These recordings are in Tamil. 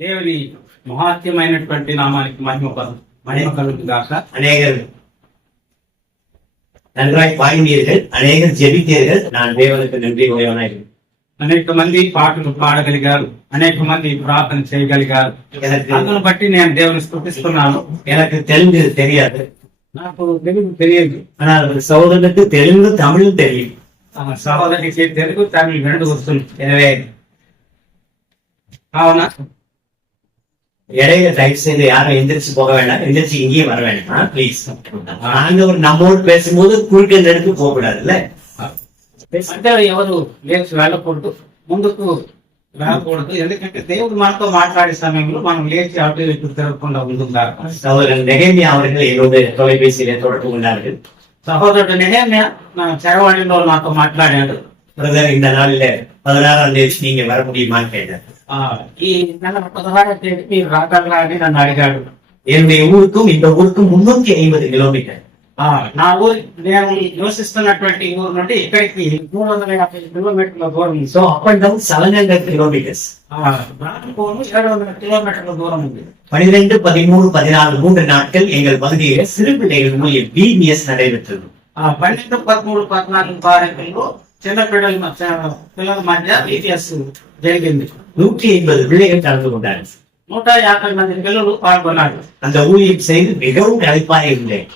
దేవుని మహాత్యమైనటువంటి నామానికి మహిమ కలుగుగాక. அநேகர் நன்றாய் பாடினீர்கள், அநேகர் ஜெபித்தீர்கள். நான் தேவனுக்கு நன்றி உடையவனாய். అనేక మంది పాటలు పాడగలిగారు, అనేక మంది ప్రార్థన చేయగలిగారు. అందును బట్టి నేను దేవుని స్తుతిస్తున్నాను. எனக்கு தெலுங்கு தெரியாது, నాకు తెలుగు తెలియదు, ஆனால் சகோதரனுக்கு தெலுங்கு தமிழும் தெரியும். సహోదరికి తెలుగు తమిళ రెండు వస్తుంది. எனவே కావున இடையில தயவு செய்து யாரும் எந்திரிச்சு போக வேண்டாம், எந்திரிச்சு இங்கேயும் வர வேண்டாம் பிளீஸ். ஆண்டவர் நம்மோடு பேசும்போது குறுக்க நெடுக்கு போக கூடாதுல்ல. అంటే ఎవరు లేచి వెళ్ళకూడదు, ముందుకు వెళ్ళకూడదు. ఎందుకంటే దేవుడు మనతో మాట్లాడే సమయంలో మనం లేచి అటు ఇటు తిరగకుండా ఉంటుందారు. சகோதரன் நெகேமியா அவர்கள் என்னோட தொலைபேசியிலே தொடர்பு கொண்டார்கள். సహోదరుడు నెహెమ్యా నా చరవాణిలో నాతో మాట్లాడాడు. பிரதர், இந்த நாளில 16ஆம் தேதி நீங்க வர முடியுமான்னு கேட்டார். ఈ నెల 16వ తేదీ మీరు రాగలరా అని నన్ను అడిగాడు. என்னுடைய ஊருக்கும் இந்த ஊருக்கும் 350 கிலோமீட்டர். నా ఊరు, నేను నివసిస్తున్నటువంటి ఊరు నుండి ఇక్కడికి 350 కిలోమీటర్ల దూరం ఉంది. So up and down 700 kilometres. 700 కిలోమీటర్ల దూరం ఉంది. 12, 13, 14 3 நாட்கள் எங்கள் பகுதியில சிறு பிள்ளைகள் மூலியம் பிபிஎஸ் நடைபெற்றது. 12, 13, 14 తారీఖుల్లో చిన్న పిల్లల మధ్య బిబిఎస్ జరిగింది. 150 பிள்ளைகள் கலந்து கொண்டார்கள். 150 మంది పిల్లలు పాల్గొన్నారు. அந்த ஊழியம் செய்து மிகவும் களைப்பாக இருந்தேன்.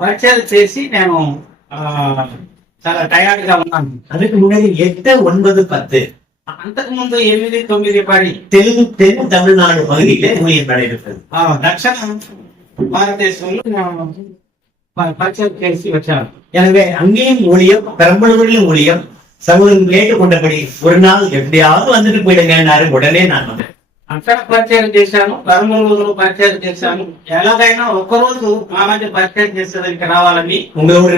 పరిచయం చేసి నేను చాలా టైర్డ్ గా ఉన్నాను. அதுக்கு முன்னாடி 8, 9, 10 అంతకు ముందు 8, 9, 10 தென் தமிழ்நாடு பகுதியிலே ஊழியம் நடைபெற்றது. దక్షిణ భారతదేశంలో పరిచయం చేసి వచ్చాను. எனவே அங்கேயும் ஊழியம், பெரம்பலூரிலும் ஊழியம். சகோதரன் கேட்டுக்கொண்டபடி ஒரு நாள் எப்படியாவது வந்துட்டு போயிடுங்கன்னாரு. உடனே நான் வந்தேன். అక్కడ పరిచయం చేశాను, కర్మూలు పరిచయం చేశాను. ఎలాగైనా ఒక్కరోజు మా మధ్య పరిచయం చేసేదానికి రావాలని உங்களோடு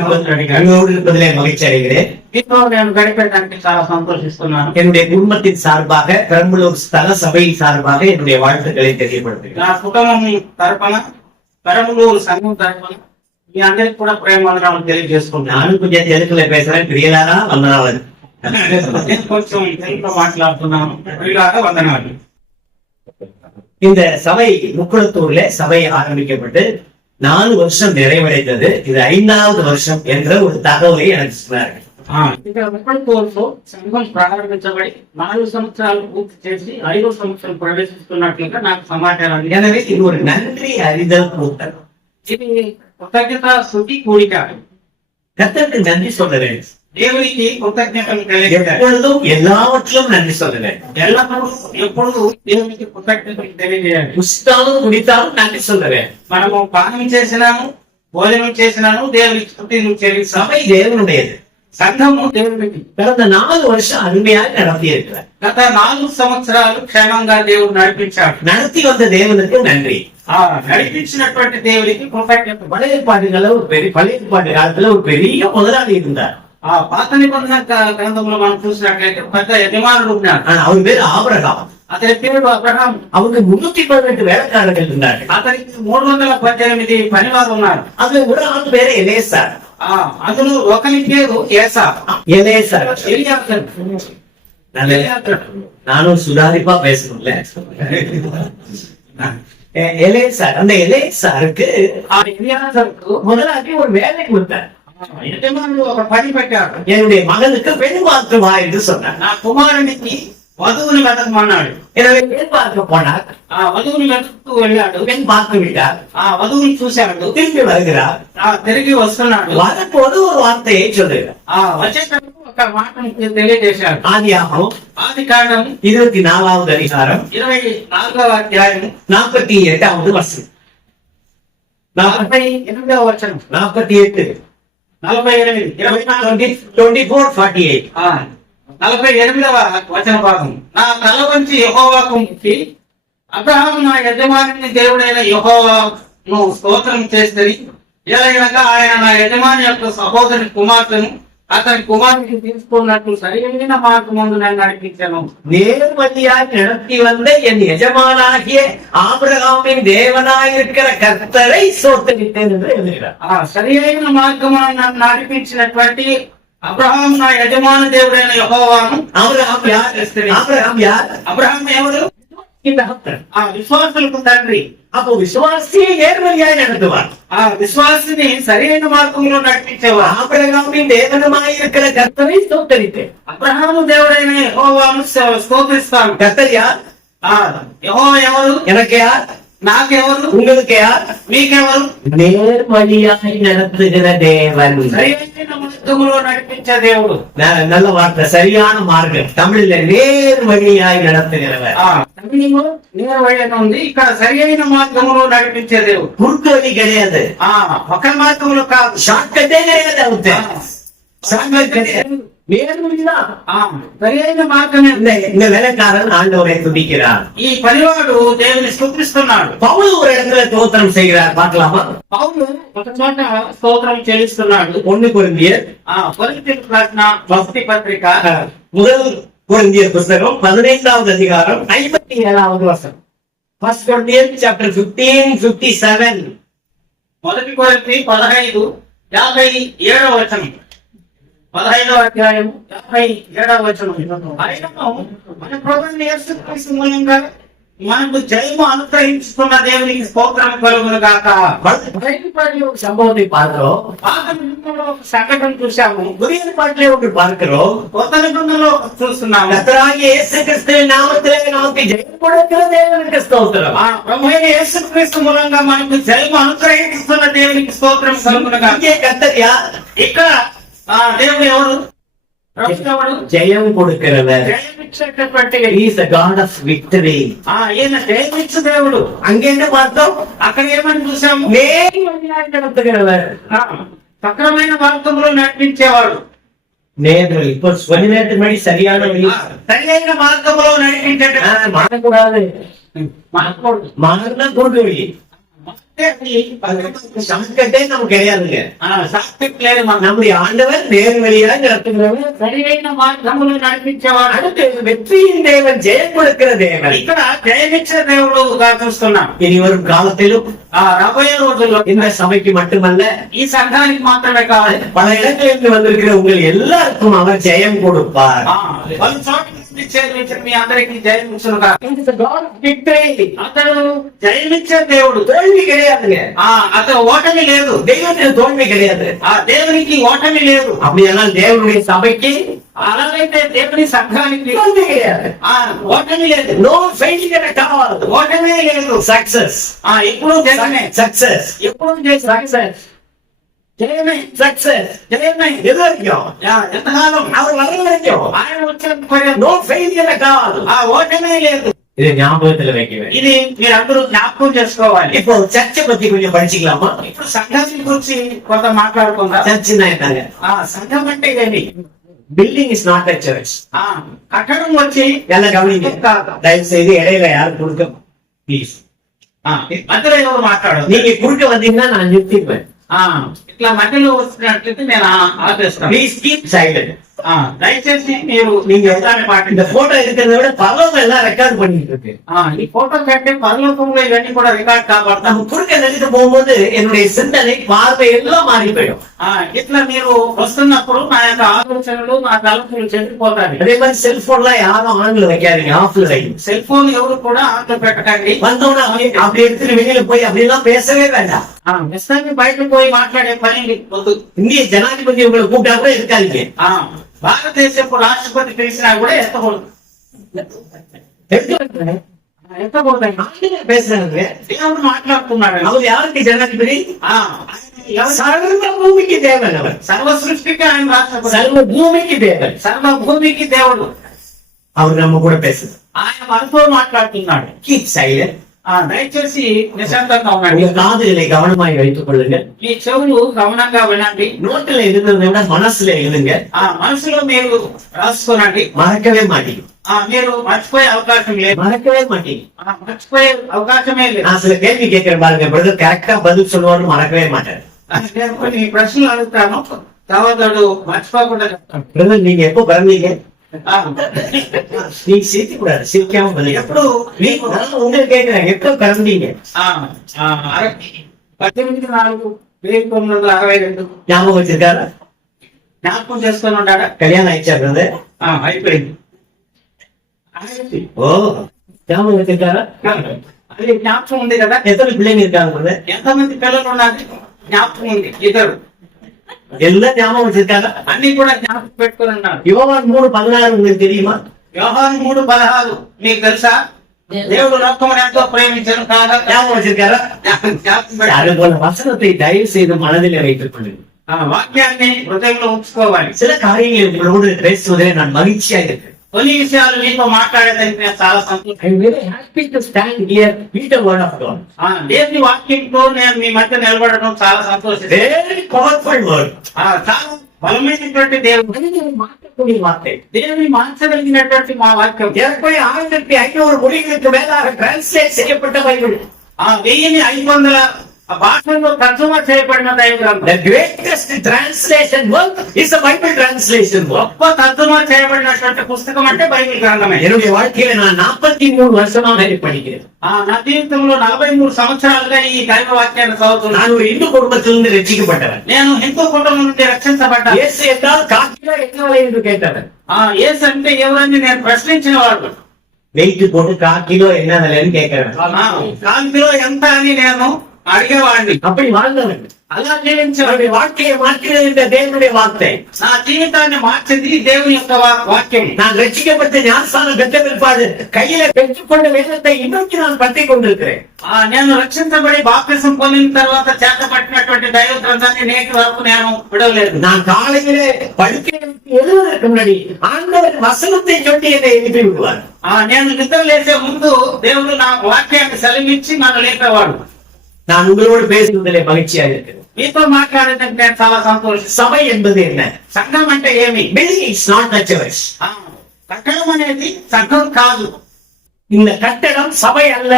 இருப்பதிலே மகிழ்ச்சி அடைகிறேன். இப்போ నేను గడిపేదానికి చాలా సంతోషిస్తున్నాను. என்னுடைய குடும்பத்தின் சார்பாக, பெரம்பலூர் ஸ்தல சபையின் சார்பாக என்னுடைய வாழ்த்துக்களை தெரியப்படுத்துகிறேன். నా కుటుంబం తరపున, పెరంబలూరు సంఘం తరపున మీ అందరికి కూడా ప్రేమ వందనాలు తెలియజేసుకుంటున్నాను. நானும் கொஞ்சம் தெலுங்குல பேசுறேன், பிரியலாரா வந்தனாவது. కొంచెం తెలుగులో మాట్లాడుతున్నాను. ప్రియులారా వందనాలు. இந்த சபை முக்குளத்தூர்ல சபை ஆரம்பிக்கப்பட்டு 4 வருஷம் நிறைவடைந்தது. இது 5வது வருஷம் என்ற ஒரு தகவலை எனக்கு சொன்னார்கள். ఇక్కడ ముక్కలతూరులో సంఘం ప్రారంభించబడి 4 సంవత్సరాలు పూర్తి చేసి 5వ సంవత్సరం ప్రవేశిస్తున్నట్లుగా నాకు సమాచారం. எனவே இது ஒரு நன்றி அறிதல் கூட்டம். ఇది కృతజ్ఞత స్తుతి కూడిక. கர்த்தருக்கு நன்றி சொல்லுறேன். దేవునికి కృతజ్ఞతలు తెలియజేయాలి. எப்பொழுதும் எல்லாவற்றிலும் நன்றி சொல்லுறேன். ఎల్లప్పుడూ ఎప్పుడు దేవునికి కృతజ్ఞతలు తెలియజేయాలి. புஷ்டாலும் குடித்தாலும் நன்றி சொல்லுறேன். మనము పానం చేసినాము, భోజనం చేసినాను, దేవునికి స్తుతిని చెల్లిస్తాము. சபை தேவனுடையது. సంఘము దేవునికి. கடந்த 4 வருஷம் அருமையாக நடத்தி இருக்கிறார். గత 4 సంవత్సరాలు క్షేమంగా దేవుడు నడిపించాడు. நடத்தி வந்த தேவனுக்கு நன்றி. నడిపించినటువంటి దేవుడికి కృతజ్ఞత. பழைய பாட்டு காலத்துல ஒரு பெரிய முதலாளி இருந்தார். పాత నిబంధన గ్రంథంలో మనం చూసినట్లయితే పెద్ద యజమానుడు ఉన్నాడు. அவர் பேரு ஆபிரகாம். అతని పేరు అబ్రహాం. அவருக்கு 318 வேலைக்காரர்கள் இருந்தார்கள். అతనికి 318 పనివారు ఉన్నారు. அதுல ஒரு ஆள் பேரு எலேசார். అందులో ఒకరి పేరు ఏసా. எலேசார். நானும் சுதாரிப்பா பேசணும்ல. எலேசார், அந்த எலேசாருக்கு முதலாளி ஒரு வேலை கொடுத்தார். యజమానుడు ఒక పని పెట్టాడు. என்னுடைய மகனுக்கு பெண் பார்த்து வா என்று சொன்னார். నా కుమారునికి వధువుని వెతకమన్నాడు. எனவே பெண் பார்க்க போனார். వధువుని వెతుకుతూ వెళ్ళాడు. பெண் பார்த்து விட்டார். వధువుని చూశాడు. திரும்பி வருகிறார். తిరిగి వస్తున్నాడు. வரப்போது ஒரு வார்த்தையை சொல்லுகிறார். వచ్చేటప్పుడు ఒక మాటను తెలియజేశాడు. ஆதியாகமம் ఆది కాండం 24வது அதிகாரம் 24వ అధ్యాయం 48வது வசனம். 48వ వచనం. 48 24:48. 48వ వచన భాగం. నా తల వంచి యెహోవాకు మొక్కి, అబ్రహాము నా యజమాని దేవుడైన యెహోవాను స్తోత్రం చేస్తని, ఎలాగనగా ఆయన నా యజమాని యొక్క సహోదరి కుమార్తెను అతని కుమారుడికి తీసుకున్నట్లు సరైన మార్గమందు నన్ను నడిపించాను. நேர்வழியாய் நடத்தி வந்த என் எஜமானாகிய ஆபிரகாமின் தேவனாயிருக்கிற கர்த்தரை சோத்தரித்தேன் என்று எழுதுகிறார். సరైన మార్గమును నన్ను నడిపించినటువంటి అబ్రహాం నా యజమాని దేవుడైన యెహోవాను. అబ్రహాం యార్? అబ్రహాం ఎవరు? இந்த பக்தன். ఆ విశ్వాసులకు తండ్రి. அப்போ விசுவாசியை நேர்வழியாய் நடத்துவார். ఆ విశ్వాసిని సరైన మార్గంలో నడిపించేవారు. ஆபிரகாமின் தேவனுமாய் இருக்கிற கர்த்தரை ஸ்தோத்தரித்தேன். అబ్రహాము దేవుడైన యెహోవాను స్తోత్రిస్తాను. கர்த்தர் யார்? యెహోవా ఎవరు? எனக்கு யார்? నాకెవరు? உங்களுக்கு யார்? మీకెవరు? நேர்வழியாய் நடத்துகிற தேவன். సరైన మార్గంలో నడిపించే దేవుడు. நல்ல வார்த்தை, சரியான மார்க்கம். தமிழ்ல நேர்வழியாய் நடத்துகிறவர். తమిళంలో నేర్వழி అని ఉంది, ఇక్కడ సరి అయిన మార్గంలో నడిపించే దేవుడు. குறுக்கு வழி கிடையாது. ఒక మార్గంలో కాదు, ஷார்ட் கட்டே கிடையாது. அவருக்கு ஷார்ட் கட் கிடையாது, நேர்வழிதான். సరి అయిన మార్గమే. இந்த வேலைக்காரன் ஆண்டவரை துதிக்கிறார். ఈ పనివాడు దేవుని స్తుతిస్తున్నాడు. பவுல் ஒரு இடத்துல தோத்திரம் செய்கிறார், பார்க்கலாமா? పౌలు ఒక చోట స్తోత్రం చెల్లిస్తున్నాడు. 1 கொரிந்தியர் కొరింథీయులకు రాసిన మొదటి పత్రిక முதல் கொரிந்தியர் புத்தகம் 15வது அதிகாரம் 57வது வசனம். First Corinthians chapter 15:57. మొదటి కొరింథీ 15:57 వచనం. 15వ అధ్యాయం 57వ వచనం. ఆయనను మన ప్రభువైన యేసుక్రీస్తు మూలంగా మనకు జయము అనుగ్రహించుకున్న దేవునికి స్తోత్రం కలుగును గాక. பழைய ஒரு சம்பவத்தை பார்க்கிறோம், పాత నిబంధనలో ఒక సంఘటన చూసాము, புதிய பாட்டிலே ஒன்று பார்க்கிறோம். కొత్త నిబంధనలో చూస్తున్నాము. கர்த்தராகிய இயேசு கிறிஸ்துவின் நாமத்திலே நமக்கு ஜெயம் கொடுக்கிற தேவனுக்கு ஸ்தோத்திரம். ప్రభువైన యేసుక్రీస్తు మూలంగా మనకు జయము అనుగ్రహిస్తున్న దేవునికి స్తోత్రం కలుగును గాక. இங்கே கர்த்தர் யார்? ఇక్కడ దేవుడు ఎవరు? ஜெயம் கொடுக்கிறவர். జయమిచ్చేటటువంటి He is the God of victory. ఈయన జయమిచ్చు దేవుడు. அங்கே என்ன பார்த்தோம்? అక్కడ ఏమని చూసాము? நேர்வழியாய் நடத்துகிறவர். సక్రమైన మార్గంలో నడిపించేవాడు. நேர்வழி. இப்போ கொஞ்ச நேரத்துக்கு முன்னாடி சரியான வழி. సరైన మార్గంలో నడిపించేట மாறக்கூடாது, மாறினா குறுக்கு வழி. சமக்கட்டே நமக்கு கிடையாதுங்க. సాత్విక్ లేదు. நம்முடைய ஆண்டவர் நேர்வழியாய் நடத்துகிறவர், సరైన మార్గంలో నడిపించేవాడు. அடுத்து வெற்றியின் தேவன், ஜெயம் கொடுக்கிற தேவன். ఇక్కడ జయమిచ్చే దేవుడుగా చూస్తున్నాం. இனி வரும் காலத்திலும் రాబోయే రోజుల్లో இந்த సభைக்கு மட்டுமல்ல, ఈ సంఘానికి మాత్రమే కాదు, பல இடங்களிலிருந்து வந்திருக்கிற உங்கள் எல்லாருக்கும் அவர் ஜெயம் கொடுப்பார். వాళ్ళు చోట చేర్పించిన మీ అందరికీ జయమిచ్చును కాక. అతడు జయమిచ్చే దేవుడు. தோல்வி கிடையாதுங்க. అతను ఓటమి లేదు. தெய்வத்தில் தோல்வி கிடையாது. దేవునికి ఓటమి లేదు. அப்படியானால் தேவனுடைய சபைக்கு అలాగైతే దేవుని సంఘానికి தோல்வி கிடையாது. ఓటమి లేదు. No failure at all. ఓటమే లేదు. సక్సెస్. ఎప్పుడు జయమే. సక్సెస్. ఎప్పుడు సక్సెస్. జయమే. సక్సెస్. జయమే. எது வரைக்கும்? ఎంతకాలం? அவர் வர வரைக்கும். ఆయన వచ్చిన நோ ஃபெயிலியர் அட் ஆல். ఓటమే లేదు. இது ஞாபகத்துல வைக்கவே. ఇది మీరందరూ జ్ఞాపకం చేసుకోవాలి. இப்போ சர்ச்சை பத்தி கொஞ்சம் படிச்சுக்கலாமா? ఇప్పుడు సంఘాన్ని గురించి కొంత మాట్లాడుకుందాం. சர்ச்சுனா என்னங்க? సంఘం అంటే ఇదేంటి? Building is not a church. కట్టడం వచ్చి எல்லாம் கவனிங்க. தயவு செய்து இடையில யாரும் குறுக்க ப்ளீஸ். మధ్యలో ఎవరు మాట్లాడదు. நீங்க குறுக்க வந்தீங்கன்னா நான் நிறுத்திடுவேன். ఇట్లా మధ్యలో వచ్చినట్లయితే నేను ఆపేస్తాను. Please keep silent. దయచేసి మీరు நீங்க పాటించండి. இந்த போட்டோ இருக்கிறத விட பரவாயில்ல, எல்லாம் ரெக்கார்ட் பண்ணிட்டு இருக்கு. ఈ ఫోటో కంటే పరలోకంలో ఇవన్నీ కూడా రికార్డ్ కాబడతాం. நம்ம குறுக்க நிறுத்த போகும்போது என்னுடைய சிந்தனை, பார்வை எல்லாம் மாறி போயிடும். ఇట్లా మీరు వస్తున్నప్పుడు నా యొక్క ఆలోచనలు, నా తలపులు చెందిపోతాయి. அதே மாதிரி செல்போன்லாம் யாரும் ஆன்ல வைக்காதீங்க, ஆஃப்ல வைங்க. సెల్ ఫోన్ ఎవరు కూడా ఆన్లో పెట్టకండి. வந்தோன்னா அப்படி எடுத்துட்டு வெளியில போய் அப்படிலாம் பேசவே வேண்டாம். నిజాన్ని బయటకు పోయి మాట్లాడే పని వద్దు. இந்திய ஜனாதிபதி உங்களை கூப்பிட்டா கூட இருக்காதீங்க. భారతదేశపు రాష్ట్రపతి పిలిచినా కూడా ఎత్తకూడదు. பேசுறாங்க, దేవుడు మాట్లాడుతున్నాడు. அவர் யாருக்கு ஜனாதிபதி? ఎవరు? சர்வ பூமிக்கு தேவன் அவர். సర్వ సృష్టికి ఆయన రాష్ట్రపతి. சர்வ பூமிக்கு தேவன். సర్వ భూమికి దేవుడు. அவர் நம்ம கூட பேசுது. ఆయన మనతో మాట్లాడుతున్నాడు. Keep silent. దయచేసి నిశ్శబ్దంగా ఉండండి. உங்க காதுகளை கவனமாய் வைத்துக் கொள்ளுங்க. మీ చెవులు గమనంగా వినండి. நோட்டுல எழுதுறதை விட மனசுல எழுதுங்க. మనసులో మీరు రాసుకోనండి. மறக்கவே மாட்டீங்க. మీరు మర్చిపోయే అవకాశం లేదు. மறக்கவே மாட்டீங்க. మర్చిపోయే అవకాశమే లేదు. நான் சில கேள்வி கேட்கிறேன் பாருங்க, பிரதர் கரெக்டா பதில் சொல்லுவாருன்னு மறக்கவே மாட்டாரு. నేను కొన్ని ప్రశ్నలు అడుగుతాను, సహోదరుడు మర్చిపోకుండా చెప్తాను. பிரதர் நீங்க எப்போ பிறந்தீங்க? நீங்க சிரிக்க கூடாது, சிரிக்காம பதில். ఎప్పుడు உங்களுக்கு கேட்கிறேன், எப்போ பிறந்தீங்க? 18/4/1962 ஞாபகம் வச்சிருக்காரா? జ్ఞాపకం చేసుకొని ఉన్నాడా? கல்யாணம் ஆயிடுச்சா பிரதர்? అయిపోయింది. ஓ ஞாபகம் வச்சிருக்காரா? అది జ్ఞాపకం ఉంది కదా. எத்தனை பிள்ளைங்க இருக்காங்க brother? ఎంతమంది పిల్లలు ఉన్నారు? జ్ఞాపకం ఉంది. ఇద్దరు. எல்லாம் ஞாபகம் வச்சிருக்காங்க. అన్ని కూడా జ్ఞాపకం పెట్టుకుని ఉన్నారు. யோவான் 3:16 உங்களுக்கு தெரியுமா? యోహాను 3:16 మీకు తెలుసా? దేవుడు లోకమును ఎంతో ప్రేమించను కాగా ஞாபகம் வச்சிருக்காரா? జ్ఞాపకం పెట్టారు. அது போல வசனத்தை தயவு செய்து மனதில் வைத்துக் கொள்ளுங்கள். ఆ వాక్యాన్ని హృదయంలో ఉంచుకోవాలి. சில காரியங்களை உங்களோடு பேசுவதிலே நான் மகிழ்ச்சியா இருக்கிறேன். కొన్ని విషయాలు మీతో మాట్లాడేదానికి నేను చాలా సంతోషం. I am very happy to stand here with the word of God. దేవుని వాక్యంతో నేను మీ మధ్య నిలబడడం చాలా సంతోషిస్తాను. Very powerful word. చాలా బలమైనటువంటి దేవుడు மாற்றக்கூடிய வார்த்தை. దేవుని మార్చగలిగినటువంటి మా వాక్యం. ஏற்கனவே 1500 மொழிகளுக்கு மேலாக டிரான்ஸ்லேட் செய்யப்பட்ட பைபிள். 1500 భాషల్లో తర్జుమా చేయబడిన దైవ గ్రంథం. The greatest translation work is the Bible translation work. గొప్ప తర్జుమా చేయబడినటువంటి పుస్తకం అంటే బైబిల్ గ్రంథమే. என்னுடைய வாழ்க்கையில நான் 43 வருஷமாக இதை படிக்கிறேன். నా జీవితంలో 43 సంవత్సరాలుగా ఈ దైవ వాక్యాన్ని చదువుతున్నాను. நான் ஒரு இந்து குடும்பத்திலிருந்து ரட்சிக்கப்பட்டவன். నేను హిందూ కుటుంబం నుండి రక్షించబడ్డాను. இயேசு என்றால் காக்கிலோ என்ன என்று கேட்டவன். యేసు అంటే ఎవరని నేను ప్రశ్నించిన వాడు. வெயிட் போட்டு காக்கிலோ என்ன விலைன்னு கேட்கிறேன். కాంతిలో ఎంత అని నేను అడిగేవాడిని. அப்படி வாழ்ந்தவன். అలా జీవించేవాడి. அவருடைய வாழ்க்கையை மாற்றினது இந்த தேவனுடைய வார்த்தை. నా జీవితాన్ని మార్చింది దేవుని యొక్క వాక్యం. நான் ரட்சிக்கப்பட்ட ஞானஸ்நானம் பெற்ற பிற்பாடு கையில பெற்றுக்கொண்ட வேதத்தை இன்னைக்கு நான் பற்றிக் கொண்டிருக்கிறேன். నేను రక్షించబడి బాప్తిసం పొందిన తర్వాత చేత పట్టినటువంటి దైవ గ్రంథాన్ని నేటి వరకు నేను విడవలేదు. நான் காலையிலே படுக்கைக்கு எழுவதற்கு முன்னாடி ஆண்டவர் வசனத்தை சொல்லி என்னை எழுப்பி விடுவார். నేను నిద్ర లేచే ముందు దేవుడు నా వాక్యాన్ని సెలవిచ్చి నన్ను లేపేవాడు. நான் உங்களோடு பேசுவதிலே மகிழ்ச்சியாக இருக்கிறேன். మీతో మాట్లాడేందుకు నేను చాలా సంతోషం. சபை என்பது என்ன? సంఘం అంటే ఏమి? Building is not the church. కట్టడం అనేది సంఘం కాదు. இந்த கட்டடம் சபை அல்ல.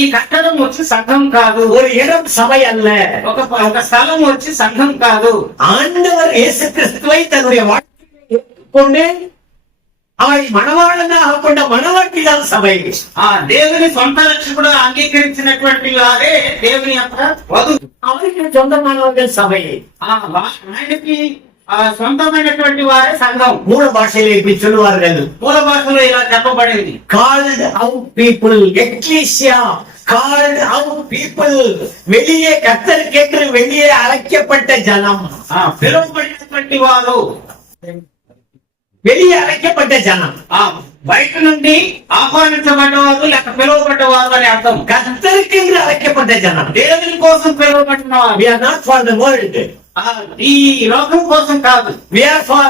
ఈ కట్టడం వచ్చి సంఘం కాదు. ஒரு இடம் சபை அல்ல. ఒక స్థలం వచ్చి సంఘం కాదు. ஆண்டவர் இயேசு கிறிஸ்துவை தன்னுடைய வாழ்க்கையை ஏற்றுக்கொண்டு அவரை மணவாளனாக கொண்ட மணவாட்டி தான் సభை. దేవుని సొంత రక్షకుడు అంగీకరించినటువంటి వారే దేవుని యొక్క వధువు. அவருக்கு சொந்தமானவர்கள் சபை. ఆయనకి సొంతమైనటువంటి వారే సంఘం. மூல பாஷையில இப்படி சொல்லுவார்கள். మూల భాషలో ఇలా చెప్పబడింది. Called out people, ecclesia, called out people. வெளியே கர்த்தருக்கென்று வெளியே அழைக்கப்பட்ட ஜனம். పిలువబడినటువంటి వారు, வெளியே அழைக்கப்பட்ட ஜனம். బయట నుండి ఆహ్వానించబడ్డవారు లేక పిలువబడ్డవారు అని అర్థం. கர்த்தருக்கென்று அழைக்கப்பட்ட ஜனம். దేవుని కోసం పిలువబడిన వారు. We are not for the world. ఈ లోకం కోసం కాదు. We are for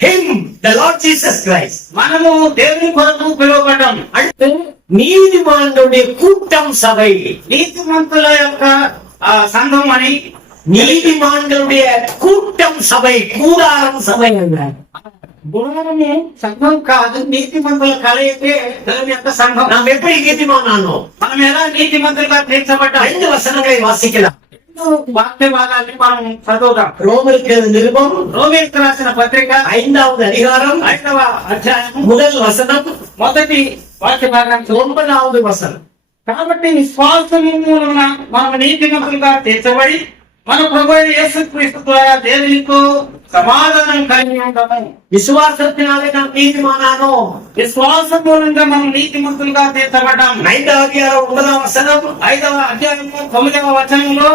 Him, the Lord Jesus Christ. మనము దేవుని కొరకు పిలువబడ్డాం. அடுத்து நீதிமான்களுடைய கூட்டம் சபை. నీతిమంతుల యొక్క సంఘం అని. நீதிமான்களுடைய கூட்டம் சபை, கூடாரம் சபை அல்ல. గుణము సంఘం కాదు, నీతిమంతుల కలయితే దేవుని యొక్క సంఘం. நாம் எப்படி நீதிமான் ஆனோம்? మనం ఎలా నీతిమంతులుగా తీర్చబడ్డాం? 2 వచనங்களை வாசிக்கலாம். వాక్య భాగాన్ని మనం చదువుదాం. ரோமருக்கு நிருபம் రోమీయులకు రాసిన పత్రిక 5వ அதிகாரம் 5వ అధ్యాయం முதல் వచనం మొదటి వాక్య భాగాన్ని 9వ వచనం. కాబట్టి విశ్వాసము మూలన మనం నీతిమంతులుగా తీర్చబడి మన ప్రభువైన యేసుక్రీస్తు ద్వారా దేవునితో సమాధానం కలిగి ఉంటాము. விசுவாசத்தினாலே நாம் நீதிமானானோம். విశ్వాసం మూలంగా మనం నీతిమంతులుగా తీర్చబడ్డాము. 5వ అధ్యాయం 9వ వచనం. 5వ అధ్యాయము 9వ వచనంలో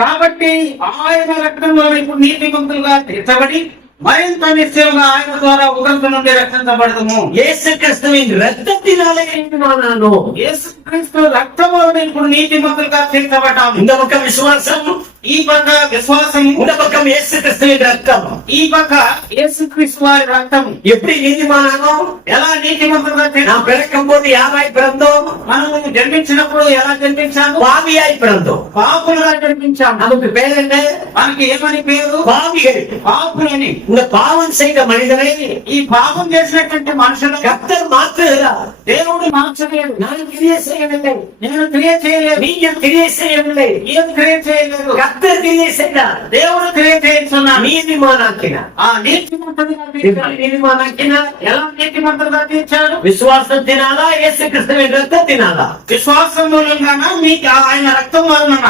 కాబట్టి ఆయన రక్తం వలన ఇప్పుడు నీతిమంతులుగా తీర్చబడి మరింత నిశ్చయంగా ఆయన ద్వారా ఉగ్రత నుండి రక్షించబడతాము. இயேசு கிறிஸ்துவின் இரத்தத்தினாலே நீதிமானானோம். యేసుక్రీస్తు రక్తం వలన ఇప్పుడు నీతిమంతులుగా తీర్చబడ్డాము. இந்த பக்கம் விசுவாசம், ఈ పక్క విశ్వాసము, இந்த பக்கம் இயேசு கிறிஸ்துவின் ரத்தம். ఈ పక్క యేసుక్రీస్తు వారి రక్తం. எப்படி நீதிமானானோம்? ఎలా నీతిమంతులుగా நாம் பிறக்கும் போது யாராய் பிறந்தோம்? మనము జన్మించినప్పుడు ఎలా జన్మించాము? பாவியாய் பிறந்தோம். పాపులుగా జన్మించాము. நமக்கு பேர் என்ன? మనకి ఏమని పేరు? பாவிகள். పాపులని. இந்த பாவம் செய்த மனிதனை ఈ పాపం చేసినటువంటి మనుషులు கர்த்தர் மாற்றுகிறார். దేవుడు మార్చలేడు. நான் கிரியை செய்யவில்லை, నేను క్రియ చేయలేదు. நீங்கள் கிரியை செய்யவில்லை, ఏం క్రియ చేయలేదు. கர்த்தர் கிரியை செய்தார். దేవుడు క్రియ చేయించున్నాడు. நீதிமானாக்கினார். నీతిమంతులుగా எப்படி తీర్చాడు. நீதிமானாக்கினார்? ఎలా నీతిమంతులుగా తీర్చాడు? விசுவாசத்தினாலா இயேசு கிறிஸ்துவின் ரத்தத்தினாலா? విశ్వాసం మూలంగానా మీకు ఆయన రక్తం వలన?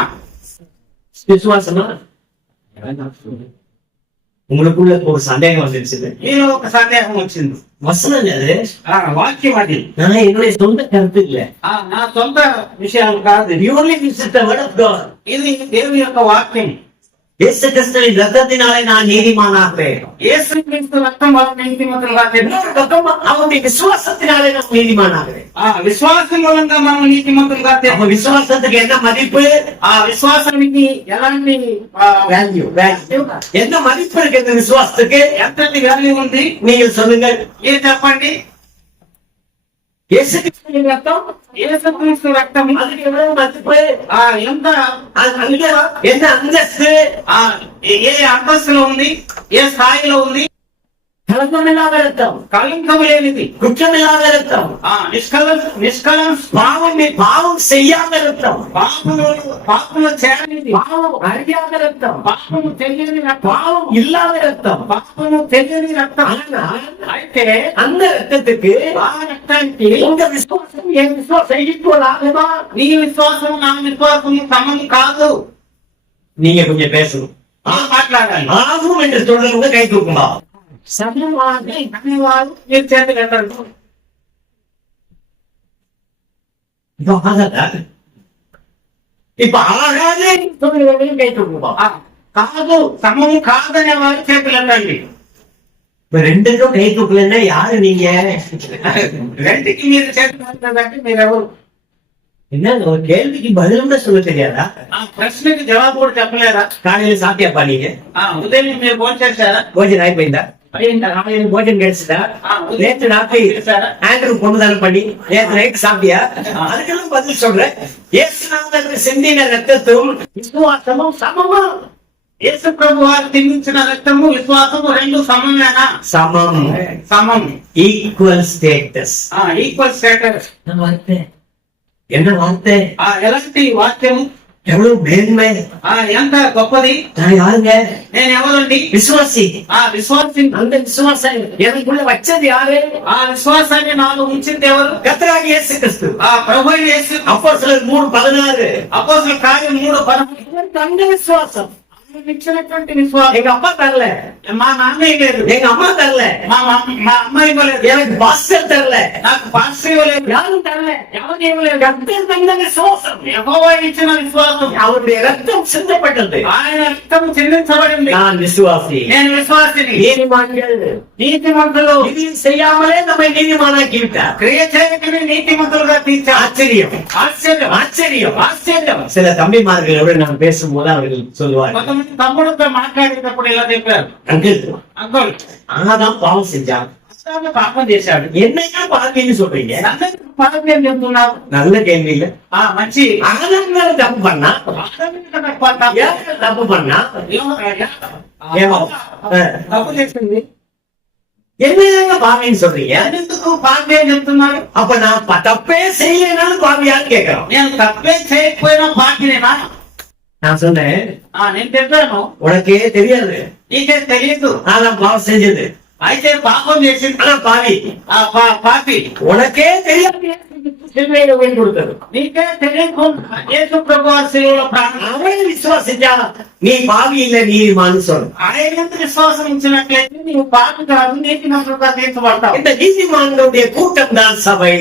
விசுவாசமா? உங்களுக்குள்ள ஒரு சந்தேகம் வந்துருச்சு. మీలో ఒక సందేహం వచ్చింది. வசனம் அது వాక్యం అది. நான் என்னுடைய சொந்த கருத்து இல்ல. నా సొంత విషయాలు కాదు. Purely this is the word of God. ఇది దేవుని యొక్క వాక్యం. இயேசு கிறிஸ்துவின் ரத்தத்தினாலே நான் நீதிமானாகிறேன். యేసు క్రీస్తు రక్తం వలన నీతిమంతులుగా இன்னொரு பக்கம் அவருடைய விசுவாசத்தினாலே நான் நீதிமானாகிறேன். విశ్వాసం మూలంగా మనం నీతిమంతులుగా அப்ப விசுவாசத்துக்கு என்ன மதிப்பு? విశ్వాసానికి ఎలాంటి வேல்யூ என்ன மதிப்பு இருக்கு இந்த விசுவாசத்துக்கு? ఎంతటి వాల్యూ ఉంది நீங்கள் சொல்லுங்கள். మీరు చెప్పండి. இயேசு கிறிஸ்துவின் ரத்தம், యేసు క్రీస్తు రక్తం அதுக்கு எவ்வளவு மதிப்பு? ఎంత என்ன அந்தஸ்து? ఏ అంతస్తులో ఉంది, ఏ స్థాయిలో ఉంది? கலக்கமில்லாத ரத்தம், కళంకం లేనిది, குற்றமில்லாத ரத்தம், నిష్కలం, பாவம் செய்யாத ரத்தம், పాపము చేయనిది, பாவம் அறியாத ரத்தம், పాపము తెలియని రక్తం, பாவம் ఇల్లాத రక్తం, పాపము తెలియని రక్తం. అయితే அந்த ரத்தத்துக்கு ఆ రక్తానికి உங்க விசுவாசம் என் விசுவாசம் ஈக்குவல் ஆகுமா? నీ విశ్వాసం నా విశ్వాసం సమం కాదు. நீங்க கொஞ்சம் பேசணும். మాట్లాడాలి. ஆகும் என்று சொல்றவங்க கை தூக்குமா? సమవాది అనేవారు మీరు చేతులు అంటారు. இப்ப ஆகாதே சொல்றவங்களும் கை தூக்குமா? కాదు, సమం కాదనే వారు చేతులు అంటండి. இப்ப ரெண்டுக்கும் கை தூக்கலன்னா யாரு நீங்க? రెండుకి మీరు చేతులు అంటారంటే మీరెవరు? என்ன ஒரு கேள்விக்கு பதிலும் சொல்ல தெரியாதா? ఆ ప్రశ్నకి జవాబు కూడా చెప్పలేరా? காலையில சாப்பிட்டியாப்பா நீங்க? ఉదయం మీరు భోజనం చేశారా? భోజనం అయిపోయిందా? காலையில భోజనం கிடைச்சதா? நேற்று ராத்திரி ஆண்ட்ரூ பொண்ணுதானம் பண்ணி நேற்று நைட் சாப்பிட்டியா? அதுக்கெல்லாம் பதில் சொல்றேன். இயேசுநாதர் சிந்தின ரத்தத்தும் விசுவாசமும் சமமா? యేసు ప్రభు వారు చిందించిన రక్తము విశ్వాసము రెండు సమమేనా? சமம். సమం. Equal status. Equal status. என்ன வார்த்தை? ఎలాంటి వాక్యము? எவ்வளவு மேன்மை, ఎంత గొప్పది. நான் யாருங்க? నేను ఎవరండి? விசுவாசி. విశ్వాసి. அந்த விசுவாசம் எனக்குள்ள வச்சது யாரு? విశ్వాసాన్ని నాలో ఉంచింది ఎవరు? கர்த்தராகிய இயேசு கிறிஸ்து. ప్రభు యేసు. அப்போஸ்தலர் 3:16. అపోస్తలుల కార్యం 3:16. அந்த விசுவாசம் ఇచ్చినటువంటి విశ్వాసం. எங்க அப்பா தரல, మా నాన్న ఇవ్వలేదు, எங்க అమ్மா தரல, మా అమ్మ ఇవ్వలేదు, எனக்கு பாஸ்டர் தரல, నాకు పాస్టర్ ఇవ్వలేదు, யாரும் தரல, ఎవరు ఇవ్వలేదు. கர்த்தர் தந்த விசுவாசம், యెహోవా ఇచ్చిన విశ్వాసం. அவருடைய ரத்தம் சிந்தப்பட்டது. ఆయన రక్తం చెల్లించబడింది. நான் விசுவாசி. నేను విశ్వాసిని. நீதிமான்கள் నీతిమంతులు இது செய்யாமலே நம்மை நீதிமானாக்கி விட்டார். క్రియ చేయకనే నీతిమంతులుగా తీర్చారు. ஆச்சரியம், ఆశ్చర్యం, ஆச்சரியம், ఆశ్చర్యం. சில தம்பிமார்களோடு நான் பேசும்போது அவர்கள் சொல்லுவார்கள், కొంతమంది తమ్ముడితో మాట్లాడేటప్పుడు ఇలా చెప్పారు, அங்கிள் అంకుల్ ஆனாதான் பாவம் செஞ்சான், పాపం చేశాడు, என்னையா பாவின்னு சொல்றீங்க? పాపం ఏం చెప్తున్నారు? நல்ல கேள்வி இல்ல. మంచి ஆதாரம் தப்பு பண்ணா, ஏன் தப்பு பண்ணா, తప్పు చేసింది, என்னையா பாவின்னு சொல்றீங்க? ఎందుకు పాపం ఏం చెప్తున్నారు? அப்ப நான் தப்பே செய்யலைனாலும் பாவியான்னு கேட்கிறோம். నేను తప్పే చేయకపోయినా పాపినేనా? நான் சொன்னேன், నేను చెప్పాను, உனக்கே தெரியாது, నీకే తెలియదు, நான் பாவம் செஞ்சது, అయితే పాపం చేసింది. ஆனா பாவி, పాపి உனக்கே தெரியாது சிலுவையில உயிர் கொடுத்தது. నీకే తెలియకుండా యేసు ప్రభు వారి శిలువలో ప్రాణం. அவனை விசுவாசிச்சா நீ பாவி இல்ல நீதிமான்னு சொல்லு. ఆయన విశ్వాసం ఉంచినట్లయితే నీవు పాపి కాదు, నీతిమంతులుగా తీర్చబడతావు. இந்த நீதிமான்களுடைய கூட்டம் தான் சபை.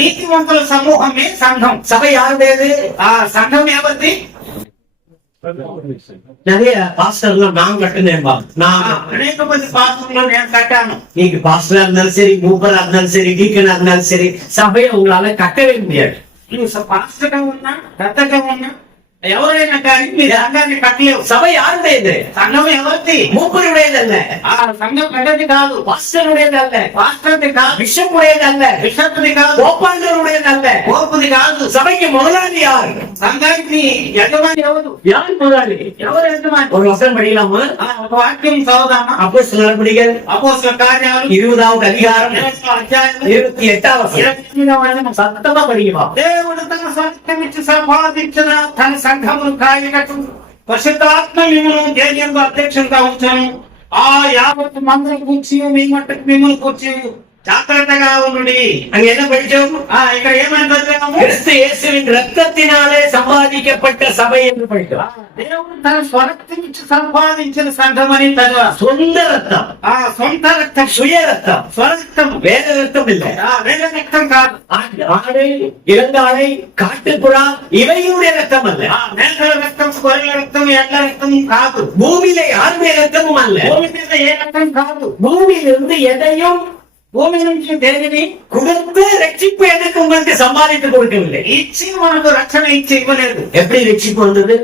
నీతిమంతుల సమూహమే సంఘం. சபை யாருடையது? సంఘం ఎవరిది? நிறைய பாஸ்டர்லாம் நான் கட்டுனேன்பா. நான் అనేక మంది పాస్టర్లు నేను కట్టాను. நீங்க பாஸ்டரா இருந்தாலும் சரி, மூப்பரா இருந்தாலும் சரி, டீக்கனா இருந்தாலும் சரி, சபையை உங்களால கட்டவே முடியாது. నువ్వు పాస్టర్గా ఉన్నా, పెద్దగా ఉన్నా, ఎవరైనా కానీ మీరు సంఘాన్ని కట్టలేవు. சபை யாருடையது? సంఘం ఎవరిది? மூப்பருடையதல்ல, సంఘం పెద్దది కాదు, பாஸ்டருடையதல்ல, పాస్టర్ది కాదు, பிஷப் உடையதல்ல, బిషప్ది కాదు, போப்பாண்டருடையதல்ல. గోపుది కాదు. சபைக்கு முதலாளி யார்? సంఘానికి యజమాని ఎవరు? யார் முதலாளி? ఎవరు యజమాని? ஒரு வசனம் படிக்கலாமா? ఒక వాక్యం చదువుదామా? அப்போஸ்தலர் நடபடிகள் అపోస్తలుల కార్యాలు 20வது அதிகாரம் 28వ 28வது வசனம். 28వ వచనం. சத்தமா படிக்குமா? దేవుడు తన సత్యమిచ్చి సంపాదించిన తన సంఘమును కాయటకు పరిశుద్ధాత్మ మిమ్మల్ని ధైర్యంగా అధ్యక్షులుగా ఉంచాను. యావత్ మందుల కూర్చి మీ మట్టుకు మిమ్మల్ని కూర్చి జాగ్రత్తగా ఉండుడి. அங்க என்ன படிச்சோம்? ఇక్కడ ఏమైనా చదివాము? கிறிஸ்து இயேசுவின் ரத்தத்தினாலே சம்பாதிக்க சம்பாதிக்கப்பட்ட சபை என்று படிக்கலாம். దేవుడు తన స్వరక్తం ఇచ్చి సంపాదించిన సంఘం అని చదివా. சொந்த ரத்தம், సొంత రక్తం, சுய ரத்தம், స్వరక్తం, வேற ரத்தம் இல்ல. వేరే రక్తం కాదు. ஆடை, இளங்காடை, காட்டுப்புறா இவையுடைய ரத்தம் அல்ல. మేకల రక్తం, గొర్రెల రక్తం, ఎడ్ల రక్తం కాదు. பூமியில யாருடைய ரத்தமும் அல்ல. భూమి మీద ఏ రక్తం కాదు. பூமியிலிருந்து எதையும் భూమి నుంచి దేనిని கொடுத்து ரட்சிப்பு எனக்கு உங்களுக்கு சம்பாதித்து கொடுக்கவில்லை. ఇచ్చి మనకు రక్షణ ఇచ్చి ఇవ్వలేదు. எப்படி ரட்சிப்பு வந்தது?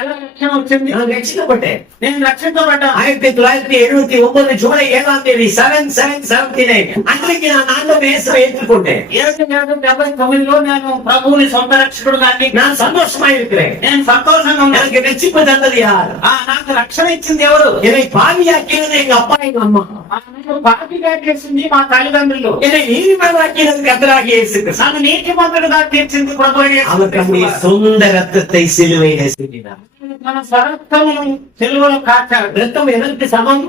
ఎలా రక్షణ వచ్చింది? நான் ரட்சிக்கப்பட்டேன். నేను రక్షించబడ్డాను. 1979 ஜூலை 7ஆம் தேதி 7/7/79 அன்றைக்கு நான் ஆண்டவர் இயேசுவை ஏற்றுக்கொண்டேன். 1979లో నేను ప్రభువుని సొంత రక్షకుడుగా நான் సந்தோஷமா இருக்கிறேன். నేను సంతోషంగా ఉన్నాను. எனக்கு ரட்சிப்பு தந்தது யார்? నాకు రక్షణ ఇచ్చింది ఎవరు? என்னை பாவியாக்கினது எங்க அப்பா எங்க அம்மா. నాకు పాపిగా చేసింది మా తల్లిదండ్రులు. என்னை நீதிமானாக்கினது கர்த்தராகிய இயேசு கிறிஸ்து. నన్ను నీతిమంతుడుగా తీర్చింది ప్రభువైన యేసు அவர் தம்முடைய క్రీస్తు. சொந்த ரத்தத்தை சிலுவையிலே சிந்தினார். మన స్వరక్తమును సిలువలో కాచాడు. ரத்தம் எதற்கு சமம்?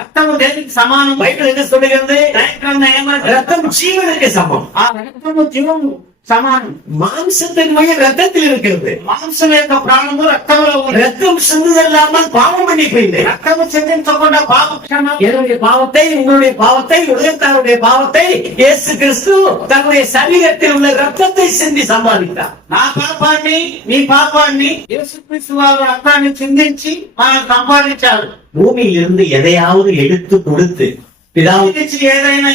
రక్తము దేనికి సమానం? பைபிள் என்ன சொல்லுகிறது? దైవగ్రంథం ఏమంటుంది? ரத்தம் ஜீவனுக்கு சமம். రక్తము జీవము సమానం. மாம்சத்தின் மையம் ரத்தத்தில் இருக்கிறது. మాంసం యొక్క ప్రాణము రక్తంలో ఉంది. ரத்தம் சிந்துதல்லாமல் பாவம் மன்னிப்பு இல்லை. రక్తము చెందించకుండా పాప క్షమ. என்னுடைய பாவத்தை, உங்களுடைய பாவத்தை, உலகத்தாருடைய பாவத்தை இயேசு கிறிஸ்து தன்னுடைய சரீரத்தில் உள்ள ரத்தத்தை சிந்தி சம்பாதித்தார். నా పాపాన్ని నీ పాపాన్ని యేసుక్రీస్తు వారు రక్తాన్ని చిందించి మనం సంపాదించారు. பூமியிலிருந்து எதையாவது எடுத்து கொடுத்து பிதாவுக்கு, ఏదైనా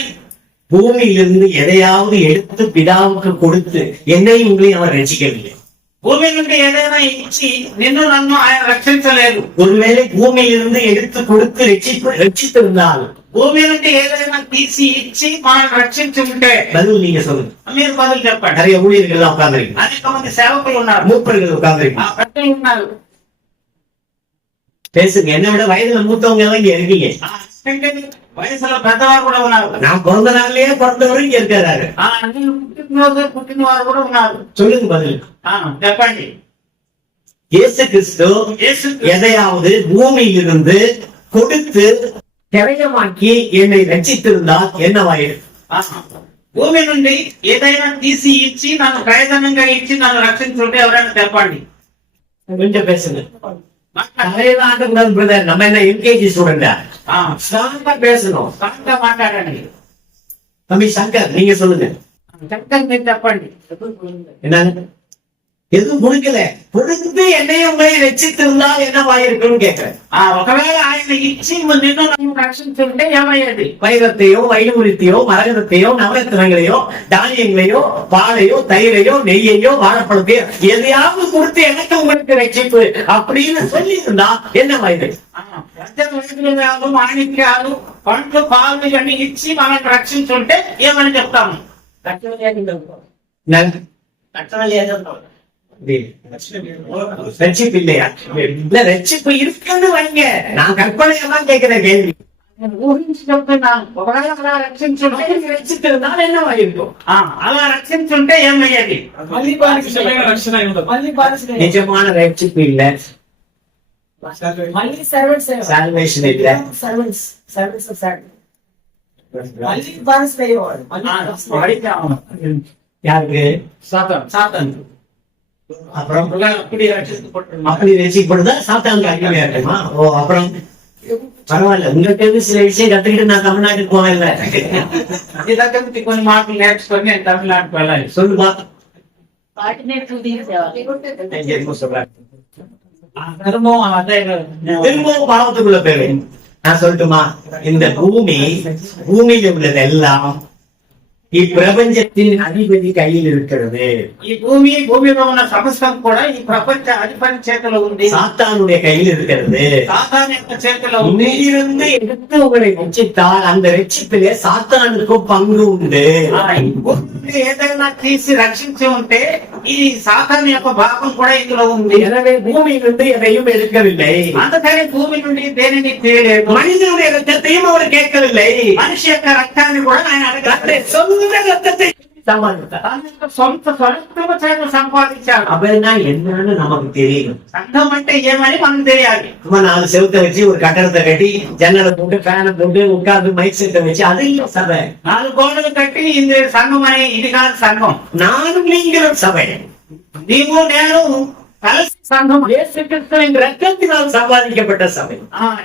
பூமியிலிருந்து எதையாவது எடுத்து பிதாவுக்கு கொடுத்து என்னை உங்களையும் அவர் ரட்சிக்கவில்லை. భూమి నుండి ఏదైనా ఇచ్చి నిన్ను నన్ను ఆయన రక్షించలేదు. ஒருவேளை பூமியிலிருந்து எடுத்து கொடுத்து ரட்சித்திருந்தால் భూమి నుండి ఏదైనా తీసి ఇచ్చి మనం రక్షించి ఉంటే பதில் நீங்க சொல்லுங்க. మీరు బదులు చెప్పండి. நிறைய ஊழியர்கள் எல்லாம் உட்கார்ந்துருக்கீங்க, అనేక మంది సేవకులు ఉన్నారు, மூப்பர்கள் உட்கார்ந்துருக்கீங்க. పెద్దలు ఉన్నారు. பேசுங்க. என்னை விட வயதுல மூத்தவங்க எல்லாம் இங்க இருக்கீங்க. అంటే వయసులో పెద్దవారు కూడా ఉన్నారు. நான் பிறந்த நாள்லயே பிறந்தவரும் இங்க இருக்கிறாரு. నేను పుట్టినరోజు పుట్టిన వారు కూడా ఉన్నారు. சொல்லுங்க பதில். చెప్పండి. இயேசு கிறிஸ்து எதையாவது பூமியிலிருந்து கொடுத்து கிரயமாக்கி என்னை ரட்சித்திருந்தால் என்னவாயிருக்கு? భూమి నుండి ఏదైనా తీసి ఇచ్చి నన్ను ప్రయోజనంగా ఇచ్చి నన్ను రక్షించుంటే ఎవరైనా చెప్పండి. கொஞ்சம் பேசுங்க. தலையெல்லாம் ஆட்டக்கூடாது பிரதர். நம்ம என்ன எல்கேஜி ஸ்டூடெண்டா? ஸ்ட்ராங்கா பேசணும். కరెక్ట్గా మాట్లాడండి. தம்பி சங்கர், நீங்க சொல்லுங்க. చక్కగా మీరు చెప్పండి. என்ன எதுவும் கொடுக்கல, கொடுத்து என்னையும் உங்களையும் ரட்சித்திருந்தால் என்னவாயிருக்குன்னு கேட்கிறேன். ఒకవేళ ఆయన ఇచ్చి నిన్ను నన్ను రక్షించుంటే ఏమయ్యేది? வைரத்தையோ, வைடூரியத்தையோ, மரகதத்தையோ, நவரத்னங்களையோ, தானியங்களையோ, பாலையோ, தயிரையோ, நெய்யையோ, வாழைப்பழத்தையோ எதையாவது கொடுத்து எனக்கு உங்களுக்கு ரட்சிப்பு அப்படின்னு சொல்லி இருந்தா என்னவாயிருக்கு? వైద్యులు, మాణిక్యాలు, పండ్లు, పాలు ఇవన్నీ ఇచ్చి మనం రక్షించుంటే ఏమని చెప్తాము? ரட்சிப்பு இல்லையா? இல்ல, ரட்சிப்பு இருக்குன்னு வைங்க. நான் கற்பனையெல்லாம் கேட்கிற கேள்வி. ఊహించి చెప్తున్నాను. ఒకవేళ అలా రక్షించుంటే ரட்சித்திருந்தால் என்னவாயிருக்கும்? అలా రక్షించుంటే ఏమయ్యేది? நிஜமான ரட்சிப்பு இல்ல, சால்வேஷன் இல்ல. யாருக்கு? సాతాను. அப்புறம் அப்படி ரட்சிக்கப்பட்டு அப்படி ரசிக்கப்படுதா சாத்தானுக்கு அடிமையா இருக்குமா? ஓ, அப்புறம் பரவாயில்ல. உங்கள்கிட்ட சில விஷயம் கத்துக்கிட்டு நான் தமிழ்நாட்டுக்கு போவேன்ல. ఇలాంటి కొన్ని మాటలు నేర్చుకొని నేను తమిళనాడుకు వెళ్ళాలి. சொல்லுப்பா. ధర్మం అదే திரும்பவும் பாவத்துக்குள்ள பேரு. நான் சொல்லட்டுமா? இந்த பூமியில உள்ளது எல்லாம் இப்பிரபஞ்சத்தின் அதிபதி கையில் இருக்கிறது. ఈ భూమిలో ఉన్న సమస్తం కూడా ఈ ప్రపంచ అధిపతి చేతిలో ఉంది. சாத்தானுடைய கையில் இருக்கிறது. సాతాను యొక్క చేతిలో ఉంది. உன்னிலிருந்து எடுத்து உங்களை ரட்சித்தால் அந்த ரட்சிப்பிலே சாத்தானுக்கும் பங்கு உண்டு. ఏదైనా తీసి రక్షించి ఉంటే ఈ సాతాను యొక్క భాగం కూడా ఇందులో ఉంది. எனவே பூமியிலிருந்து எதையும் எடுக்கவில்லை. అందుకని భూమి నుండి దేనిని తీయలేదు. மனிதனுடைய ரத்தத்தையும் அவர் கேட்கவில்லை. మనిషి యొక్క రక్తాన్ని కూడా ఆయన అడగలేదు. சொந்த ரத்தத்தை சம்பாதித்தார். తన యొక్క సొంత స్వరక్తము చేత సంపాదించాడు. அப்படின்னா என்னன்னு நமக்கு தெரியும். సంఘం అంటే ఏమని మనకు తెలియాలి. சும்மா 4 செவுத்த வச்சு ஒரு கட்டடத்தை கட்டி ஜன்னலை போட்டு ஃபேனை போட்டு உட்கார்ந்து மைக் செட்டை வச்சு அது இல்ல சபை. 4 గోడలు కట్టి ఇది సంఘం అనే ఇది కాదు సంఘం. நானும் நீங்களும் சபை. నీవు నేను கலசி సంఘం இயேசு கிறிஸ்துவின் ரத்தத்தினால் சம்பாதிக்கப்பட்ட சபை.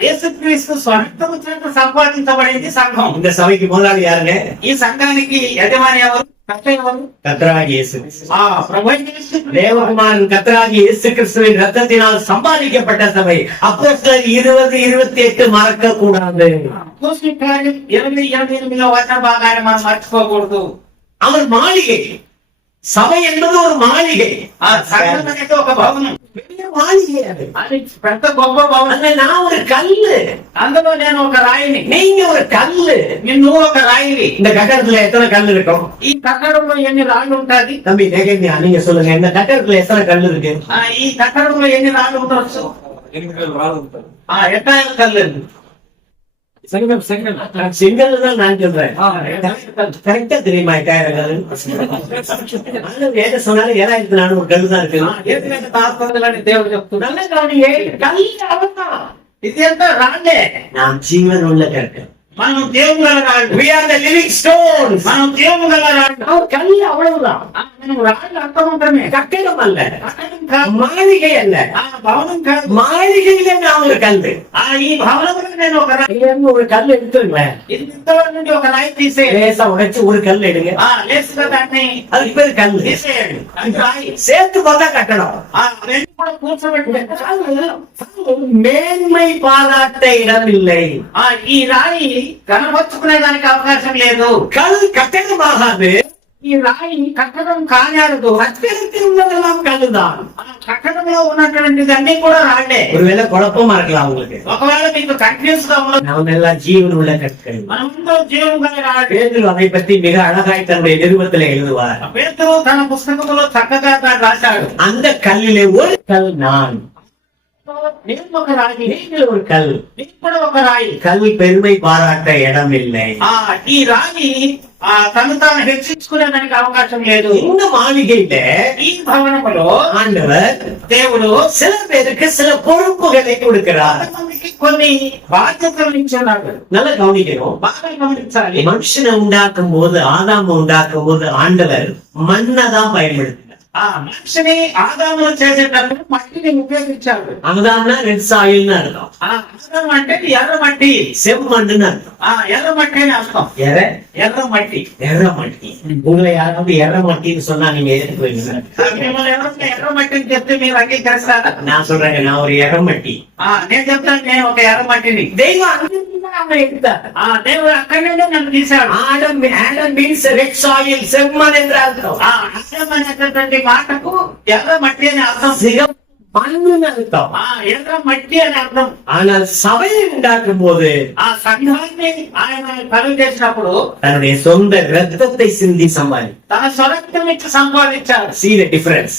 యేసుక్రీస్తు స్వరక్తము చేత సంపాదించబడింది సంఘం. இந்த సభைக்கு முதலாளி யாருங்க? ఈ సంఘానికి యజమాని ఎవరు? కర్త ఎవరు? கர்த்தராகிய இயேசு கிறிஸ்து. ప్రభు యేసు தேவகுமாரன் கர்த்தராகிய இயேசு கிறிஸ்துவின் ரத்தத்தினால் சம்பாதிக்கப்பட்ட சபை. அப்போஸ்தலர் 20:28 மறக்க கூடாது. అపోస్తలుల కార్యం 20:28 వచన భాగాన్ని మనం మర్చిపోకూడదు. அவர் மாளிகை. சபை என்பது ஒரு மாளிகை. సంఘం అనేది ఒక భవనం. பெரிய மாளிகை அது. అది పెద్ద గొప్ప భవనం. அதுல நான் ஒரு கல்லு, అందులో నేను ఒక రాయిని, நீங்க ஒரு கல்லு. నువ్వు ఒక రాయిని. இந்த கட்டடத்துல எத்தனை கல் இருக்கும்? ఈ కట్టడంలో ఎన్ని రాళ్ళు ఉంటాయి? தம்பி நெகன்யா, நீங்க சொல்லுங்க, இந்த கட்டடத்துல எத்தனை கல் இருக்கு? ఈ కట్టడంలో ఎన్ని రాళ్ళు ఉండవచ్చు? 8 రాళ్ళు ఉంటాయి. ఎట్టాయిల కళ్ళు செங்கல் தான் நான் சொல்றேன். கரெக்டா தெரியுமா எட்டாயிரம் ஏத சொன்னாலும் 7400 கல் தான் இருக்கு. తాత్పర్యాలని దేవుడు చెప్తున్నాడు. நல்ல கவனிங்க, கல் அவன்தான். ఇది ఎంత రాళ్ళే. நாம் ஜீவன் உள்ள கற்கள். మనం దేవుడు గల రాళ్ళు. We are the living stones. మనం దేవుడు గల రాళ్ళు. அவர் கல் அவ்வளவுதான். మనం రాళ్ళు అర్థమంటమే. கட்டிடம் அல்ல, కట్టడం కాదు, மாளிகை அல்ல. భవనం కాదు. மாளிகையில நான் ஒரு கல்லு. ఈ భవనంలో నేను ఒక రాయి. இங்கிருந்து ஒரு கல் எடுத்துங்களேன், ఇది ఇంతలో నుండి ఒక రాయి తీసేయండి. லேசா உடைச்சு ஒரு கல் எடுங்க, లేసుగా దాన్ని அதுக்கு பேரு கல்லு. తీసేయండి. అది రాయి. சேர்த்து பார்த்தா கட்டடம். రెండు కూడా కూర్చోబెట్టి மேன்மை பாராட்ட இடமில்லை. ఈ రాయి కనపరుచుకునే దానికి అవకాశం లేదు. கல் கட்டடமாகாது. ఈ రాయి కట్టడం కానాడదు. கட்டடத்தில் உள்ளதெல்லாம் கல்லுதான். కట్టడంలో ఉన్నటువంటిది అన్ని కూడా రాళ్లే. ஒருவேளை குழப்பமா இருக்கலாம் உங்களுக்கு. ఒకవేళ మీకు కన్ఫ్యూజ్ గా ఉండదు. நாம் எல்லாம் ஜீவன் உள்ள கற்கள். మనమంతా జీవం గల రాళ్ళు. பேதுரு அதை பற்றி மிக அழகாய் தன்னுடைய நிருபத்தில் எழுதுவார். పేతురు తన పుస్తకంలో చక్కగా దాన్ని రాశాడు. அந்த கல்லிலே ஒரு கல் நான், నేను ఒక రాయి, நீங்கள் ஒரு கல். నేను కూడా ఒక రాయి. கல் பெருமை பாராட்ட இடமில்லை. ఈ రాయి తను తాను హెచ్చించుకునేదానికి అవకాశం లేదు. இந்த மாளிகையில ఈ భవనములో ஆண்டவர் దేవుడు சில பேருக்கு சில பொறுப்புகளை கொடுக்கிறார். కొంతమందికి కొన్ని బాధ్యతలు ఇచ్చాడు. நல்லா கவனிக்கணும். బాగా గమనించాలి. மனுஷனை உண்டாக்கும் போது, ஆதாம உண்டாக்கும் போது ஆண்டவர் மண்ணதான் பயன்படுத்தினார். మనిషిని ఆదాములు చేసేటప్పుడు మట్టిని ఉపయోగించాడు. ஆதாம்னா ரெட் சாயில்னு அர்த்தம். ఆదాం అంటే ఎర్ర మట్టి. செம்மண்ணுன்னு అర్థం. ఎర్ర మట్టి అని అర్థం. ఎర్ర మట్టి. எர்ர மட்டி. உங்களை யாராவது எர்ர மட்டின்னு சொன்னா நீங்க ஏற்றுக்குவீங்க? మిమ్మల్ని ఎవరైనా ఎర్ర మట్టిని చెప్తే మీరు అంగీకరిస్తారా? நான் சொல்றேன், நான் ஒரு எர்ர మట్టి. నేను చెప్తాను, నేను ఒక ఎర్ర మట్టిని. தெய்வம் அங்கிருந்து அவனை எடுத்தார். దేవుడు అక్కడి నుండి నన్ను తీశాడు. ஆடம் மீன்ஸ் ரெட் சாயில், செம்மண் என்ற அர்த்தம். ఆదాం అనేటటువంటి మాటకు ఎర్ర మట్టి అని అర్థం. சிகம் மண்ணுன்னு அர்த்தம். ఎర్ర మట్టి అని అర్థం. ஆனால் சபையை உண்டாக்கும் போது ఆ సంఘాన్ని ఆయన కలుగు చేసినప్పుడు தன்னுடைய சொந்த ரத்தத்தை சிந்தி சம்பாதி. తన స్వరక్తం ఇచ్చి సంపాదించాడు. See the difference.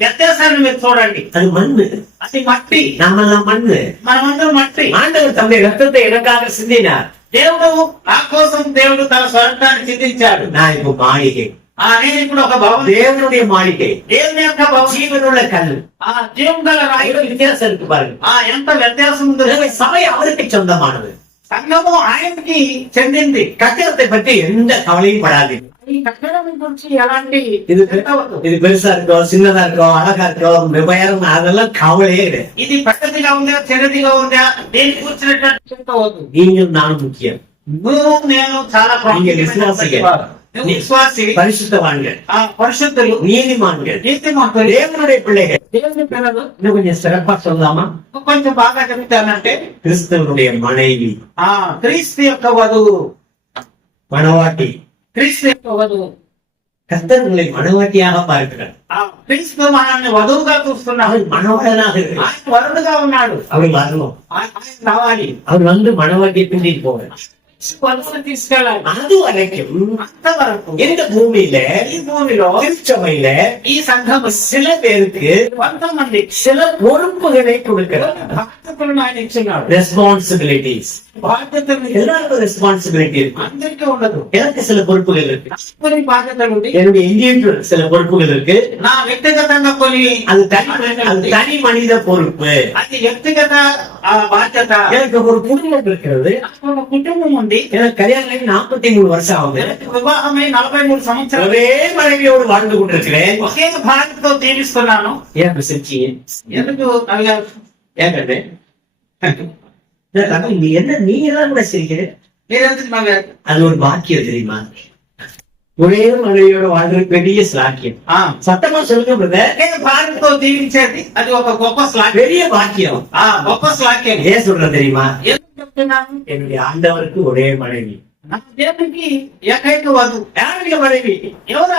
వ్యత్యాసాన్ని మీరు చూడండి. அது மண்ணு, అది మట్టి. நாமெல்லாம் மண்ணு. మనమందరం మట్టి. ஆண்டவர் தம்முடைய ரத்தத்தை எனக்காக சிந்தினார். దేవుడు నా కోసం దేవుడు తన స్వరక్తాన్ని చిందించాడు. நான் இப்போ மாளிகை, నేను ఇప్పుడు ఒక భవనం, தேவனுடைய மாளிகை, దేవుని యొక్క భవనం, ஜீவனுள்ள கல். జీవం గల రాయి. வித்தியாசம் இருக்கு பாருங்க. ఎంత వ్యత్యాసం ఉందో. எனவே சபை அவருக்கு சொந்தமானது. సంఘము ఆయనకి చెందింది. கட்டிடத்தை பற்றி எந்த கவலையும் படாதீங்க. ఈ కట్టడం గురించి ఎలాంటి இது பெருசா இருக்கும், சின்னதா இருக்கும், அழகா இருக்கும், விவரம், அதெல்லாம் கவலையே கிடையாது. ఇది పెద్దదిగా ఉందా చిన్నదిగా ఉందా దేని కూర్చున్నట్టు చింతవద్దు. நீங்கள் நான் முக்கியம். నువ్వు నేను చాలా విశ్వాసి, பரிசுத்தவான்கள், పరిశుద్ధులు, நீதிமான்கள், నీతిమంతులు, தேவனுடைய பிள்ளைகள். దేవుని పిల్లలు. இன்னும் கொஞ்சம் சிறப்பா சொல்லலாமா? కొంచెం బాగా చెప్తానంటే கிறிஸ்தவனுடைய மனைவி, క్రీస్తు యొక్క వధువు, மணவாட்டி. క్రీస్తు యొక్క వధువు. கர்த்தர் உங்களை மணவாட்டியாக பார்க்கிறார். క్రీస్తు మనల్ని వధువుగా చూస్తున్నాడు. அவர் மணவாளனாக இருக்கிறார். ఆయన వరుడుగా ఉన్నాడు. அவர் வரணும். ఆయన రావాలి. அவர் வந்து மணவாட்டியை பின்னிட்டு போவார். వధువుని తీసుకెళ్ళాలి. அது வரைக்கும் అంతవరకు இந்த பூமியில, ఈ భూమిలో, திருச்சபையில ఈ సంఘం சில பேருக்கு కొంతమంది சில பொறுப்புகளை கொடுக்கிறார். బాధ్యతలను ఆయన ఇచ్చినాడు. ரெஸ்பான்சிபிலிட்டிஸ். బాధ్యతలు எல்லாருக்கும் ரெஸ்பான்சிபிலிட்டி இருக்கு. అందరికీ ఉండదు. எனக்கு சில பொறுப்புகள் இருக்கு. కొన్ని బాధ్యతలు ఉంది. என்னுடைய இண்டிவிஜுவல் சில பொறுப்புகள் இருக்கு. నా వ్యక్తిగతంగా కొన్ని அது தனி மனித பொறுப்பு. అది వ్యక్తిగత బాధ్యత. எனக்கு ஒரு குடும்பம் இருக்கிறது. నాకు ఒక కుటుంబం ఉంది. ఉంది. எனக்கு கல்யாணம் ஆகி 43 வருஷம் ஆகுது. எனக்கு వివాహమై 43 సంవత్సరాలు. ஒரே மனைவியோடு வாழ்ந்து கொண்டிருக்கிறேன். ఒకే భార్యతో జీవిస్తున్నాను. ஏன் சிரிச்சி ఎందుకు నవ్వారు? ஏன் கண்டேன் நீ என்ன நீங்க எல்லாம் கூட சிரிக்கிறேன். మీరెందుకు నవ్వారు? அது ஒரு பாக்கியம் தெரியுமா? ஒரே மனைவியோட வாழ்றது பெரிய ஸ்லாக்கியம். சத்தமா சொல்லுங்க பிரதர். ఒకే భార్యతో జీవించేది అది ఒక గొప్ప శ్లాఘ్యం. பெரிய பாக்கியம். గొప్ప శ్లాఘ్యం. ஏன் சொல்றேன் தெரியுமா? ఎందుకు చెప్తున్నాను? என்னுடைய ஆண்டவருக்கு ஒரே மனைவி. నా దేవునికి ఏకైక వధు. யாருடைய மனைவி? ఎవరు?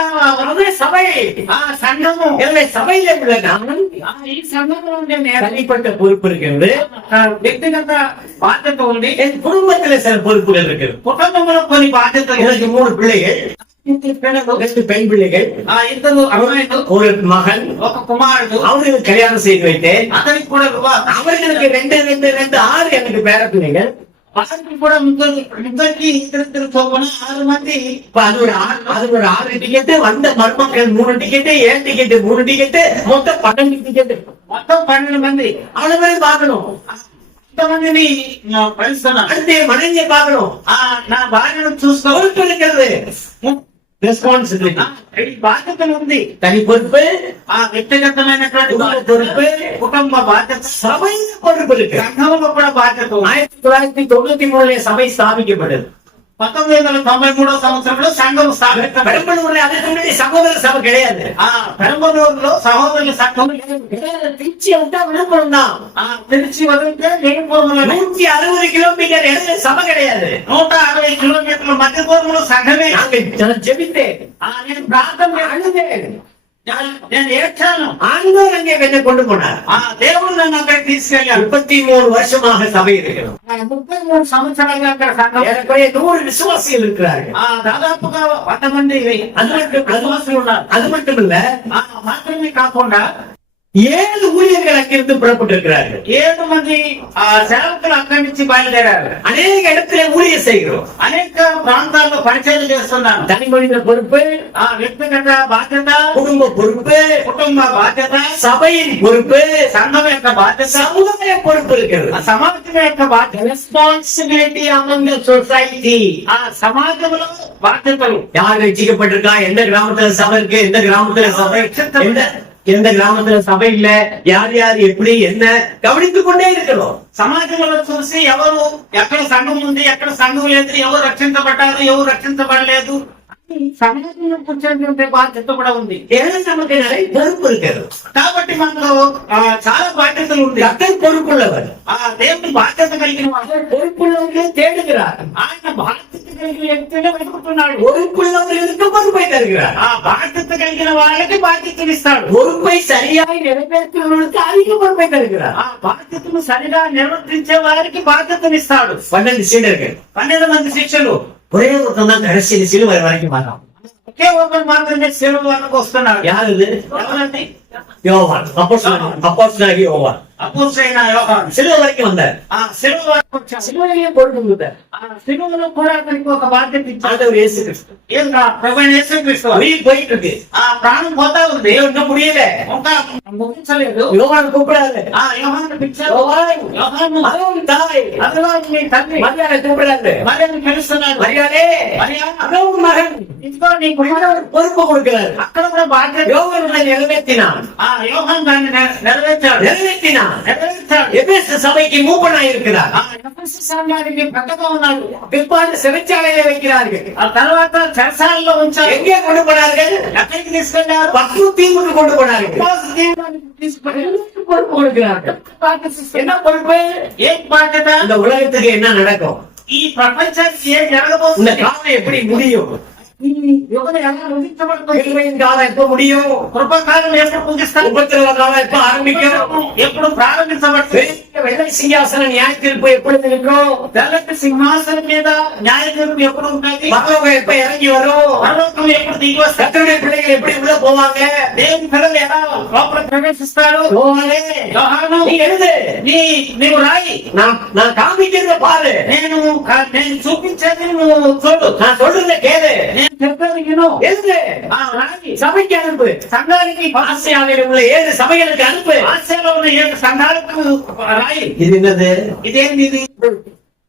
அதே சபை. సంఘము. எனவே சபையில உள்ள நான் ఈ సంఘంలో ఉండే నేను தனிப்பட்ட பொறுப்பு இருக்கிறது. వ్యక్తిగత బాధ్యత ఉంది. என் குடும்பத்துல சில பொறுப்புகள் இருக்கிறது. కుటుంబంలో కొన్ని బాధ్యతలు. எனக்கு 3 பிள்ளைகள், 2 பெண் பிள்ளைகள், ఇద్దరు అమ్మాయిలు, ஒரு மகன், ఒక కుమారుడు. அவர்களுக்கு கல்யாணம் செய்து வைத்தேன். అతనికి కూడా వివాహం. அவர்களுக்கு 2 6 எனக்கு பேர பிள்ளைகள். వారికి కూడా ఇద్దరికి ఇద్దరు చొప్పున 6 మంది. இப்ப அது ஒரு 6 டிக்கெட், வந்த மருமக்கள் 3 டிக்கெட், என் டிக்கெட் 3 டிக்கெட், மொத்தம் 12 டிக்கெட். మొత్తం 12 మంది. அவ்வளவு பேரும் பார்க்கணும். ఇంతమందిని పలుస్తున్నాను. அடுத்து என் மனைவியை பார்க்கணும். నా భార్యను చూసుకో. பொறுப்பு இருக்கிறது. ரெஸ்பான்சிபிலிட்டி. ఈ బాధ్యతలు ఉంది. தனி பொறுப்பு, వ్యక్తిగతమైనటువంటి பொறுப்பு, కుటుంబ బాధ్యత, சபையில பொறுப்பு இருக்கு. సంఘంలో కూడా బాధ్యత ఉంది. 1993 சபை ஸ்தாபிக்கப்பட்டது. 1993 సంవత్సరంలో సంఘం స్థాపించబడింది. பெரம்பலூர்ல அதுக்கு முன்னாடி சகோதர சபை கிடையாது. పెరంబలూరులో సహోదరుల సంఘం திருச்சி விட்டா விழுப்புரம் தான். తిరిచి వదిలితే వేణుగోళంలో 160 கிலோமீட்டர் இடத்துல சபை கிடையாது. 160 కిలోమీటర్ల మధ్య దూరంలో సంఘమే. நாங்க ஜெபித்தேன். నేను ప్రార్థన అడిగేది. నేను ఏడ్చాను. ஆண்டவர் அங்கே என்னை கொண்டு போனார். దేవుడు నన్ను అక్కడికి తీసుకెళ్ళాడు. 33 வருஷமாக சபை இருக்கிறோம். 33 సంవత్సరాలుగా అక్కడ సంఘం. ஏறக்குறைய 100 விசுவாசிகள் இருக்கிறார்கள். దాదాపుగా 100 మంది విశ్వాసులు ఉన్నారు. அது மட்டும் இல்ல, మాత్రమే కాకుండా 7 ஊழியர்கள் அங்கிருந்து புறப்பட்டு இருக்கிறார்கள். 7 మంది సేవకులు అక్కడి నుంచి బయలుదేరారు. அநேக இடத்துல ஊழியம் செய்கிறோம். అనేక ప్రాంతాల్లో పరిచయం చేస్తున్నాను. தனி மனித பொறுப்பு, వ్యక్తిగత బాధ్యత, குடும்ப பொறுப்பு, కుటుంబ బాధ్యత, சபையின் பொறுப்பு, సంఘం యొక్క బాధ్యత, சமுதாய பொறுப்பு இருக்கிறது. సమాజం యొక్క బాధ్యత. Responsibility among the society. సమాజంలో బాధ్యతలు. யார் ரட்சிக்கப்பட்டிருக்கா, எந்த கிராமத்துல சபை இருக்கு, எந்த கிராமத்துல சபை, எந்த கிராமத்துல சபை இல்ல, யார் யார் எப்படி என்ன கவனித்துக் கொண்டே இருக்கணும். సమాజంలో చూసి ఎవరు ఎక్కడ సంఘం ఉంది, ఎక్కడ సంఘం లేదు, ఎవరు రక్షించబడ్డారు, ఎవరు రక్షించబడలేదు, సమాజంలో కూర్చొని బాధ్యత కూడా ఉంది. ஏன்னா நமக்கு நிறைய பொறுப்பு இருக்கிறது. కాబట్టి మనకు చాలా బాధ్యతలు ఉంది. கர்த்தர் பொறுப்புள்ளவர். దేవుని బాధ్యత కలిగిన వాడు. பொறுப்புள்ளவர்களே தேடுகிறார். ఆయన బాధ్యత కలిగిన వ్యక్తిని వెతుకుతున్నాడు. பொறுப்புள்ளவர்களுக்கு பொறுப்பை தருகிறார். బాధ్యత కలిగిన వాళ్ళకి బాధ్యతనిస్తాడు. பொறுப்பை சரியாய் நிறைவேற்றுவதற்கு அதிக பொறுப்பை தருகிறார். బాధ్యతను సరిగా నిర్వర్తించే వారికి బాధ్యతనిస్తాడు. 12 சீடர்கள், 12 మంది శిష్యులు. ஒரே ஒருத்தன் தான் கடைசியில் சிலுவை வரைக்கும் வரான். ఒకే ఒకరు మాత్రమే శిలువ వరకు వస్తున్నాడు. யார் இது? ఎవరండి? யோவான். அப்போஸ்தலனாகிய யோவான் అపోస్తలుడైన యోహాను சிலுவை வரைக்கும் வந்தார். శిలువ వరకు వచ్చాడు. சிலுவையிலே பொறுப்பு கொடுத்தார். శిలువలో కూడా అతనికి ఒక బాధ్యత ఇచ్చాడు. ஆண்டவர் இயேசு கிறிஸ்து. ప్రభువైన యేసుక్రీస్తు. உயிர் போயிட்டு இருக்கு. ప్రాణం పోతా ఉంది. ஒன்றும் முடியல. ఇంకా ముగించలేదు. யோவான் கூப்பிடாரு. యోహాను పిలిచాడు. యోహాను அதோடு தாய், అదిగో నీ తండ్రి. மரியாதை கூப்பிடாரு. మరియను పిలుస్తున్నాడు. மரியாதை, మరియా, அதோடு மகன். ఇదిగో నీ కుమారుడు. பொறுப்பு கொடுக்கிறார். అక్కడ కూడా బాధ్యత. யோவான் அதை நிறைவேற்றினான். యోహాను దాన్ని నెరవేర్చాడు. నెరవేర్చాడు. எபேசு சபைக்கு மூப்பனாய் இருக்கிறார். ఎఫెసు సంఘానికి పెద్దగా ఉన్నాడు. பிற்பாடு சிறைச்சாலையில வைக்கிறார்கள். ఆ తర్వాత చెరసాలలో ఉంచారు. எங்கே கொண்டு போனார்கள்? ఎక్కడికి తీసుకెళ్లారు? பத்து தீவுக்கு கொண்டு போனார்கள். பொறுப்பு கொடுக்கிறார்கள். என்ன பொறுப்பு? ఏం బాధ్యత? இந்த உலகத்துக்கு என்ன நடக்கும்? ఈ ప్రపంచానికి ఏం இந்த జరగబోతుంది? காலம் எப்படி முடியும்? ఈ యుగం ఎలా ముగించబడుతుంది? கிருபையின் காலம் எப்ப முடியும்? కృపకాలం ఎప్పుడు ముగిస్తారు? உபத்திரவ காலம் எப்ப ஆரம்பிக்கும்? ఎప్పుడు ప్రారంభించబడుతుంది? வெள்ளை சிங்காசன நியாய தீர்ப்பு எப்பொழுது இருக்கும்? తెల్లటి సింహాసనం మీద న్యాయ తీర్పు ఎప్పుడు ఉంటుంది? பரலோகம் எப்ப இறங்கி வரும்? పరలోకం ఎప్పుడు దిగి వస్తారు? கர்த்தருடைய பிள்ளைகள் எப்படி உள்ள போவாங்க? దేవుని పిల్లలు ఎలా లోపల ప్రవేశిస్తారు? யோவானே, యోహాను, நீ எழுது. నీవు రాయి. நான் కామిக்கிறத பாரு. నేను చూపించేది నువ్వు చూడు. நான் சொல்றத கேளு. నేను చెప్పేది విను. எழுது. రాయి. சபைக்கு அனுப்பு. సంఘానికి ஆசியாவில் உள்ள 7 சபைகளுக்கு அனுப்பு. ఆసియాలో ఉన్న 7 సంఘాలకు రాయి. இது என்னது? ఇదేంది ఇది?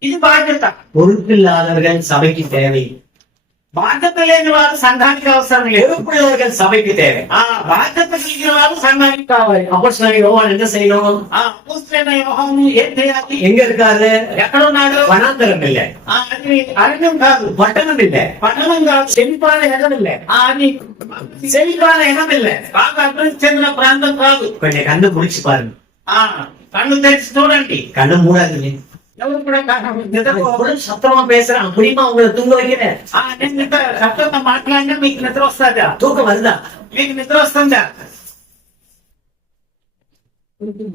ఇది బాధ్యత. பொறுப்பில்லாதவர்கள் சபைக்கு தேவை. బాధ్యత లేని వారు సంఘానికి అవసరం లేదు. பொறுப்புள்ளவர்கள் சபைக்கு தேவை. బాధ్యత కలిగిన వారు సంఘానికి కావాలి. அப்போஸ்தலனாகிய யோவான் என்ன செய்யணும்? అపోస్తలుడైన యోహాను ఏం చేయాలి? எங்க இருக்காரு? ఎక్కడ ఉన్నాడు? வனாந்தரம் இல்ல, అది అరణ్యం కాదు, பட்டணம் இல்ல, పట్టణం కాదు, செழிப்பான இடம் இல்ல, అది செழிப்பான இடம் இல்ல. బాగా అభివృద్ధి చెందిన ప్రాంతం కాదు. கொஞ்சம் கண்ணு முடிச்சு பாருங்க. కళ్ళు తెరిచి చూడండి. கண்ணு மூடாதீங்க. ఎవరు కూడా அவ்வளவு சத்தமா பேசுறான், அப்படிமா உங்களை தூங்க வைக்கிறேன். నేను నిద్ర శబ్దంతో మాట్లాడినా మీకు నిద్ర వస్తుందా? தூக்கம் வருதா? మీకు నిద్ర వస్తుందా?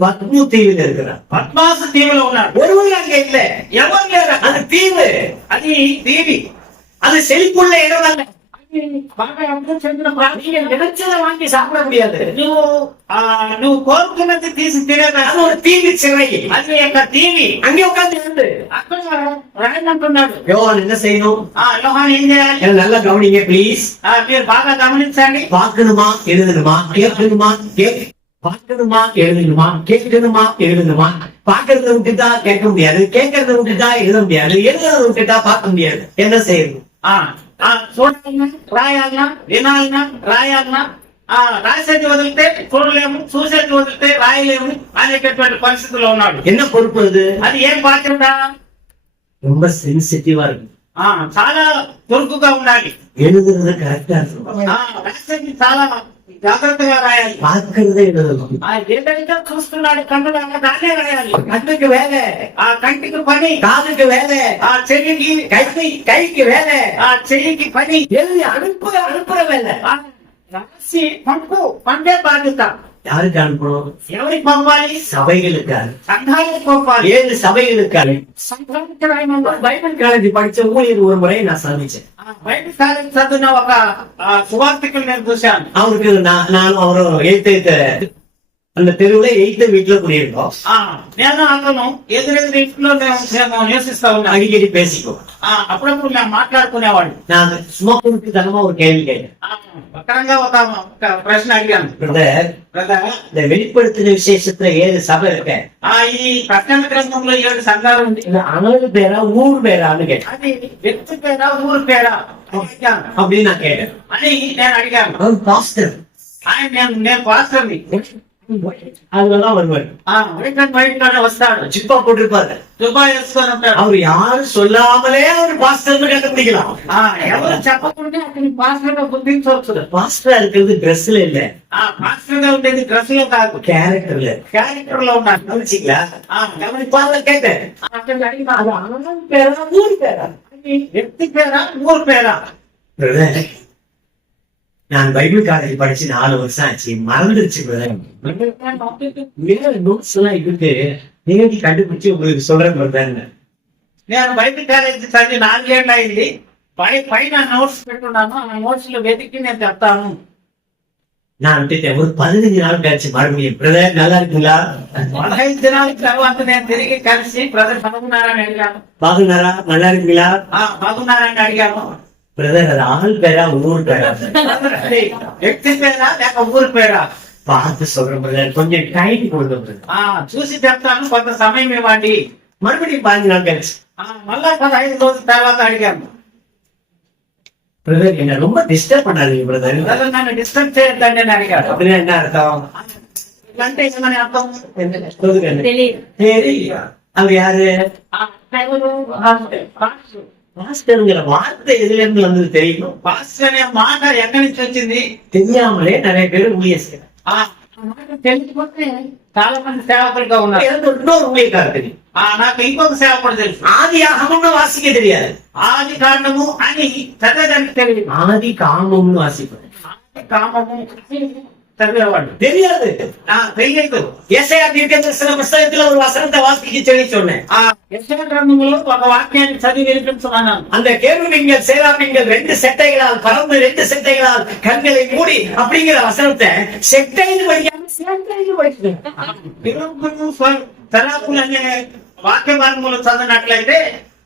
பத்மு தீவில் இருக்கிறான். పద్మాస దీవిలో ఉన్నాడు. ஒருவர் அங்க இல்ல. ఎవరు లేరు. அது தீவு, అది దీవి. அது செழிப்புள்ள இடம் அல்ல. అది బాగా అభివృద్ధి చెందిన ప్రాంతం. நீங்க நினைச்சதை வாங்கி சாப்பிட முடியாது. నువ్వు కోరుకున్నది తీసి తినేదా? அது ஒரு தீவு சிறை. అది యొక్క దీవి. அங்கே உட்கார்ந்து இருந்து అక్కడ రాయమంటున్నాడు. யோவான் என்ன செய்யணும்? యోహాను ఏం చేయాలి? எனக்கு நல்லா கவனிங்க ப்ளீஸ். మీరు బాగా గమనించండి. பார்க்கணுமா எழுதணுமா? கேட்கணுமா பார்க்கணுமா எழுதணுமா? கேட்கணுமா எழுதணுமா? பார்க்கறத விட்டுட்டா கேட்க முடியாது, கேட்கறத விட்டுட்டா எழுத முடியாது, எழுதுறத விட்டுட்டா பார்க்க முடியாது. என்ன செய்யணும்? చూడాలన్నా రాయాలన్నా వినాలన్నా రాయాలన్నా రాసేది వదిలితే చూడలేము, చూసేది వదిలితే రాయలేము అనేటటువంటి పరిస్థితుల్లో ఉన్నాడు. என்ன பொறுப்பு அது? అది ఏం బాధ్యత? ரொம்ப சென்சிட்டிவா இருக்கும். చాలా చురుకుగా ఉండాలి. எழுதுறது கரெக்டா இருக்கும். రాసేది చాలా జాగ్రత్తగా రాయాలి. பார்க்கறதே எழுதணும். ఏదైతే చూస్తున్నాడు కన్నులు దాన్నే రాయాలి. கண்ணுக்கு வேலை, కంటికి పని, காதுக்கு வேலை, చెయ్యికి கைக்கு வேலை, చెయ్యికి పని, எழுதி அனுப்புற வேலை. రాసి పంపే బాధ్యత. யாருக்கு அனுப்பணும்? ఎవరికి పంపాలి? சபைகளுக்கு. సంఘానికి పంపాలి. 7 சபைகளுக்கு. సంఘానికి రాయమన్నా. பைபிள் காலேஜ் படிச்ச ஊழியர் ஒரு முறை நான் சந்திச்சேன். బయట కాలేజ్ చదివిన ఒక సువార్థికులు నేను చూశాను. அவருக்கு நான் அவரும் அந்த தெருவுல 8th வீட்டுல குடியிருந்தோம். నేను అతను ఎదురెదురు ఇంట్లో మేము నివసిస్తా ఉన్నాం. அடிக்கடி பேசிக்கோ. అప్పుడప్పుడు మేము మాట్లాడుకునేవాళ్ళు. நான் சும்மா தனமா ஒரு கேள்வி கேட்டேன். పక్కనంగా ఒక ప్రశ్న అడిగాను. பிரதர், இந்த வெளிப்படுத்தின விசேஷத்துல 7 சபை இருக்க, ఈ ప్రకటన గ్రంథంలో 7 సంఘాలు ఉంది. இந்த அனல் பேரா ஊர் பேரான்னு கேட்டேன். అది వ్యక్తి పేరా ఊరు పేరా அப்படின்னு நான் கேட்டேன். అని నేను అడిగాను. அவர் பாஸ்டர். నేను పాస్టర్ని. அதுலதான் வருவாரு. బయట వస్తాడు. சிப்பா போட்டிருப்பாரு, దుబ్బా వేసుకొని ఉంటాడు. அவர் யாரும் சொல்லாமலே அவர் பாஸ்டர்னு கண்டுபிடிக்கலாம். ఎవరు చెప్పకుండా అతని పాస్టర్ గా గుర్తించవచ్చు. பாஸ்டரா இருக்கிறது ட்ரெஸ்ல இல்ல, పాస్టర్ గా ఉండేది డ్రెస్ లో కాదు, கேரக்டர்ல. క్యారెక్టర్ లో ఉన్నాడు. கவனிச்சிங்களா? గమనించాలని கேட்டேன். అతను అడిగిన అది ఆనందం పేరా ఊరు పేరా? వ్యక్తి పేరా ఊరు పేరా? பிரதர், நான் பைபிள் காலேஜ் படிச்சு 4 வருஷம் ஆச்சு, மறந்துருச்சு பிரதர். நோட்ஸ் எல்லாம் இருக்கு, நீங்க கண்டுபிடிச்சு உங்களுக்கு சொல்றேன் பிரதர். నేను బయట కాలేజీ చదివి 4 ఏళ్ళు అయింది. పైన నోట్స్ పెట్టున్నాను. ఆ నోట్స్ లో వెతికి నేను చెప్తాను. நான் விட்டுட்டேன். ஒரு 15 நாள் கழிச்சு மறுபடியும், பிரதர் நல்லா இருக்குங்களா? 15 దినాల తర్వాత నేను తిరిగి కలిసి బ్రదర్ బాగున్నారని అడిగాను. பாகுனாரா, நல்லா இருக்குங்களா? బాగున్నారని అడిగాను. பிரதர், அது ஆள் பேரா ஊர் பேரா? వ్యక్తి పేరా లేక ఊరు పేరా? பார்த்து சொல்றேன் பிரதர், கொஞ்சம் டைம் கொடுங்க. చూసి చెప్తాను, కొంత సమయం ఇవ్వండి. மறுபடியும் 15 நாள் கழிச்சு మళ్ళా 15 రోజుల తర్వాత అడిగాను. பிரதர், என்ன ரொம்ப டிஸ்டர்ப் பண்ணாதீங்க பிரதர். బ్రదర్ నన్ను డిస్టర్బ్ చేయొద్దండి అని అడిగాడు. அப்படின்னா என்ன அர்த்தம்? అంటే ఏమని అర్థం? சரி, அவர் யாரு? பாஸ்டர்ங்கிற வார்த்தை எதுல இருந்து வந்தது தெரியும்? పాస్టర్ అనే మాట ఎక్కడి నుంచి వచ్చింది? தெரியாமலே நிறைய பேர் ஊழியர் செய்யறாங்க. తెలిసిపోతే చాలా మంది సేవకులుగా ఉన్నారు. இன்னொரு ஊழியக்காரர் தெரியும். నాకు ఇంకొక సేవకుడు తెలుసు. ஆதி ஆகமம்னு வாசிக்க தெரியாது, ఆది కాండము అని చదివేదానికి తెలియదు. ஆதி காமம்னு வாசிப்பேன். ఆది కామము చదివేవాడు தெரியாது. తెలియదు. ஏசாயா தீர்க்கதரிசன புஸ்தகத்துல ஒரு வசனத்தை வாசிக்க சொல்லி சொன்னேன். యెషయా గ్రంథంలో ఒక వాక్యాన్ని చదివి వినిపించమన్నాను. அந்த கேருபீன்கள் சேராபீன்கள் 2 செட்டைகளால் பறந்து 2 செட்டைகளால் கண்களை மூடி அப்படிங்கிற வசனத்தை செட்டைன்னு படிக்காம சேட்டைன்னு படிச்சுட்டேன். సరాపులు అనే వాక్య భాగంలో చదివినట్లయితే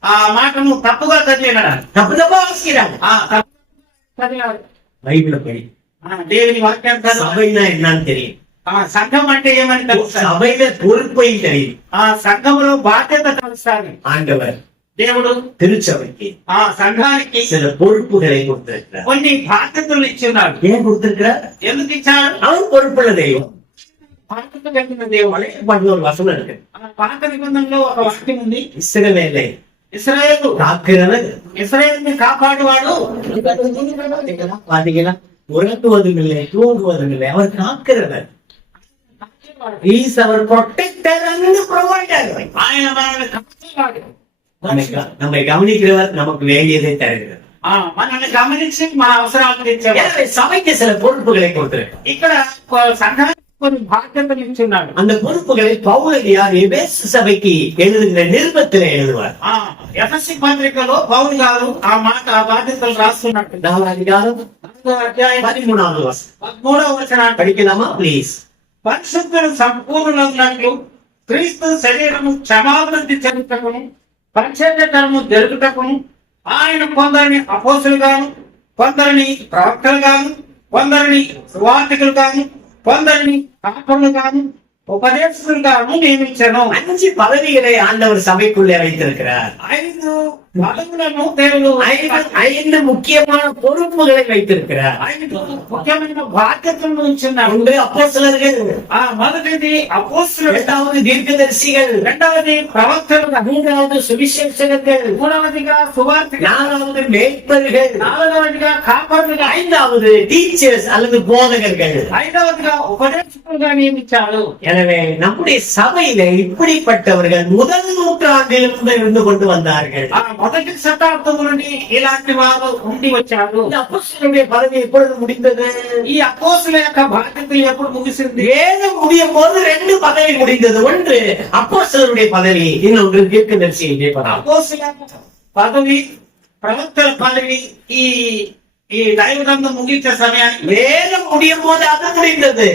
ఆ మాటను తప్పుగా చదివినాడు. தப்பு தப்பா வாசிக்கிறாங்க. చదివాడు. பைபிள படி. దేవుని వాక్యాన్ని சபைனா என்னன்னு தெரியும். సంఘం అంటే ఏమని తెలుస్తాడు. சபையில பொறுப்பையும் தெரியும். సంఘంలో బాధ్యత తెలుస్తాడు. ஆண்டவர் దేవుడు திருச்சபைக்கு సంఘానికి சில பொறுப்புகளை கொடுத்திருக்கிறார். కొన్ని బాధ్యతలు ఇచ్చున్నాడు. ஏன் கொடுத்திருக்கிறார்? ఎందుకు ఇచ్చాడు? அவர் பொறுப்புள்ள தெய்வம். బాధ్యత కలిగిన దేవుడు. பழைய பாட்டுல ஒரு வசனம் இருக்கு. పాత నిబంధనలో ఒక వాక్యం ఉంది. இஸ்ரவேலை ఇశ్రాయేలు காக்கிறவர், ఇశ్రాయేలుని కాపాడువాడు. பாத்தீங்களா, உறங்குவதும் இல்லை தூங்குவதும் இல்லை, அவர் காக்கிறவர். He's our protector and provider. ఆయన మనల్ని కాపాడువాడు. நம்மை கவனிக்கிறவர், நமக்கு வேண்டியதை தருகிறார். మనల్ని గమనించి మన అవసరాలు తీర్చేవాడు. எனவே சபைக்கு சில பொறுப்புகளை கொடுத்திருக்கிறார். ఇక్కడ సంఘానికి కొన్ని బాధ్యతలు ఇచ్చున్నాడు. அந்த பொறுப்புகளை பவுலடியார் எபேசு சபைக்கு எழுதுகிற நிருபத்திலே எழுதுவார். ఎఫెసీ పత్రికలో పౌలు గారు ఆ బాధ్యతలు రాస్తున్నట్టు 4వ అధ్యాయం 13వ వచనం. 13వ వచనాన్ని படிக்கலாமா ప్లీజ్? పరిశుద్ధులు సంపూర్ణులైనట్లు క్రీస్తు శరీరము క్షమాభివృద్ధి చెందుటకును పరిచర్యకరము జరుగుటకును ఆయన కొందరిని అపోస్తులుగాను, కొందరిని ప్రవక్తలుగాను, కొందరిని సువార్తికులుగాను, కొందరిని కాపరులుగాను, ఉపదేశకులుగాను నియమించను. 5 பதவிகளை ஆண்டவர் சபைக்குள்ளே வைத்திருக்கிறார். 5 పదవులను దేవుడు 5 முக்கியமான பொறுப்புகளை வைத்திருக்கிறார். 5 ముఖ్యమైన బాధ్యతలను ఉంచున్నాడు. ஒன்று அப்போஸ்தலர்கள், మొదటిది అపోస్తులు, இரண்டாவது தீர்க்கதரிசிகள், రెండవది ప్రవక్తలు, மூன்றாவது சுவிசேஷகர்கள், మూడవదిగా సువార్తికులు, நாலாவது மேய்ப்பர்கள், నాలుగవదిగా కాపరులుగా, ஐந்தாவது டீச்சர்ஸ் அல்லது போதகர்கள். ఐదవదిగా ఉపదేశకులుగా నియమించాడు. எனவே நம்முடைய சபையில இப்படிப்பட்டவர்கள் முதல் நூற்றாண்டிலிருந்து இருந்து கொண்டு வந்தார்கள். మొదటి శతాబ్దం నుండి ఇలాంటి వారు ఉండి వచ్చారు. இந்த அப்போஸ்தலருடைய பதவி எப்பொழுது முடிந்தது? ఈ అపోస్తుల యొక్క బాధ్యతలు ఎప్పుడు ముగిసింది? வேதம் முடியும் போது 2 பதவி முடிந்தது. ஒன்று அப்போஸ்தலருடைய பதவி, இன்னொன்று தீர்க்கதரிசியுடைய பதவி. అపోస్తుల పదవి, ప్రవక్తల పదవి, ఈ దైవదండం ముగించే సమయానికి, வேதம் முடியும் போது அது முடிந்தது.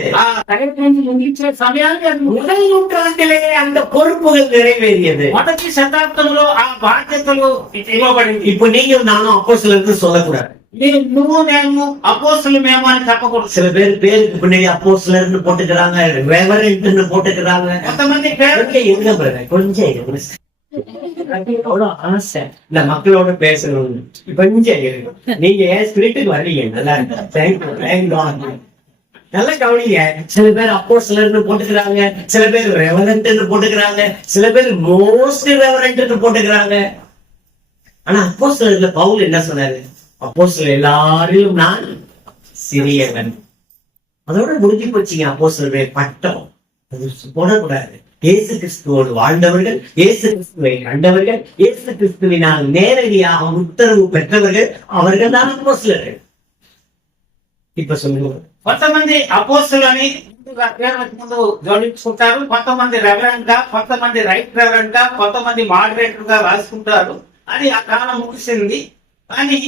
దైవదండం ముగించే సమయానికి అది முதல் நூற்றாண்டிலே அந்த பொறுப்புகள் நிறைவேறியது. మొదటి శతాబ్దంలో ఆ బాధ్యతలు ఇవ్వబడింది. இப்ப நீங்க நானும் அப்போஸ்தலர்னு சொல்லக்கூடாது. మీరు నువ్వు నేను అపోస్తులు మేము అని చెప్పకూడదు. சில பேருக்கு பின்னாடி அப்போஸ்தலர்னு போட்டுக்கிறாங்க, ரெவரண்ட்னு போட்டுக்கிறாங்க. కొంతమంది పేరు இருங்க பிரதர், கொஞ்சம் இருங்க. அவ்வளவு ஆசை இந்த மக்களோட பேசணும். கொஞ்சம் இருங்க. நீங்க ஏன் ஸ்பிரிட்டுக்கு வரீங்க, நல்லா இருக்கு. தேங்க்யூ. நல்லா கவனிங்க. சில பேர் அப்போஸ்தலர்னு போட்டுக்கிறாங்க, சில பேர் ரெவரண்ட்னு போட்டுக்கிறாங்க, சில பேர் மோஸ்ட் ரெவரண்ட்னு போட்டுக்கிறாங்க. ஆனா அப்போஸ்தலர்ல பவுல் என்ன சொன்னாரு? அப்போஸ்தலர் எல்லாரிலும் நான் சிறியவன். அதோட முடிஞ்சு போச்சுங்க. அப்போஸ்தலருடைய பட்டம் அது போடக்கூடாது. இயேசு கிறிஸ்துவோடு வாழ்ந்தவர்கள், இயேசு கிறிஸ்துவை கண்டவர்கள், இயேசு கிறிஸ்துவினால் நேரடியாக உத்தரவு பெற்றவர்கள், அவர்கள் தான் அப்போஸ்தலர்கள். இப்ப சொல்லுங்க. కొంతమంది అపోస్తులని ముందుగా పేరు ముందు జోడించుకుంటారు, కొంతమంది రెవరెంట్ గా, కొంతమంది రైట్ రెవరెంట్ గా, కొంతమంది మోడరేటర్ గా రాసుకుంటారు. అది ఆ కాలం ముగిసింది. కానీ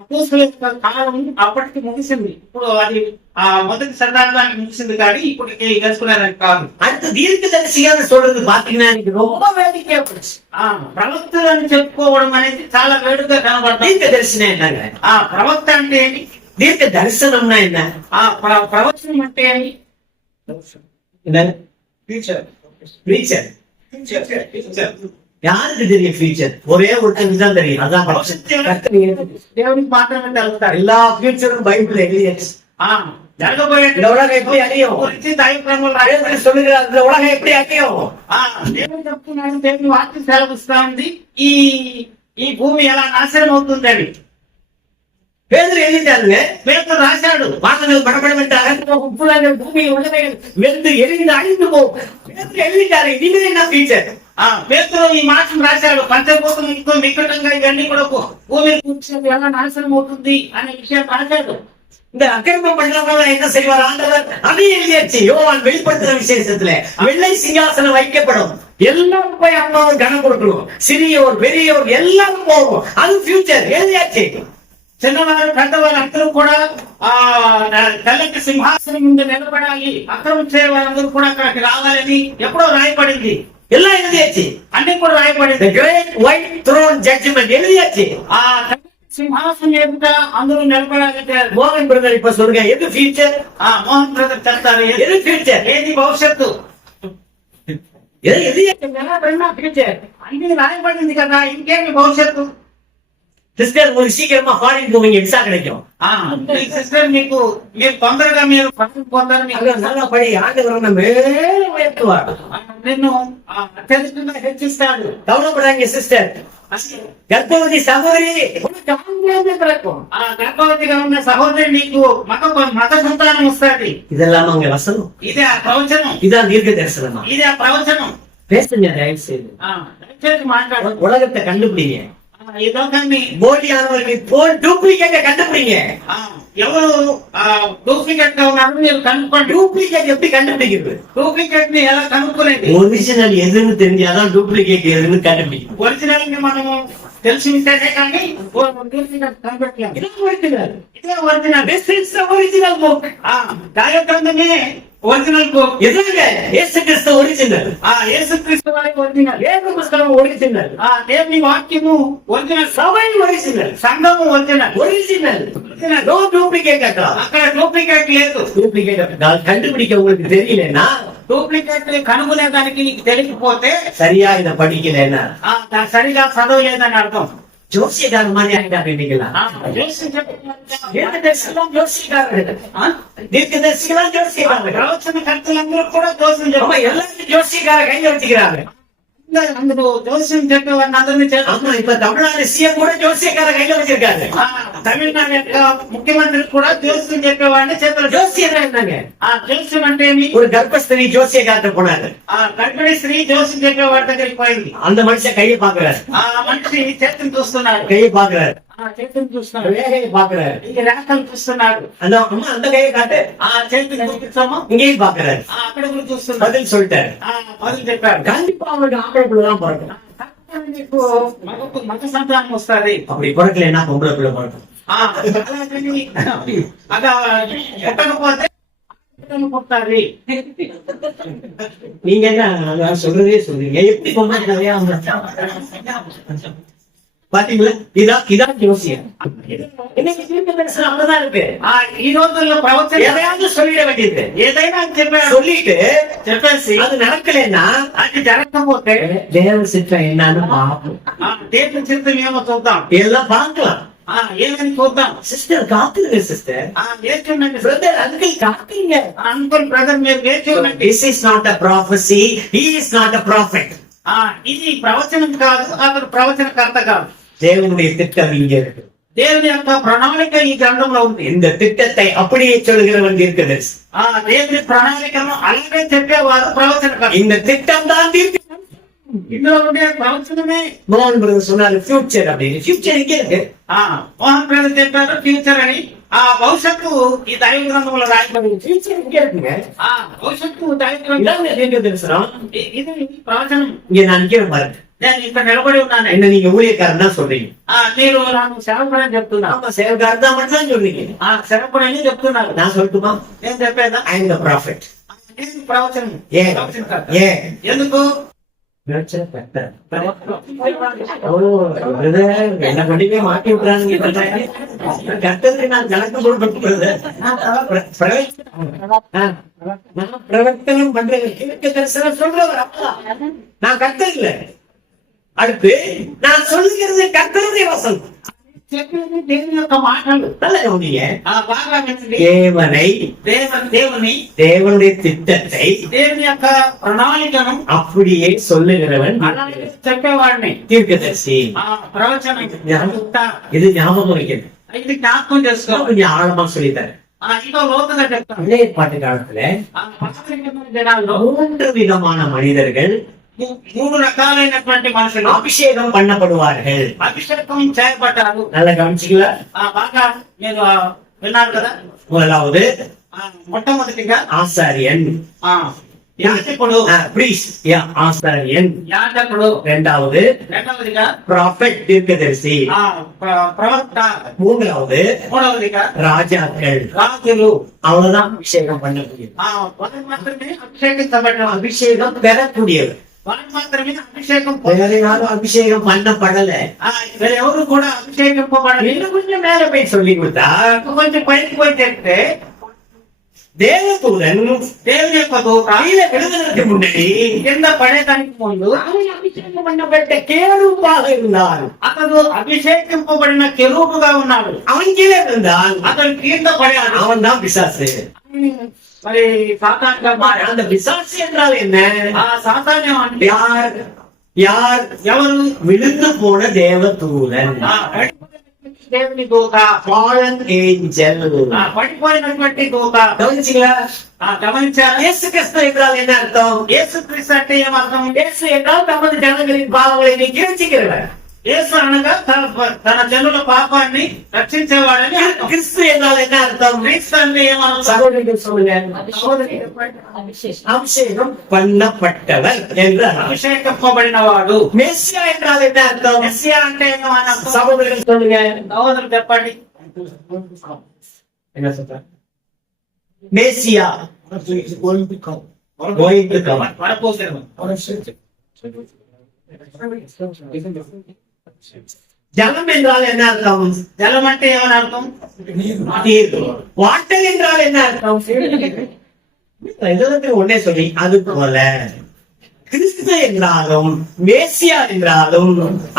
అపోస్తుల యొక్క కాలం అప్పటికి ముగిసింది. ఇప్పుడు అది ఆ మొదటి శతాబ్దానికి ముగిసింది, కానీ ఇప్పటికి తెలుసుకునేదానికి కాదు. அடுத்த தீர்க்கதரிசியாக சொல்றது பாத்தீங்கன்னா எனக்கு ரொம்ப வேடிக்கையா போச்சு. ప్రవక్తలు అని చెప్పుకోవడం అనేది చాలా వేడుగా కనబడుతుంది. தீர்க்கதரிசனம் என்னங்க? ప్రవక్త అంటే ఏంటి? தீர்க்க தரிசனம்னா என்ன? ప్రవచనం అంటే ఏంటి? ஃபியூச்சர். யாருக்கு தெரியும் ஃபியூச்சர்? ஒரே ஒருத்தருக்கு தான் தெரியும். அதான் దేవునికి మాత్రమే తెలుస్తారు. எல்லா ஃபியூச்சரும் பைபிள் எழுதியாச்சு. జరగబోయే இந்த உலகம் எப்படி அழியும் గురించి దైవక్రమంలో రాయబడి சொல்லுகிறார். இந்த உலகம் எப்படி அழியும்? దేవుడు చెప్తున్నాడు, దేవుని వాక్యం సెలవిస్తా ఉంది ఈ భూమి ఎలా నాశనం అవుతుందని. பேதுரு எழுதிட்டாருங்க. పేతురు రాశాడు, வானங்கள் படபடவென்றாக உப்புலங்கள் பூமி உலகைகள் வெந்து எரிந்து அழிந்து போகும். பேதுரு எழுதிட்டாரு. இது என்ன ஃபியூச்சர்? పేతురు ఈ మాటను రాశాడు. పంచభూతం ఇంకో నికటంగా ఇవన్నీ కూడా భూమిని కూర్చొని ఎలా నాశనం అవుతుంది అనే విషయం రాశాడు. இந்த அக்கிரமம் பண்றவங்க என்ன செய்வார் ஆண்டவர்? அதையும் எழுதியாச்சு. யோவான் வெளிப்படுத்துற விசேஷத்துல வெள்ளை சிங்காசனம் வைக்கப்படும், எல்லாரும் போய் அம்மாவை கனம் கொடுக்கணும், சிறியோர் பெரியோர் எல்லாரும் போகும். அது ஃபியூச்சர் எழுதியாச்சு. చిన్నవారు పెద్దవారు అందరూ కూడా తెల్లటి సింహాసనం ముందు నిలబడాలి, అక్రమం చేయవారందరూ కూడా అక్కడికి రావాలని ఎప్పుడో రాయబడింది. எல்லாம் எழுதியாச்சு. అన్ని కూడా రాయబడింది. The great white throne judgment எழுதியாச்சு. సింహాసనం ఎదుట అందరూ నిలబడాలంటే மோகன் பிரதர் இப்ப சொல்லுங்க, எது ஃபியூச்சர்? మోహన్ బ్రదర్ చెప్తారు, எது ஃபியூச்சர்? ఏది భవిష్యత్తు? எது ఫ్యూచర్ అన్ని రాయబడింది కదా, ఇంకేమి భవిష్యత్తు? சிஸ்டர் உங்களுக்கு சீக்கிரமா ஃபாரின் போவீங்க, விசா கிடைக்கும். మీ సిస్టర్ మీకు మీరు తొందరగా మీరు పదవి పొందాలని அங்க நல்லா படி, ஆண்டவர் உன்னை மேல உயர்த்துவார். నిన్ను అత్యధికంగా హెచ్చిస్తాడు. கவலைப்படாங்க சிஸ்டர். கர்ப்பவதி சகோதரி உனக்கு ஆண்களே பிறக்கும். గర్భవతిగా ఉన్న సహోదరి నీకు మగ సంతానం వస్తుంది. இதெல்லாம் அங்க வசனம், ఇదే ఆ ప్రవచనం, இதான் தீர்க்க தரிசனமா. ఇదే ఆ ప్రవచనం. பேசுங்க தயவு செய்து. దయచేసి మాట్లాడు. உலகத்தை கண்டுபிடிங்க. ఈ లోకాన్ని போலியானவர்கள் போல் டூப்ளிகேட்டை கண்டுபிடிங்க. ఎవరు డూప్లికేట్ గా ఉన్నారో మీరు కనుక్కోండి. டூப்ளிகேட் எப்படி கண்டுபிடிக்கிறது? డూప్లికేట్ ని ఎలా కనుక్కోలేదు? ஒரிஜினல் எதுன்னு தெரிஞ்சாதான் டூப்ளிகேட் எதுன்னு கண்டுபிடிக்கும். ఒరిజినల్ ని మనము తెలిసి ఉంటేనే కానీ డూప్లికేట్ కనిపెట్టలేము. இது ஒரிஜினல். ఇదే original. This is the original book. కార్యక్రమమే ఒరిజినల్ బుక్. எதுங்க? இயேசு கிறிஸ்து ஒரிஜினல். యేసుక్రీస్తు వారి ఒరిజినల్. வேத புஸ்தகம் ஒரிஜினல். దేవుని వాక్యము ఒరిజినల్. சபை ஒரிஜினல். సంఘము ఒరిజినల్. ஒரிஜினல். நோ டூப்ளிகேட் அக்கா. అక్కడ డూప్లికేట్ లేదు. டூப்ளிகேட் கண்டுபிடிக்க உங்களுக்கு தெரியலன்னா, డూప్లికేట్ కనుగొనేదానికి నీకు తెలియకపోతే சரியா இதை படிக்கலன்னா సరిగా చదవలేదని అర్థం. ஜோசியக்காரன் மாதிரி ஆகிட்டா நினைக்கலாம். தீர்க்கதரிசிகளும் ஜோசியக்காரர்கள். தீர்க்கதரிசிகளும் ஜோசியக்காரர்கள். ప్రవచన కర్తలందరూ కూడా దోషం ஆமா, எல்லாரும் ஜோசியக்கார கையில வச்சுக்கிறாங்க. అందులో దోషం చెప్పేవాడిని అందరినీ చేస్తాం. ஆமா, இப்ப தமிழ்நாடு சிஎம் கூட ஜோசியக்கார கையில வச்சிருக்காங்க. తమిళనాడు యొక్క ముఖ్యమంత్రి కూడా జోస్యం చెప్పేవాడిని చేతులు. ஜோசியர் என்னங்க? జోస్యం అంటే ఏమి? ஒரு கர்ப்பஸ்திரி ஜோசியக்கார்ட்ட போனாரு. గర్భిణీ స్త్రీ జోస్యం చెప్పేవాడి దగ్గరికి పోయింది. அந்த మనిషి கையை பாக்குறாரு. మనిషి చేతిని చూస్తున్నాడు. கையை பாக்குறாரு. చేతిని చూస్తున్నాడు. கையை பாக்குறாரு. ఈ రేఖలు చూస్తున్నాడు. அந்த அம்மா அந்த கையை காட்டு. చేతిని చూపించాము. இங்கேயும் பாக்குறாரு. అక్కడ కూడా చూస్తున్నాడు. பதில் சொல்லிட்டாரு. మొదలు చెప్పాడు. கண்டிப்பா அவருக்கு ஆம்பளை பிள்ளைதான் பிறக்கும். నీకు మగ సంతానం వస్తుంది. அப்படி பிறக்கலைன்னா பொம்பளை பிள்ளை பிறக்கும். అలా పుట్టకపోతే పుట్టాలి. நீங்க என்ன அதான் சொல்றதே சொல்றீங்க, எப்படி பொம்பளை பிள்ளையா பாத்தீங்களா? இதான் ஜோசியம். இன்னைக்கு தீர்க்கதரிசனம் அவ்வளவுதான் இருக்கு. ఈ రోజుల్లో ప్రవచన எதையாவது சொல்லிட வேண்டியது. ఏదైనా చెప్పాడు சொல்லிட்டு చెప్పేసి அது நடக்கலைன்னா అది జరగకపోతే தேவ சித்தம் என்னன்னு பார்ப்போம். దేవుని చిత్తం ఏమో చూద్దాం. எல்லாம் பார்க்கலாம். ఏమని చూద్దాం. சிஸ்டர் காத்துங்க சிஸ்டர். వేచి ఉండండి. பிரதர் அங்கிள் காத்துங்க. అంకుల్ బ్రదర్ మీరు వేచి ఉండండి. This is not a prophecy. He is not a prophet. ఇది ప్రవచనం కాదు, అతడు ప్రవచనకర్త కాదు. தேவனுடைய திட்டம் இங்க இருக்கு. దేవుని యొక్క ప్రణాళిక ఈ గ్రంథంలో ఉంది. இந்த திட்டத்தை அப்படியே சொல்கிறவன் தீர்க்கதரிசி. దేవుని ప్రణాళికను అలాగే చెప్పేవారు ప్రవచనకర్త. இந்த திட்டம் தான் தீர்க்க. ఇందులో ఉండే ప్రవచనమే. மோகன் பிரதர் சொன்னாரு ஃபியூச்சர் அப்படின்னு. ஃபியூச்சர் எங்க இருக்கு? మోహన్ బ్రదర్ చెప్పారు ఫ్యూచర్ అని. భవిష్యత్తు ఈ దైవ గ్రంథంలో రాయబడింది. ஃபியூச்சர் எங்க இருக்குங்க? భవిష్యత్తు దైవ గ్రంథం. இதாங்க தீர்க்க தரிசனம். ఇది ప్రవచనం. இங்க நான் நிக்கிறேன் பாருங்க. నేను ఇక్కడ నిలబడి ఉన్నాను. என்ன நீங்க ஊழியக்காரன் தான் சொல்றீங்க. మీరు నాకు సేవకుడని చెప్తున్నా. ஆமா, சேவக்காரன் தான் மட்டும் தான் சொல்றீங்க. సేవకుడని చెప్తున్నారు. நான் சொல்லட்டுமா? నేను చెప్పేదా? I am the prophet. ఇది ప్రవచనం. ஏன்? ప్రవచనకర్త. ஏன்? ఎందుకు? என்ன கொண்டுமே மாட்டி விட்டுறாங்க. கட்டத்துக்கு நான் கணக்கு கொடுக்கப்படுறது. நான் பிரவர்த்தனம் பண்றது தீர்க்க தரிசனம் சொல்றவர் அப்பா. நான் கர்த்தர் இல்ல. அடுத்து நான் சொல்லுகிறது கர்த்தருடைய வசனம். చెప్పేది దేవుని యొక్క మాటలు. நல்ல கவனிங்க. బాగా వినండి. தேவனை, దేవుని தேவனுடைய திட்டத்தை దేవుని యొక్క ప్రణాళికను அப்படியே சொல்லுகிறவன் అలాగే చెప్పేవాడిని தீர்க்கதரிசி. ప్రవచనం. இது ஞாபகம் வைக்கிறது. ఇది జ్ఞాపకం చేసుకో. கொஞ்சம் ஆழமா சொல்லித்தாரு. ఇంకా లోతుగా చెప్తాను. பழைய பாட்டு காலத்துல దినాల్లో 3 விதமான மனிதர்கள் 3 రకాలైనటువంటి మనుషులు அபிஷேகம் பண்ணப்படுவார்கள். అభిషేకం చేయబడ్డారు. நல்லா கவனிச்சிங்களா? బాగా మీరు విన్నారు కదా. முதலாவது మొట్టమొదటిగా ஆசாரியன், యాజకుడు, ஆசாரியன். యాజకుడు. இரண்டாவது రెండవదిగా ப்ராஃபெட், தீர்க்கதரிசி. ప్రవక్త. மூன்றாவது మూడవదిగా ராஜாக்கள். రాజులు. அவ்வளவுதான் அபிஷேகம் பண்ண முடியும். వారు మాత్రమే అభిషేకించబడ్డ. அபிஷேகம் பெறக்கூடியவர். వారు మాత్రమే అభిషేకం வேற யாரும் அபிஷேகம் பண்ணப்படல. ఎవరు కూడా అభిషేకింపబడాలి. இன்னும் கொஞ்சம் மேல போய் சொல்லி கொடுத்தா కొంచెం పైకి పోయి చెప్తే దేవదూతన్ దేవుని యొక్క దూత ఆయన విడుదలకు మున్నది కింద పడేదానికి ముందు ఆయన అభిషేకం பண்ணப்பட்ட కేరూపాக இருந்தார். అతడు అభిషేకింపబడిన కెరూబుగా ఉన్నాడు. அவன் கீழே இருந்தான். అతడు కింద పడాడు. அவன் தான் பிசாசு. మరి సాతానుగా మారాడు. அந்த பிசாசு என்றால் என்ன? ఆ సాతాను అంటే யார் யார் ఎవరు? விழுந்து போன தேவதூதன், ఆ దేవుని దూత, ஃபாலன் ஏஞ்சல். ఆ పడిపోయినటువంటి దూత. கவனிச்சீங்களா? గమనించారా? இயேசு கிறிஸ்து என்றால் என்ன அர்த்தம்? యేసుక్రీస్తు అంటే ఏమర్థం? இயேசு என்றால் தமது ஜனங்களின் பாவங்களை நீக்கி ரட்சிக்கிறவர். యేసు అనగా తన జనుల పాపాన్ని రక్షించేవాడని అర్థం. கிறிஸ்து என்றால் என்ன அர்த்தம்? క్రీస్తు అంటే ఏమర్థం? சகோதரர்கள் சொல்லுங்க. அபிஷேகம் பண்ணப்பட்டவர் என்று அர்த்தம். అభిషేకింపబడినవాడు. மெஸ்ஸியா என்றால் என்ன அர்த்தம்? మెస్సియా అంటే ఏమని అర్థం? சகோதரர்கள் சொல்லுங்க. సహోదరులు చెప్పండి. என்ன சொல்ற? Messiah going to come. వరపోసేరు. ஜலம் என்றால் என்ன அர்த்தம்? జలం అంటే ఏమని అర్థం? நீர். வாட்டர் என்றால் என்ன அர்த்தம்? இதற்கு ஒன்னே சொல்லி அது போல கிறிஸ்து என்றாலும் மேசியா என்றாலும்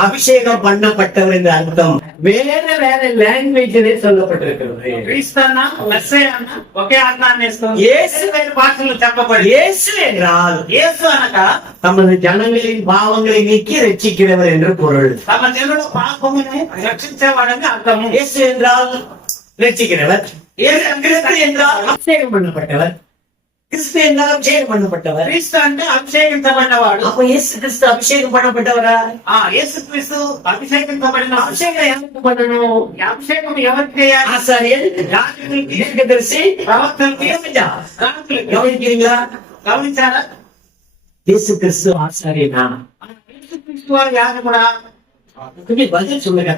அபிஷேகம் பண்ணப்பட்டவர் என்ற அர்த்தம் வேற வேற லாங்குவேஜிலே சொல்லப்பட்டிருக்கிறது. క్రీస్తు అన్న మెస్సయ్య అన్న ఒకే అర్థాన్ని ఇస్తుంది. యేసు వేరు భాషలు చెప్పబడి இயேசு என்றால் యేసు అనగా தமது ஜனங்களின் பாவங்களை நீக்கி ரட்சிக்கிறவர் என்று பொருள். తమ జనుల పాపమును రక్షించేవాడని అర్థము. இயேசு என்றால் ரட்சிக்கிறவர், கிறிஸ்து என்றால் அபிஷேகம் பண்ணப்பட்டவர், கிறிஸ்து என்றால் அபிஷேகம் பண்ணப்பட்டவர். క్రీస్తు అంటే అభిషేకించబడినవాడు. அப்ப இயேசு கிறிஸ்து அபிஷேகம் பண்ணப்பட்டவரா? యేసుక్రీస్తు అభిషేకించబడిన அபிஷேகம் யாருக்கு பண்ணணும்? ఈ అభిషేకం ఎవరికి చేయాలి? ஆசாரியன், యాజకులకి, தீர்க்கதரிசி, ప్రవక్తలకి, இறைமையா. గాయకులకి. கவனிக்கிறீங்களா? గమనించారా? இயேசு கிறிஸ்து ஆசாரியனா? యేసుక్రీస్తు వారు యాజకుడా? கொஞ்சம் பதில் சொல்லுங்க.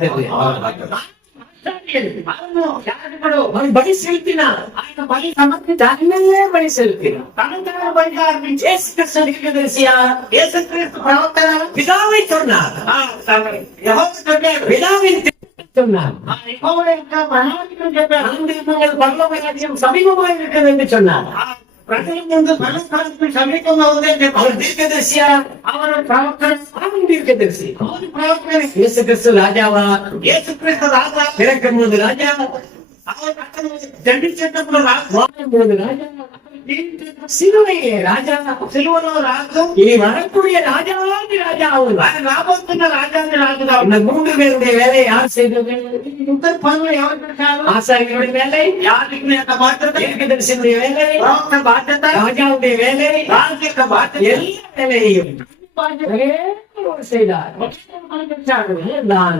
అవును, యాజకుడు. அவன் பலி செலுத்தினார். ఆయన బలి సమర్పించి தன்னையே பலி செலுத்தினார். తన బలిగా అర్పించి இயேசு கிறிஸ்து தீர்க்கதரிசியா? యేసుక్రీస్తు ప్రవక్త பிதாவை சொன்னார். యెహోవా చెప్పాడు. பிதாவின் திட்டத்தை சொன்னார். యెహోవా యొక్క ప్రణాళికను చెప్పాడు. அன்று உங்கள் பரலோக ராஜ்யம் சமீபமாக இருக்கிறது என்று சொன்னார். ప్రజల ముందు పరస్పరం సమీపంగా ఉంది అని చెప్పాడు. அவர் தீர்க்கதரிசியா? அவரு ప్రవక్త. அவன் தீர்க்கதரிசி. అవును, ప్రవక్త. இயேசு கிறிஸ்து ராஜாவா? యేసుక్రీస్తు రాజా. பிறக்கும் போது ராஜா, அவர் అక్కడ జన్మించేటప్పుడు రాజు. வாழும் போது ராஜா, சிலுவையே ராஜா, సిలువలో రాజు. இனி வரக்கூடிய ராஜாவாதி ராஜா அவர். ఆయన రాబోతున్న రాజాన్ని రాజుగా இந்த மூன்று பேருடைய வேலையை யார் செய்தது? ఇద్దరు పనులు ఎవరు చేశారు? ஆசாரியனுடைய வேலை, యాజకుని యొక్క బాధ్యత, தீர்க்கதரிசியுடைய வேலை, ప్రవక్త బాధ్యత, ராஜாவுடைய வேலை, రాజు యొక్క బాధ్యత. எல்லா வேலையும் ஒரே ஒரு செய்தார். நான்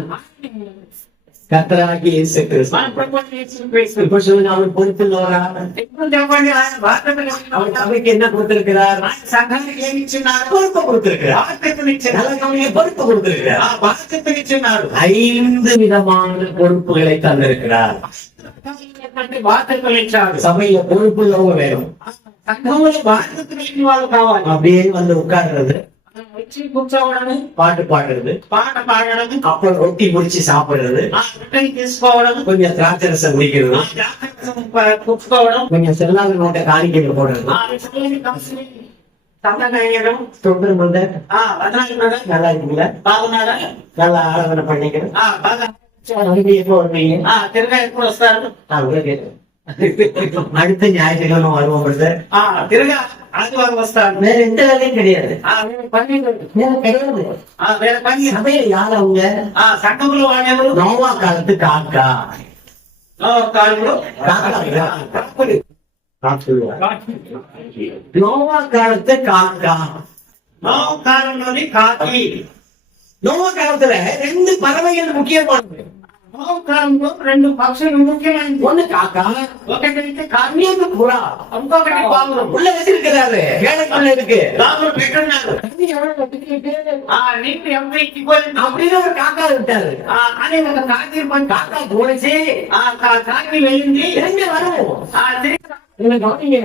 கர்த்தராகிய இயேசு கிறிஸ்து. మన ప్రభువైన యేసుక్రీస్తు. இப்ப சொல்லுங்க, அவர் பொறுப்புள்ளவரா? ఇప్పుడు చెప్పండి, ఆయన బాధ్యత కలిగిన அவர் சபைக்கு என்ன கொடுத்திருக்கிறார்? ఆయన సంఘానికి ఏమి ఇచ్చినారు? பொறுப்பு கொடுத்திருக்கிறார். బాధ్యతనిచ్చినారు. நல்ல கவனிங்க, பொறுப்பு கொடுத்திருக்கிறார். బాధ్యతనిచ్చినారు. 5 விதமான பொறுப்புகளை தந்திருக்கிறார். బాధ్యతలు ఇచ్చారు. சபையில பொறுப்புள்ளவங்க வேணும். సంఘంలో బాధ్యత కలిగిన వాళ్ళు కావాలి. அப்படியே வந்து உட்கார்றது, వచ్చి కూర్చోవడము, பாட்டு பாடுறது, పాట పాడడం, அப்புறம் ரொட்டி முடிச்சு சாப்பிடுறது, రొట్టెని తీసుకోవడం, கொஞ்சம் திராட்சை ரசம் குடிக்கிறது, కూర్చోవడం, கொஞ்சம் செல்லாத நோட்டை காணிக்கையில் போடுறது, వేయడం. தொண்டர் மந்த వదనాలు நல்லா இருக்குங்களா? బాగున్నారా? நல்லா ஆராதனை பண்ணிக்கிறேன். బాగా அங்கே எப்போ வருவீங்க? తిరగా ఎప్పుడు వస్తారు? அடுத்த ஞாயிற்றுக்கிழமை வருவோம் brother. తిరగా ఆదివారం వస్తారు. வேற எந்த வேலையும் கிடையாது. వేరే పని లేదు. வேற கிடையாது. వేరే పని లేదు. சபையில யார் அவங்க? సంఘంలో వాళ్ళెవరు? நோவா காலத்து காக்கா. కాలంలో நோவா காலத்து காக்கா. కాలంలోని కాకి. நோவா காலத்துல 2 பறவைகள் முக்கியமானது. కాలంలో 2 పక్షులు ముఖ్యమైనది. ஒண்ணு காக்கா, ఒకటైతే కాకి, இன்னொன்னு புறா. ఇంకొకటి పావురం. உள்ள வச்சிருக்கிறாரு, வேலைக்குள்ள இருக்கு. దాంట్లో పెట్టున్నారు. నీళ్ళు ఎవరు ఎక్కిపోయింది அப்படின்னு ஒரு காக்கா விட்டாரு. అని ఒక కాకి పని. காக்கா போனச்சு, కాకి వెళ్ళింది. திரும்பி வரும். తిరిగి என்ன கவனிங்க,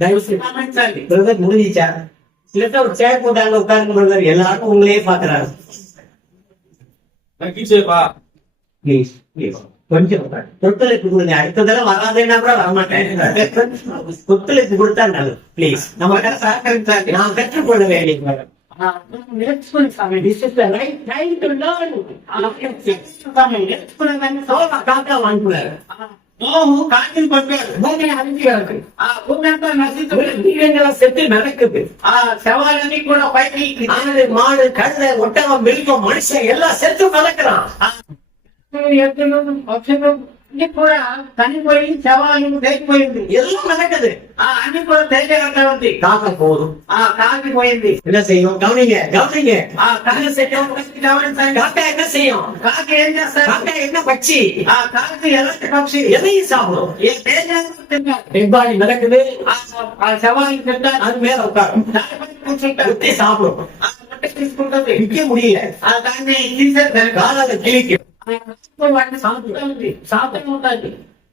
தயவு செய்து గమనించాలి. பிரதர் முடிஞ்சிச்சா? இல்லட்டா ஒரு சேர் போட்டாங்க உட்காருங்க பிரதர், எல்லாரும் உங்களையே பாக்குறாரு. ப்ளீஸ் ப்ளீஸ் கொஞ்சம் ஒத்துழைப்பு கொடுங்க. அடுத்த தடவை வராதுன்னா கூட வரமாட்டேன். ஒத்துழைப்பு கொடுத்தா நல்லது ப்ளீஸ். நம்ம நான் கற்றுக்கொள்ள வேண்டிய காக்கா வாங்குறாரு. செத்து நடக்குது. செவ்வாய் கூட ஆடு மாடு கழுதை ஒட்டகம் மிருகம் மனுஷன் எல்லாம் செத்து நடக்கிறான். కూడా చనిపోయి శవాలు తెగిపోయింది. எல்லாம் நடக்குது. అన్ని కూడా తెగ ఉంది. காக்கா போதும். కాకిపోయింది. என்ன செய்யும்? கவனிங்க கவனிங்க. కాకి గమనించండి. காக்கா என்ன செய்யும்? కాకి ఏం చేస్తారు? காக்கா என்ன பட்சி? కాకి ఎలాంటి పక్షి? எதையும் சாப்பிடும். తింటారు. பெண்பாடி நடக்குது. శవాలు తింటారు. அது மேல உட்காரும். కూర్చుంటారు. சாப்பிடும். తీసుకుంటుంది. விற்க முடியல. దాన్ని తీసేస్తారు. காலால கிழிக்கும். సాధన ఉంటుంది.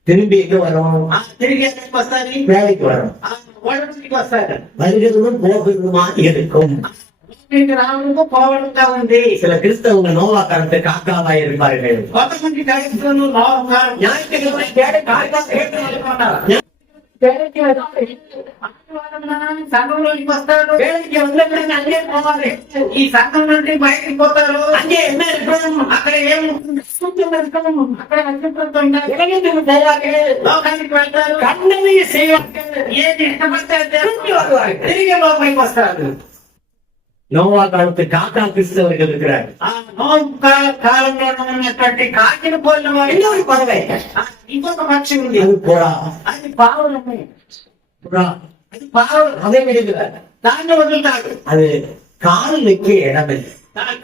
திரும்பி எங்க வரும்? తిరిగి వస్తారు. வேலைக்கு வரும். ఓడకి వస్తారు. வருகிறதும் போகிறதுமா இருக்கும். రావడంతో పోవడంగా ఉంది. சில கிறிஸ்தவங்க நோவா காலத்து காக்காவா இருப்பார்கள். కొంతమంది క్రైస్తవులు ஞாயிற்றுக்கிழமை கேடு காக்கா கேட்டு అనుకుంటారు. సంఘంలోకి వస్తారు. வேலைக்கு வந்தவங்க அங்கே போவாரு. ఈ సంఘం నుండి బయటికి పోతారు. அங்கே என்ன இருக்கும்? అక్కడ ఏం అక్కడ అడ్డుపడుతుంటారు. உலகத்துக்கு போவார்கள். లోకానికి వెళ్తారు. கண்ணனை செய்வார்கள். ఏది ఇష్టపడితే திரும்பி வருவார்கள். తిరిగి లోపలికి వస్తారు. நோவா காலத்து காக்கா கிறிஸ்தவர்கள் இருக்கிறார். ఆ నోము కాలంలో ఉన్నటువంటి కాకిని పోలిన వారు இன்னொரு பறவை. ఇంకొక పక్షి ఉంది. அது புறா. అది పావులమే. புறா. అది పావులు. அதை விடுகிறார். దాన్ని వదులుతాడు. அது கால் வைக்க இடமில்லை.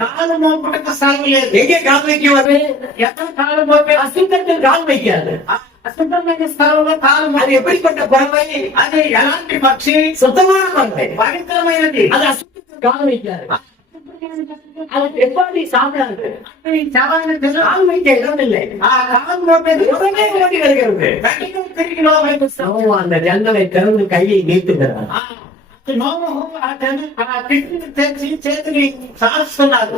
కాలు మోపుటకు స్థలం లేదు. எங்கே கால் வைக்க வருது? ఎక్కడ కాలు మోపే அசுத்தத்தில் கால் வைக்காது. అశుద్ధమైన స్థలంలో కాలు அது எப்படிப்பட்ட பறவை? అది ఎలాంటి పక్షి? சுத்தமான பறவை. పవిత్రమైనది. அது அசுத்தத்தில் கால் வைக்காது. அது எப்படி சாப்பிடாது. கால் வைக்க இடமில்லை. ఆ కాలు మోపేది உடனே ஓடி வருகிறது. వెంటనే తిరిగి లోపలికి వస్తాం. நோவா அந்த ஜன்னலை திறந்து கையை நீட்டுகிறார். నోము ఆ కిటికీని తెరిచి చేతిని చాచుతున్నాడు.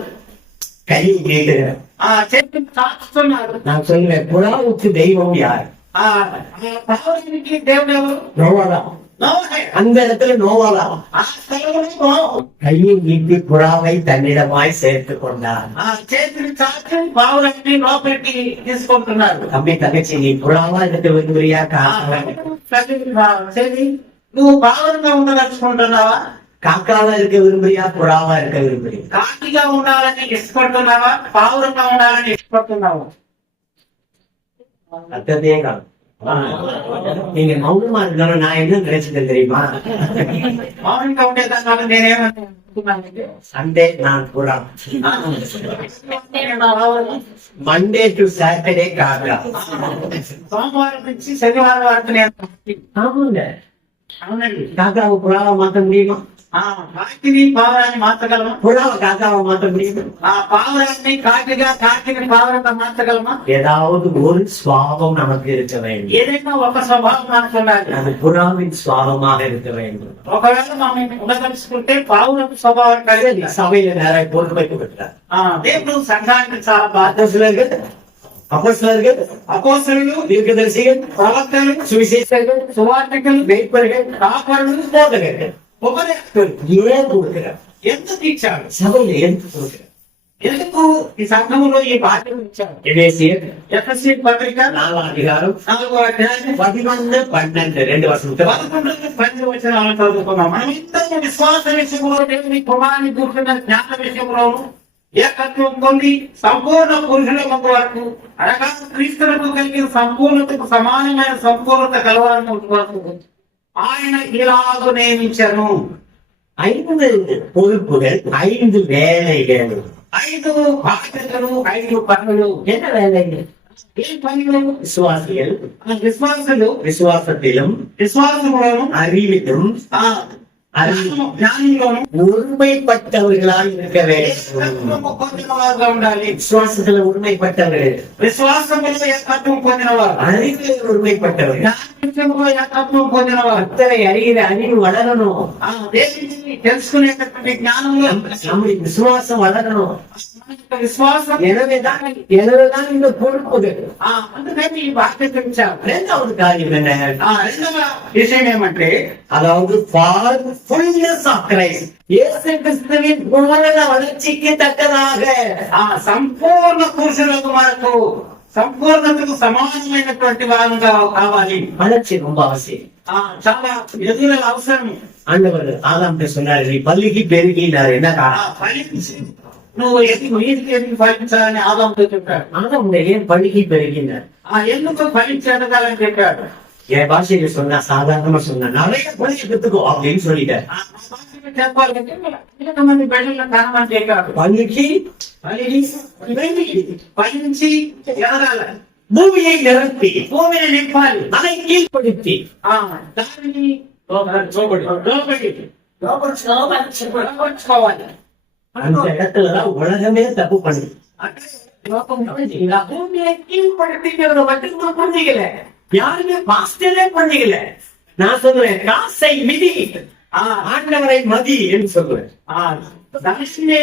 கையை நீட்டுகிறார். ఆ చేతిని చాచుతున్నాడు. நான் சொல்லுவேன், புறாவுக்கு தெய்வம் யார்? ఆ పావునికి దేవుడు ఎవరు? நோவாதான். నోవహే. அந்த இடத்துல நோவாதான் ఆ స్థలంలో నోవహు. கையை நீட்டி புறாவை தன்னிடமாய் சேர்த்துக் கொண்டார். ఆ చేతిని చాచి పావులన్నీ లోపలికి తీసుకుంటున్నారు. தம்பி தங்கச்சி, நீ புறாவா இருக்க விரும்புறியா? నువ్వు పావులుగా ఉండదలుచుకుంటున్నావా? காக்காவா இருக்க விரும்புறியா? புறாவா இருக்க விரும்புறியா? కాకిగా ఉండాలని ఇష్టపడుతున్నావా? పావులుగా ఉండాలని ఇష్టపడుతున్నావా? அத்தனையே காணும். நீங்க மௌனமா இருந்தாலும் நான் என்ன நினைச்சிட்டேன் தெரியுமா? మౌనంగా ఉండేదాన్ని నేనేమనుకుంటున్నానంటే சண்டே நான் புறா, மண்டே டு சாட்டர்டே காக்கா. సోమవారం నుంచి శనివారం వరకు నేను ஆமாங்க, అవునండి. காக்காவை புறாவை மாத்த முடியுமா? కాకిని పావురాన్ని మార్చగలమా? புறாவை காக்காவை மாத்த முடியுமா? ఆ పావురాన్ని కాకిగా, కాకిని పావురంగా మార్చగలమా? ஏதாவது ஒரு சுவாபம் நமக்கு இருக்க வேண்டும். ఏదైనా ఒక స్వభావం మనకు ఉండాలి. அது புறாவின் சுவாபமாக இருக்க வேண்டும். ఒకవేళ మనం ఉండదలుచుకుంటే పావురం స్వభావం కలిగి சபையில நிறைய பொறுப்பைக்கப்பட்டார். దేవుడు సంఘానికి చాలా బాధ. அப்போஸ்தலர்கள், అపోస్తలులు, தீர்க்கதரிசிகள், ప్రవక్తలు, சுவிசேஷர்கள், సువార్తికులు, மேய்ப்பர்கள், కాపరులు, போதகர்கள் ఉపదేశకులు ஏன் கொடுக்கிறார்? ఎందుకు ఇచ్చాడు? சபையில எதுக்கு கொடுக்கிறார்? ఎందుకు ఈ సంఘములో ఈ బాధ్యత ఇచ్చాడు? எபேசியர் ఎఫెసీ పత్రిక 4వ அதிகாரம் 4వ అధ్యాయం 11, 12 2 వచనాలు. 11 వచనాలను చదువుకున్నాం. మనం ఇంతకు విశ్వాస విషయంలో దేవుని కుమారుని కూర్చున్న జ్ఞాన విషయంలోను ఏకత్వం పొంది సంపూర్ణ పురుషుల వరకు అనగా క్రీస్తులకు కలిగిన సంపూర్ణతకు సమానమైన సంపూర్ణత కలవాలని వరకు ఆయన ఇలాగ నియమించను. 5 பொறுப்புகள், 5 வேலைகள். 5 బాధ్యతలు, 5 పనులు. என்ன வேலைகள்? ఏ పనులు? விசுவாசிகள் విశ్వాసులు விசுவாசத்திலும் విశ్వాసములను அறிவிலும் జ్ఞానంలోను ஒருமைப்பட்டவர்களாய் இருக்க வேண்டும். ఏకత్వము పొందినవారుగా ఉండాలి. விசுவாசத்துல ஒருமைப்பட்டவர்கள், విశ్వాసములో ఏకత్వం పొందినవారు, அறிவில் ஒருமைப்பட்டவர்கள், జ్ఞానంలో ఏకత్వం పొందినవారు, கர்த்தரை அறிகிற அறிவு வளரணும். దేవుని తెలుసుకునేటటువంటి జ్ఞానంలో நம்முடைய விசுவாசம் வளரணும். విశ్వాసం எனவேதான் இந்த பொறுப்புகள். అందుకని ఈ బాధ్యత ఇచ్చారు. இரண்டாவது காரியம் என்ன? రెండవ విషయం ఏమంటే அதாவது for fullness of Christ. இயேசு கிறிஸ்துவின் பூரண வளர்ச்சிக்கு தக்கதாக సంపూర్ణ పురుషులకు మనకు సంపూర్ణతకు సమానమైనటువంటి వారంగా కావాలి. வளர்ச்சி ரொம்ப அவசியம். చాలా ఎదుగుదల అవసరం. ஆண்டவர் ஆதாம்கிட்ட சொன்னாரு, நீ பல்லுக்கு பெருகினாரு. என்ன காரணம்? ఫలించి నువ్వు ఎదిగి ఫలించాలని ఆదాంతో చెప్పాడు. ஆதாம் ஏன் பல்லுக்கு பெருகினார்? ఎందుకు ఫలించి ఎదగాలని చెప్పాడు. என் பாஷையில சொன்னா, சாதாரணமா சொன்னா, நிறைய பள்ளியை கத்துக்கோ அப்படின்னு சொல்லிட்டார். చెప్పాలంటే ఎంతమంది బిడ్డల కారణం చెప్పాడు. பல்லுக்கு ఫలించి ఎదగాల, பூமியை நிரப்பி భూమిని నింపాలి, அதை கீழ்ப்படுத்தி దానిని లోపరుచుకోవాలి. அந்த இடத்துலதான் உலகமே தப்பு பண்ணுது. பூமியை கீழ்படுத்திக்கிறத மட்டும் புரிஞ்சுக்கல, யாருமே பாஸ்டரே பண்ணிக்கல. நான் சொல்லுவேன், காசை மிதி, ஆண்டவரை மதி என்று சொல்லுவேன். దానిని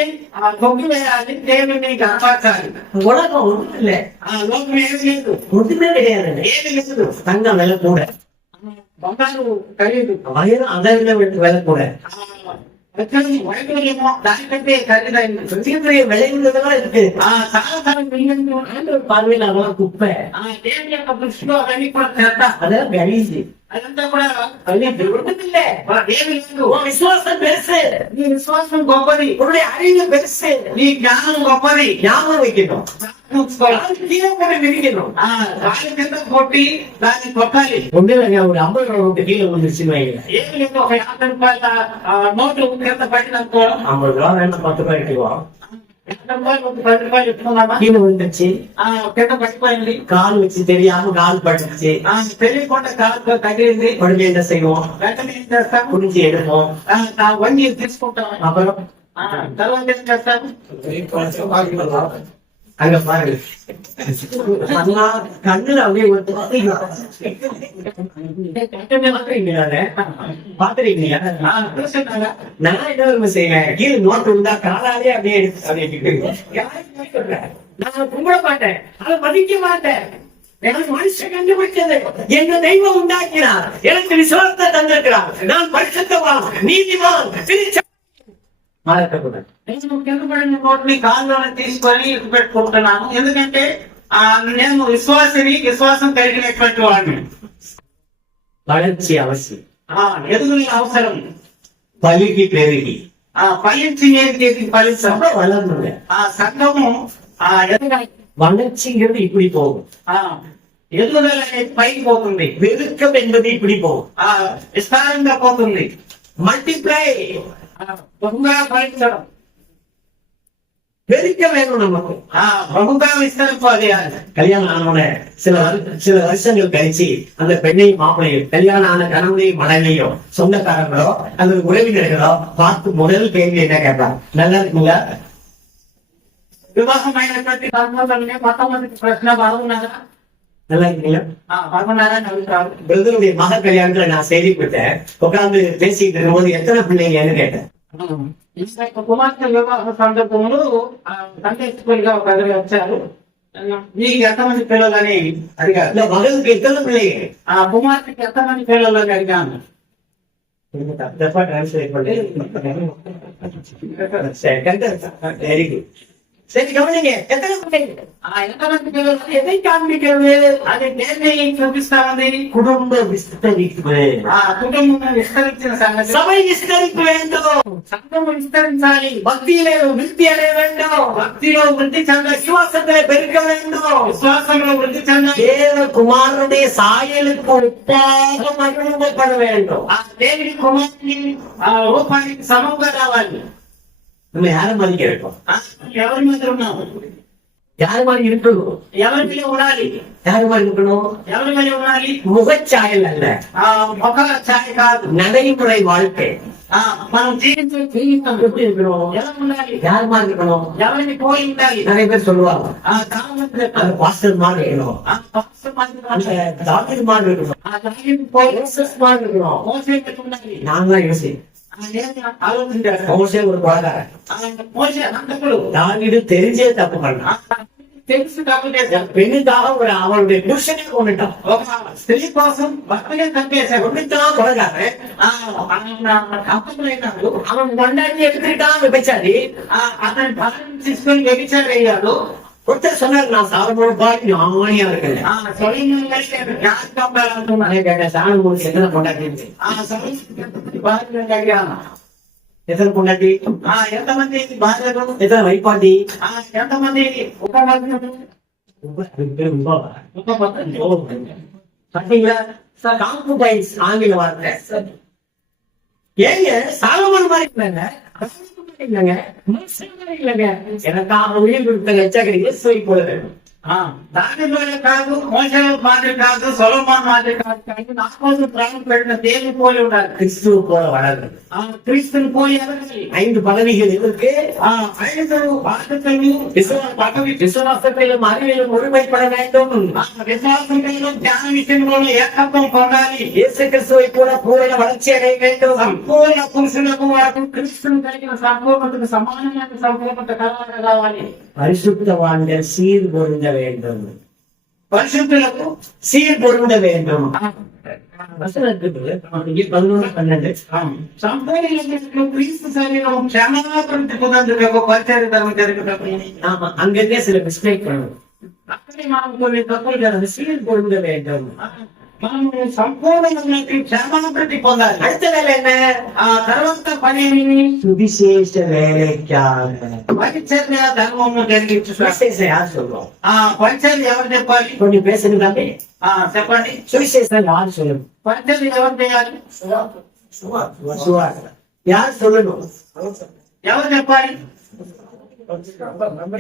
కొమ్మి వేయాలి, దేవుని కాపాడాలి. உலகம் ஒண்ணும் இல்ல, లోకం ఏమి లేదు, ஒண்ணுமே கிடையாது. ఏమి లేదు. தங்கம் விலை கூட, బంగారు ఖరీదు, வயிறு அதை விலை கூட, వైద్యులేమో దానికంటే ఖరీదైంది. சுத்திய விளைவுகளெல்லாம் இருக்கு. చాలా కాలం మిగిలింది. ஆண்டவர் பார்வையில் அதெல்லாம் குப்பை, దేవుని యొక్క దృష్టిలో అవన్నీ కూడా చేత அதெல்லாம் கழிச்சு. అదంతా కూడా ஒண்ணுமில்ல. ఏమి లేదు. உன் விசுவாசம் பெருசு, నీ విశ్వాసం గొప్పది, உன்னுடைய அறிவு பெருசு. నీ జ్ఞానం గొప్పది. ஞாபகம் வைக்கணும், கீழே போய் மிதிக்கணும். దాని కింద కొట్టి దాన్ని కొట్టాలి. ஒண்ணுல ஒரு 50 ரூபாய் கீழே வந்துருச்சுன்னு வைங்க, ఏమి లేదు. ఒక 50 రూపాయల నోటు కింద పడినప్పుడు 50 ரூபா வேணும், 10 ரூபாய் எடுத்துக்குவோம். 50 రూపాయలు 10 రూపాయలు ఇస్తున్నామా, கீழே வந்துருச்சு, కింద పడిపోయింది. கால் வச்சு தெரியாம கால் பட்டுச்சு, తెలియకుండా కాలు తగిలింది. உடனே என்ன செய்வோம்? వెంటనే ఏం చేస్తాం? குடிஞ்சு எடுப்போம். వంగి తీసుకుంటాం. அப்புறம் తర్వాత ఏం చేస్తాం? அங்க பாருங்க, நல்லா கண்ணுல அப்படியே ஒரு பாத்துறீங்களா? చూస్తున్నారా? நான் என்ன செய்வேன், கீழே நோட்டு இருந்தா காலாலே அப்படியே எடுத்து அப்படியே நான் கும்பிட மாட்டேன், அதை மதிக்க மாட்டேன். எனக்கு மனுஷன் கண்டுபிடிச்சது, என்ன தெய்வம் உண்டாக்கினார், எனக்கு விசுவாசத்தை தந்திருக்கிறார், நான் பரிசுத்தவான், நீதிமான், மாறக்கூடாது. నేను కింద పడిన నోట్ని కాళ్ళలోనే తీసుకొని పెట్టుకుంటున్నాను. ఎందుకంటే నేను విశ్వాసిని, విశ్వాసం కలిగినటువంటి వాడిని. வளர்ச்சி அவசியம், ఎదుగుదల అవసరం. பழுகி பெருகி ఫలించి ఏది ఫలించాం. வளர்ந்துங்க. సంఘము ఎదగాలి. வளர்ச்சிங்கிறது இப்படி போகும், ఎదుగుదల అనేది పైకి పోతుంది, பெருக்கம் என்பது இப்படி போகும், విస్తారంగా పోతుంది. மல்டிப்ளை బహుగా ఫలించడం, பெருக்க வேணும் நமக்கு. బహుగా విస్తరింపాలి. கல்யாணம் ஆனவன சில வருஷங்கள் கழிச்சு அந்த பெண்ணையும் மாப்பிளையும், கல்யாணம் ஆன கணவனையும் மனைவியும், சொந்தக்காரங்களோ அல்லது உறவினர்களோ பார்த்து முதல் கேள்வி என்ன கேட்பாங்க? நல்லா இருக்குங்களா? వివాహమైనటువంటి దంపతుల్ని మొట్టమొదటి ప్రశ్న బాగున్నారా, நல்லா இருக்கீங்களா? బాగున్నారా అని అడుగుతారు. பிரதருடைய மக கல்யாணத்துல நான் செய்திப்பட்டேன், உட்கார்ந்து பேசிட்டு இருக்கும்போது எத்தனை பிள்ளைங்கன்னு கேட்டேன். కుమార్తె వివాహ సందర్భంలో తండ్రి స్కూల్గా ఒక దగ్గర వచ్చారు. మీకు ఎంతమంది పిల్లలని అడిగారు. இல்ல மகளுக்கு எத்தனை பிள்ளைங்க? కుమార్తెకి ఎంతమంది పిల్లలని అడిగాను. தப்பா டிரான்ஸ்லேட் பண்ணி வெரி குட். சரி கவனிங்க, எத்தனை பிள்ளைங்க? ఎంతమంది పిల్లలు ఎதை కామిக்கிறது, అది దేన్ని చూపిస్తా ఉంది? குடும்ப விஸ்தரிப்பு, కుటుంబం విస్తరించిన సంగతి. சபை விஸ்தரிப்பு வேண்டும், సంఘం విస్తరించాలి, பக்தியிலே விருத்தி அடைய வேண்டும், భక్తిలో వృద్ధి చెందాలి, விசுவாசத்திலே பெருக்க வேண்டும், విశ్వాసంలో వృద్ధి చెందాలి, தேவகுமாரனுடைய சாயலுக்கு ஒப்பாக மகிழ்ப்பட வேண்டும். దేవుడి కుమారుని రూపానికి సమంగా రావాలి. நம்ம யார மாதிரி கேட்போம்? ఎవరి మీద ఉన్నాము? யாரு மாதிரி இருக்கணும்? ఎవరి మీద ఉండాలి? யாரு மாதிரி இருக்கணும்? ఎవరి మీద ఉండాలి? முகச்சாயல் அல்ல, ఒక ఛాయ కాదు, நடைமுறை வாழ்க்கை. మనం జీవించే జీవితం எப்படி இருக்கணும்? ఎలా ఉండాలి? யார் மாதிரி இருக்கணும்? ఎవరిని పోయి ఉండాలి? நிறைய பேர் சொல்லுவாங்க చాలా మంది அந்த చెప్తారు. பாஸ்டர் மாதிரி இருக்கணும், పాస్టర్ மாதிரி அந்த ఉండాలి. டாக்டர் மாதிரி இருக்கணும், దావీదు పోయి மோசஸ் மாதிரி இருக்கணும். మోసే పెట్టి ఉండాలి. நான் தான் யோசிக்கிறேன். ఆలోచించాడు. மோசே ஒரு கொலைகாரன். మోసే అంతకుడు. தாவீது தெரிஞ்சே தப்பு பண்ணான். తెలుసు కాబట్టి பெண்ணுக்காக அவனுடைய புருஷனே கொண்டுட்டான். ఒక స్త్రీ కోసం భర్తనే చంపేశాడు. கொண்டுட்டான் கொலைகாரன். అప్పుడు அவன் கொண்டாடி எடுத்துக்கிட்டான் விபச்சாரி. అతని భార్యను తీసుకొని వ్యభిచారయ్యాడు. ஒருத்தர் சொன்னார், நான் சாலமோன் பாட்டி ஆணியா இருக்கேன். స్వయంగా జ్ఞాపకం ఉండాలంటున్నాను. சாலமோன் எத்தனை கொண்டாடி? భార్యను అడిగాను. எத்தனை கொண்டாடி? ఎంతమంది భార్యలు, எத்தனை வைப்பாட்டி? ఎంతమంది ఉపపత్నులు? பாத்தீங்களா? காம்புபைன்ஸ் ஆங்கில வார்த்தை. ஏங்க சாலமோன் மாதிரி இல்லைங்க, இல்லைங்க, இல்லைங்க, எனக்காக உயிர் கொடுத்த ரட்சகர் இயேசுவை போல வேண்டும். దానిలోనే కాదు, మోసే మాదిరి కాదు, సొలొమోన్ మాదిరి కాదు, కానీ నా కోసం ప్రాణం పెట్టిన దేవుని పోలి ఉండాలి. கிறிஸ்துவ போல வளர்றது. క్రీస్తుని పోలి ఎదగాలి. 5 பதவிகள் இருக்கு. 5 బాధ్యతలు పదవి. விசுவாசத்திலும் அறிவிலும் ஒருமைப்பட வேண்டும். విశ్వాసంలో జ్ఞాన విషయంలో ఏకత్వం పొందాలి. இயேசு கிறிஸ்துவை போல பூரண வளர்ச்சி அடைய வேண்டும். సంపూర్ణ పురుషులకు వరకు క్రీస్తుని కలిగిన సంపూర్ణతకు సమానమైన సంపూర్ణత కావాలి. பரிசுத்தவான்கள் சீர் பொருந்த வேண்டும். పరిశుద్ధులకు சீர் பொருந்த வேண்டும். வசனம் இருக்குது, 11-12. సంపూర్ణ క్రీస్తు శరీరం క్షమాపణ పొందేందుకు పరిచర్య జరుగుతుంది. ஆமா, அங்கங்கே சில மிஸ்டேக் பண்ணணும். అక్కడే మనం కొన్ని తప్పులు జరుగుతుంది. சீர் பொருந்த வேண்டும். మనము సంపూర్ణమైన క్షమాపణ పొందాలి. அடுத்த வேலை என்ன? తర్వాత పని சுவிசேஷ வேலைக்காக. పరిచర్య ధర్మము జరిగించు. சுவிசேஷம் யார் சொல்லுவோம்? పరిచర్య ఎవరు చెప్పాలి? கொஞ்சம் பேசுறீங்களாமே. చెప్పండి. சுவிசேஷம் யார் சொல்லணும்? పరిచర్య ఎవరు చేయాలి? சுவார்த்தை யார் சொல்லணும்? ఎవరు చెప్పాలి?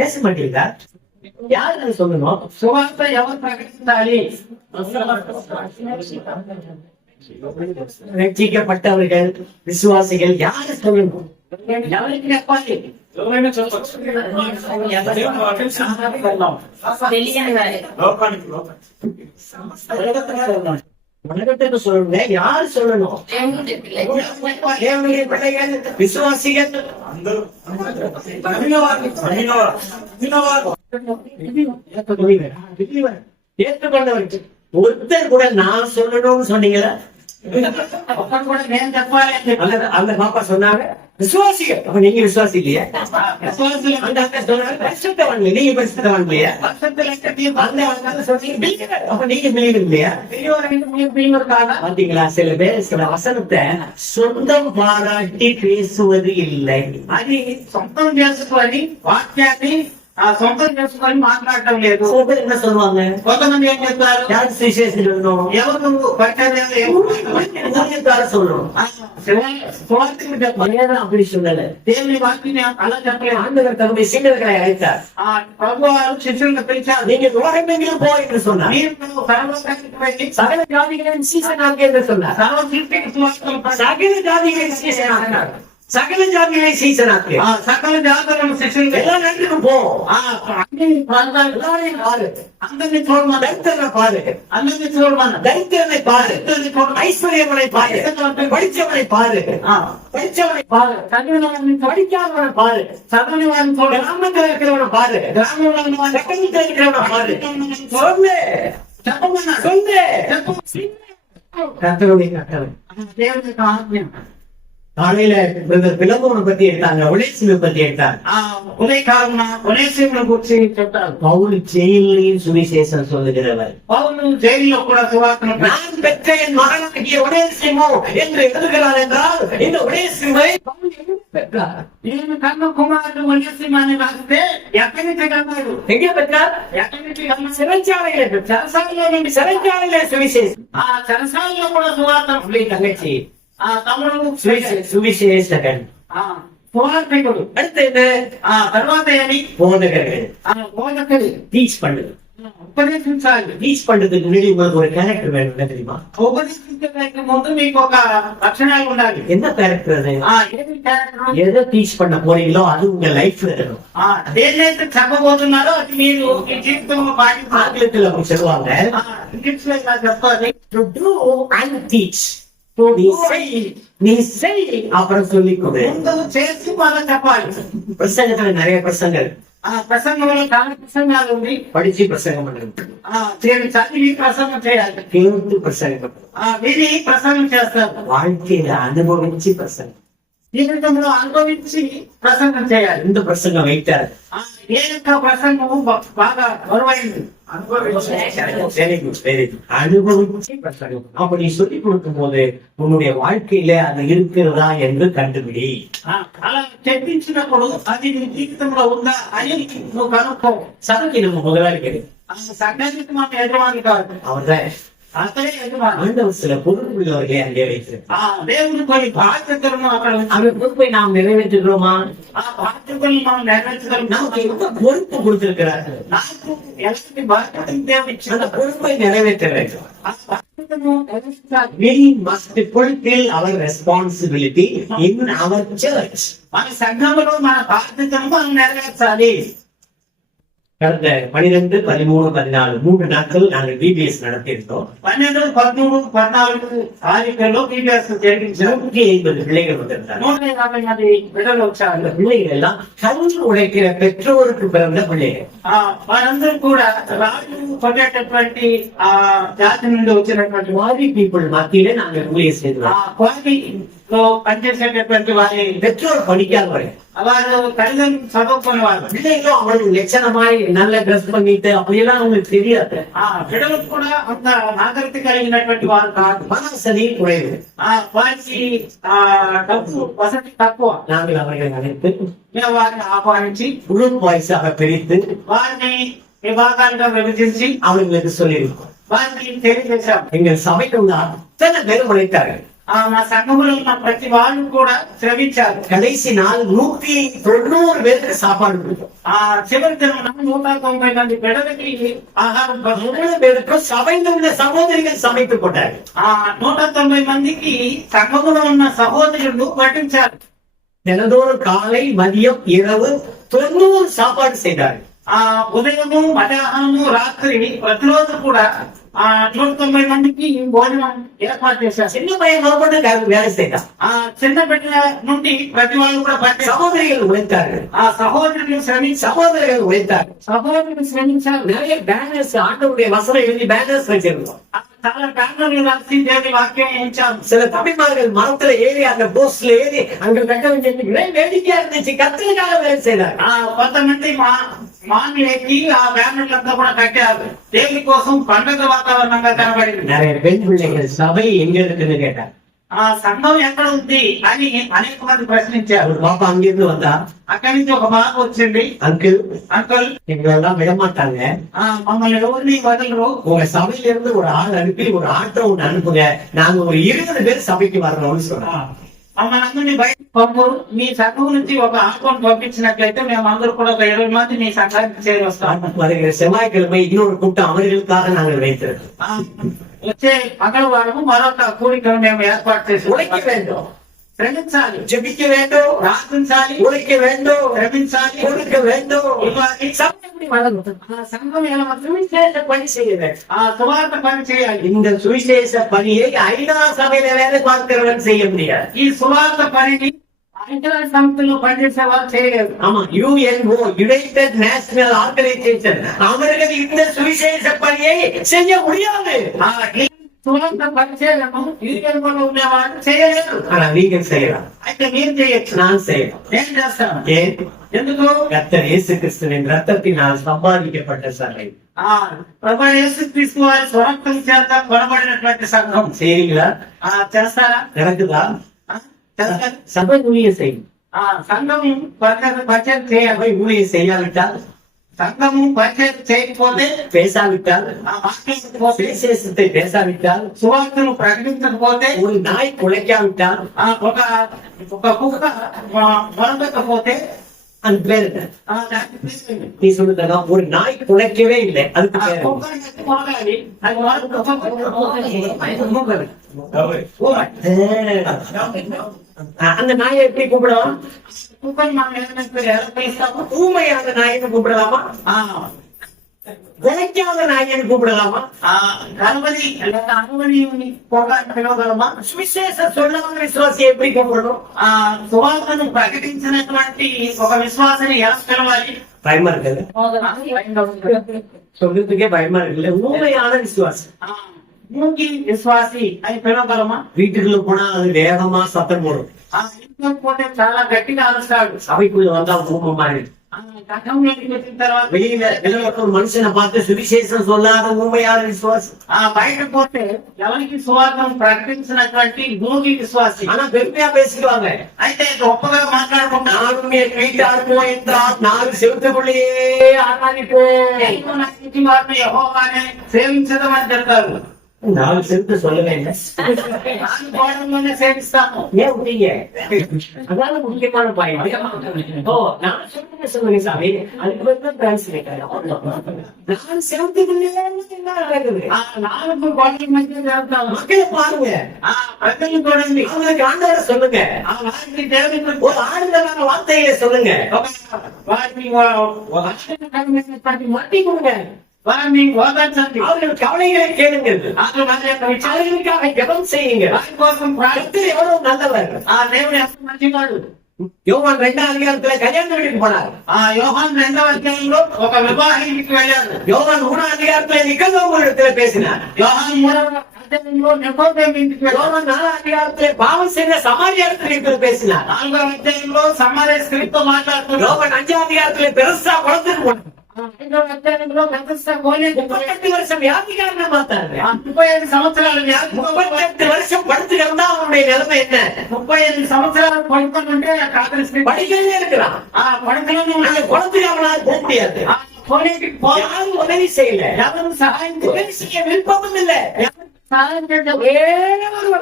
பேச மாட்டீங்களா? யார் அதை சொல்லணும்? సువార్త ఎవరు ప్రకటించాలి? ரட்சிக்கப்பட்டவர்கள் விசுவாசிகள் யாரு சொல்லணும்? ఎవరికి చెప్పాలి? உலகத்துக்கு சொல்லணுங்க, யார் சொல்லணும்? தேவனுடைய பிள்ளைகள், விசுவாசிகள். ஏற்றுக்கொண்டவர்கள் ஒருத்தர் கூட நான் சொல்லணும்னு சொன்னீங்களா? ఒక్కరు కూడా నేను చెప్పాలి అని చెప్పాలి. அந்த பாப்பா சொன்னாங்க விசுவாசிகள். அப்ப நீங்க விசுவாசி இல்லையா? విశ్వాసులు அந்த அக்கா சொன்னாங்க பரிசுத்தவான் இல்லையா? நீங்க பரிசுத்தவான் இல்லையா? పరిశుద్ధులకి அந்த அக்கா சொன்னீங்க believer. அப்ப நீங்க believer இல்லையா? బిలీవర్ కాదా? பாத்தீங்களா, சில பேர் சில வசனத்தை சொந்தம் பாராட்டி பேசுவது இல்லை. అది సొంతం చేసుకొని వాక్యాన్ని సొంతం చేసుకొని మాట్లాడటం లేదు. சில பேர் என்ன சொல்லுவாங்க? కొంతమంది ఏం చెప్తారు? யார் சுவிசேஷம் சொல்லணும்? ఎవరు పరిచర్య ஊழியக்காரர் சொல்லணும். సువార్తను చెప్పాలి. வேதம் அப்படி சொல்லல. దేవుని వాక్యాన్ని అలా చెప్పలేదు. ஆண்டவர் தன்னுடைய சீடர்களை அழைத்தார். ప్రభు వారు శిష్యులను పిలిచారు. நீங்க உலகமெங்கிலும் போ என்று சொன்னார். మీరు సర్వలోకానికి వెళ్ళి சகல ஜாதிகளின் சீசனாக என்று சொன்னார். సర్వ సృష్టికి సువార్తను ప్రకటించండి. சகல ஜாதிகளின் சீசனாக. சகல ஜாதிகளின் சீசனாக. సకల జాతులను శిష్యులు எல்லா நாட்டுக்கும் போ. అన్ని ప్రాంతాలు எல்லாரையும் பாரு. అందరినీ చూడమని, தைத்தனை பாரு. అందరినీ చూడమని, தைத்தனை பாரு. ஐஸ்வர்யவனை பாரு. படிச்சவனை பாரு. படிச்சவனை பாரு. చదివిన వారిని படிக்காதவனை பாரு. చదివిన వారిని చూడ, கிராமத்தில் இருக்கிறவனை பாரு. గ్రామంలో ఉన్న వారిని பக்கத்துல இருக்கிறவனை பாரு. சொல்லு, చెప్పమన్నా சொல்லு. చెప్పు. கர்த்தருடைய கட்டளை. దేవుని యొక్క ఆజ్ఞ. காலையில விளம்பரம் பத்தி எடுத்தாங்க, உலேசிமை பத்தி எடுத்தாங்க. ఉదయకాలమున ఉనేసిమును గురించి చెప్తారు. பவுல் ஜெயிலையும் சுவிசேஷம் சொல்லுகிறவர். పౌలు జైల్లో కూడా సువార్తను நான் பெற்ற என் மகனாகிய உலேசிமோ என்று எழுதுகிறார் என்றால் இந்த உலேசிமை பவுல் எங்கே பெற்றார்? నేను కన్న కుమారుడు ఉనేసిము అని రాస్తే ఎక్కడి నుంచి కన్నాడు? எங்கே பெற்றார்? ఎక్కడి నుంచి కన్నాడు? சிறைச்சாலையில பெற்றார். சிறைச்சாலையில சுவிசேஷம். చెరసాలలో కూడా సువార్తను அப்படி தங்கச்சி తమ్ముడు சுவிசேஷகன். సువార్తికుడు. அடுத்து என்ன? తర్వాత ఏమి? போதகர்கள். బోధకుడు. டீச் பண்ணு. ఉపదేశించాలి. டீச் பண்றதுக்கு முன்னாடி உங்களுக்கு ஒரு கேரக்டர் வேணும், என்ன தெரியுமா? ఉపదేశించడానికి ముందు మీకు ఒక లక్షణాలు ఉండాలి. என்ன கேரக்டர் அது? ఏది క్యారెక్టర్? எதை டீச் பண்ண போறீங்களோ அது உங்க லைஃப்ல இருக்கணும். దేన్నైతే చెప్పబోతున్నారో అది మీరు మీ జీవితంలో పాటించాలి. ஆங்கிலத்துல அவங்க சொல்லுவாங்க, ఇంగ్లీష్ లో ఇలా చెప్పాలి, to do and teach. நீ செய் அப்புறம் சொல்லிக் கொடு. ముందు చేసి మళ్ళీ చెప్పాలి. பிரசங்கத்துல நிறைய பிரசங்கள், ప్రసంగంలో చాలా ప్రసంగాలు ఉంది. படிச்சு பிரசங்கம் பண்ணுறது, నేను చదివి ప్రసంగం చేయాలి, கேட்டு பிரசங்கம், విని ప్రసంగం చేస్తారు. வாழ்க்கையில அனுபவிச்சு பிரசங்கம். జీవితంలో అనుభవించి ప్రసంగం చేయాలి. இந்த பிரசங்கம் வைத்தார். ఏ యొక్క ప్రసంగము బాగా బరువైంది. அனுபவிச்சு பிரசங்கம். அப்ப நீ சொல்லிக் கொடுக்கும் போது உன்னுடைய வாழ்க்கையில அது இருக்கிறதா என்று கண்டுபிடி. అలా చెప్పించినప్పుడు అది నీ జీవితంలో ఉందా అని నువ్వు కనుక్కో. சபைக்கு நம்ம முதலாளி கிடையாது, సంఘానికి మన యజమాని కాదు, அவர்தான். అతనే యజమాని. ஆண்டவர் சில பொறுப்புள்ளவர்களை அங்கே வைத்திருக்கிறார். దేవుడు కొన్ని బాధ్యతలను అక్కడ அந்த பொறுப்பை நாம் நிறைவேற்றுகிறோமா? ఆ బాధ్యతలను మనం నెరవేర్చగలం. நமக்கு எந்த பொறுப்பு கொடுத்திருக்கிறார், నాకు ఎలాంటి బాధ్యతను దేవుడు அந்த ఇచ్చిన பொறுப்பை நிறைவேற்ற வேண்டும். ఆ బాధ్యతను నెరవేర్చాలి. We must fulfill our responsibility in our church. మన సంఘంలో మన బాధ్యతను మనం నెరవేర్చాలి. கடந்த 12, 13, 14 3 நாட்கள் நாங்கள் பிபிஎஸ் நடத்தியிருந்தோம். 12, 13, 14 తారీఖుల్లో పీబీఎస్ జరిగించాం. 150 பிள்ளைகள் வந்திருந்தாங்க. 150 మంది బిడ్డలు వచ్చారు. அந்த பிள்ளைகள் எல்லாம் கல்வி உழைக்கிற பெற்றோருக்கு பிறந்த பிள்ளைகள். వారందరూ కూడా రాజు కొట్టేటటువంటి ఆ జాతి నుండి వచ్చినటువంటి வாரி பீப்புள் மத்தியில நாங்கள் ஊழியர் செய்தோம். క్వాలిటీలో పనిచేసేటటువంటి వారి பெற்றோர் படிக்காதவர்கள், వారు తల్లిదండ్రులు చదువుకునే వాళ్ళు. பிள்ளைகளும் அவர்கள் லட்சணமாய் நல்ல ட்ரெஸ் பண்ணிட்டு அப்படியெல்லாம் அவங்களுக்கு தெரியாது. బిడ్డలకు కూడా అంత నాగరికత కలిగినటువంటి వారు కాదు. மனசதி குறைவு. వారికి డబ్బు వసతి తక్కువ. நாங்கள் அவர்களை அழைத்து మేము వారిని ఆహ్వానించి குரூப் வாய்ஸாக பிரித்து వారిని విభాగాలుగా విభజించి அவர்களுக்கு சொல்லியிருக்கோம். వారికి తెలియజేశాం. எங்கள் சபைக்கு உள்ள அத்தனை பேரும் உழைத்தார்கள். మా సంఘములో ఉన్న ప్రతి వాళ్ళు కూడా శ్రమించారు. கடைசி நாள் 190 பேருக்கு சாப்பாடு கொடுத்தோம். చివరి దినం 190 మంది బిడ్డలకి ఆహారం 3 பேருக்கும் சபையில் உள்ள சகோதரிகள் சமைத்து போட்டார்கள். 190 మందికి సంఘములో ఉన్న సహోదరులు పట్టించారు. தினந்தோறும் காலை மதியம் இரவு 90 சாப்பாடு செய்தார்கள். ఉదయము మధ్యాహ్నము రాత్రి ప్రతిరోజు కూడా 190 మందికి భోజనం ఏర్పాటు చేశారు. சின்ன பையன் முதற்கொண்டு வேலை செய்தான். చిన్న బిడ్డ నుండి ప్రతి వాళ్ళు కూడా పట్టే சகோதரிகள் உழைத்தார்கள். సహోదరులు சகோதரர்கள் உழைத்தார்கள். సహోదరులు శ్రమించారు. நிறைய பேனர்ஸ், ஆண்டவருடைய வசனம் எழுதி பேனர்ஸ் வச்சிருந்தோம். చాలా బ్యానర్లు రాసి దేవుని వాక్యం ఉంచారు. சில தமிழ்மார்கள் மரத்துல ஏறி அந்த போஸ்ட்ல ஏறி அங்க கட்ட வேண்டிய வேடிக்கையா இருந்துச்சு. கத்திரிக்காக வேலை செய்தார். కొంతమంది మాన్లు ఎక్కి ఆ బ్యానర్లంతా కూడా కట్టారు. దేవుని కోసం పండుగ వాతావరణంగా కనబడింది. நிறைய பெண் பிள்ளைகள் சபை எங்க இருக்குன்னு கேட்டார். సంఘం ఎక్కడ ఉంది అని అనేక మంది ప్రశ్నించారు. ஒரு பாப்பா அங்கிருந்து வந்தா, అక్కడి నుంచి ఒక బాబు వచ్చింది. அங்கிள் అంకుల్ எங்களெல்லாம் விட மாட்டாங்க, మమ్మల్ని ఎవరిని వదలరు. உங்க சபையில இருந்து ஒரு ஆள் அனுப்பி ஒரு ஆட்டோ ஒண்ணு அனுப்புங்க, நாங்க ஒரு 20 பேர் சபைக்கு வர்றோம்னு சொல்றோம். మమ్మల్ని అందరినీ బయట పంపు. మీ సంఘం నుంచి ఒక ఆహ్వానం పంపించినట్లయితే మేము అందరూ కూడా ఒక 20 మంది మీ సంఘానికి చేరి వస్తాం. வருகிற செவ்வாய்க்கிழமை இன்னொரு கூட்டம் அவர்களுக்காக நாங்கள் வைத்திருக்கோம். వచ్చే మంగళవారం మరొక కూడికను మేము ఏర్పాటు చేసి உழைக்க வேண்டும், శ్రమించాలి, ஜெபிக்க வேண்டும், ప్రార్థించాలి, உழைக்க வேண்டும், శ్రమించాలి, கொடுக்க வேண்டும். ఇవ్వాలి. சபை வளரும். సంఘం ఎలా சுவிசேஷ பணி செய்ய வேண்டும். సువార్త పని చేయాలి. இந்த சுவிசேஷ பணியை ஐநா சபையில வேலை பார்க்கிறவன் செய்ய முடியாது. ఈ సువార్త పనిని ఐక్యరాజ్య సమితిలో పనిచేసే వాళ్ళు చేయలేరు. ஆமா, யுஎன்ஓ, யுனைடெட் நேஷனல் ஆர்கனைசேஷன், அவர்கள் இந்த சுவிசேஷ பணியை செய்ய முடியாது. ఈ సువార్త పని చేయలేము. యూనియన్లో ఉండేవాళ్ళు చేయలేరు. ஆனா நீங்கள் செய்யலாம், అయితే మీరు చేయొచ్చు. நான் செய்யலாம். నేను చేస్తాను. ஏன்? ఎందుకు? கர்த்தர் இயேசு கிறிஸ்துவின் ரத்தத்தினால் சம்பாதிக்கப்பட்ட சபை. ప్రభు యేసుక్రీస్తు వారి స్వరక్తం చేత కొనబడినటువంటి సంఘం. செய்றீங்களா? చేస్తారా? நடக்குதா? చేస్తారు. சபை ஊழியம் செய்யும். సంఘం పరిచయం చేయాలి. சபை ஊழியம் செய்யாவிட்டால், సంఘము పరిచయం చేయకపోతే, பேசாவிட்டால், మాట్లాడకపోతే, சுவிசேஷத்தை பேசாவிட்டால், సువార్తను ప్రకటించకపోతే, ஒரு நாய் குலைக்காவிட்டால், ఒక కుక్క మొరపెట్టకపోతే, அந்த பேர் என்ன? దానికి పేరు நீ சொல்லுங்க. ஒரு நாய் குலைக்கவே இல்லை, அதுக்கு பேர் என்ன? కుక్కని మొదలాడి అది వాడు அந்த நாயை எப்படி கூப்பிடலாம்? కుక్కని మనం ఏదైనా పేరు ఎలా పిలుస్తాము? ஊமையான நாயின்னு கூப்பிடலாமா? குலைக்காத நாயின்னு கூப்பிடலாமா? గణపతి లేదా అనుమతి పొగ పిలవగలమా? சுவிசேஷம் சொல்லாத விசுவாசி எப்படி கூப்பிடணும்? సువార్తను ప్రకటించినటువంటి ఒక విశ్వాసాన్ని ఎలా పిలవాలి? பயமா இருக்குது, சொல்றதுக்கே பயமா இருக்குல்ல. ஊமையான விசுவாசி மூங்கி విశ్వాసి అని పిలవగలమా? வீட்டுக்குள்ள போனா அது வேகமா சத்தம் போடும், ఇంట్లో పోతే చాలా గట్టిగా అరుస్తాడు. சபைக்குள்ள வந்தா ஊமை மாதிரி. కథంలోకి వచ్చిన తర్వాత வெளியில ஒரு மனுஷனை பார்த்து சுவிசேஷம் சொல்லாத ஊமையான விசுவாசி. బయట పోతే ఎవరికి సువార్తను ప్రకటించినటువంటి మూగి విశ్వాసి. ஆனா பெருமையா பேசிக்குவாங்க. అయితే గొప్పగా మాట్లాడుకుంటారు. நானும் என் வீட்டாருக்கும் என்றால் 4 செவத்துக்குள்ளேயே ஆராதிப்போம். వారిని యెహోవానే సేవించదమని చెప్తారు. 4 செவத்து சொல்லவே இல்லை. నాలుగు గోడల్లోనే సేవిస్తాము. ஏன் விட்டீங்க? அதான முக்கியமான பாயிண்ட். ஓ, நான் சொல்லுங்க சாமி, அதுக்கு வந்து டிரான்ஸ்லேட்டர் 4 செவத்துக்குள்ளேயே என்ன நடக்குது? నాలుగు గోడల మధ్య వెళ్తాము. மக்களை பாருங்க, ప్రజలు చూడండి. அவங்களுக்கு ஆண்டவரை சொல்லுங்க, వారికి దేవుని ஒரு ஆறுதலான வார்த்தைகளை சொல்லுங்க, వారిని மட்டி கொடுங்க, వారిని ఓదార్చండి. அவர்கள் கவலைகளை கேளுங்க, అసలు వారి యొక్క విచారణ அவர்களுக்காக ஜெபம் செய்யுங்க. వారి కోసం கர்த்தர் எவ்வளவு நல்லவர். దేవుడు ఎంత మంచివాడు. யோவான் 2ஆம் அதிகாரத்துல கல்யாண வீட்டுக்கு போனார். యోహాను 2వ అధ్యాయంలో ఒక వివాహ ఇంటికి వెళ్ళాడు. யோவான் 3ஆம் அதிகாரத்துல நிக்கதோமு இடத்துல பேசினார். యోహాను 3వ అధ్యాయంలో నికోదేము ఇంటికి వెళ్ళాడు. யோவான் 4ஆம் அதிகாரத்துல பாவம் செய்த சமாரியாத்துல பேசினார். 4వ అధ్యాయంలో సమార్య స్త్రీతో మాట్లాడుతున్నాడు. யோவான் 5ஆம் அதிகாரத்துல பெருசா குளத்துக்கு போனார். 5వ అధ్యాయంలో పెద్దస్త కోలి 38 வருஷம் வியாதிக்காரனை பார்த்தாரு. 35 సంవత్సరాలు 38 வருஷம் படுத்து கிடந்தா அவனுடைய நிலைமை என்ன? 35 సంవత్సరాలు పడుకొని ఉంటే కాకరి స్త్రీ படிக்கவே இருக்கிறான். పడకలను அந்த குளத்துக்கு அவனால போக முடியாது. కోనేటికి யாரும் உதவி செய்யல, ఎవరు సహాయం உதவி செய்ய விருப்பமும் இல்ல. సహాయం చేద్దాం. ஒரே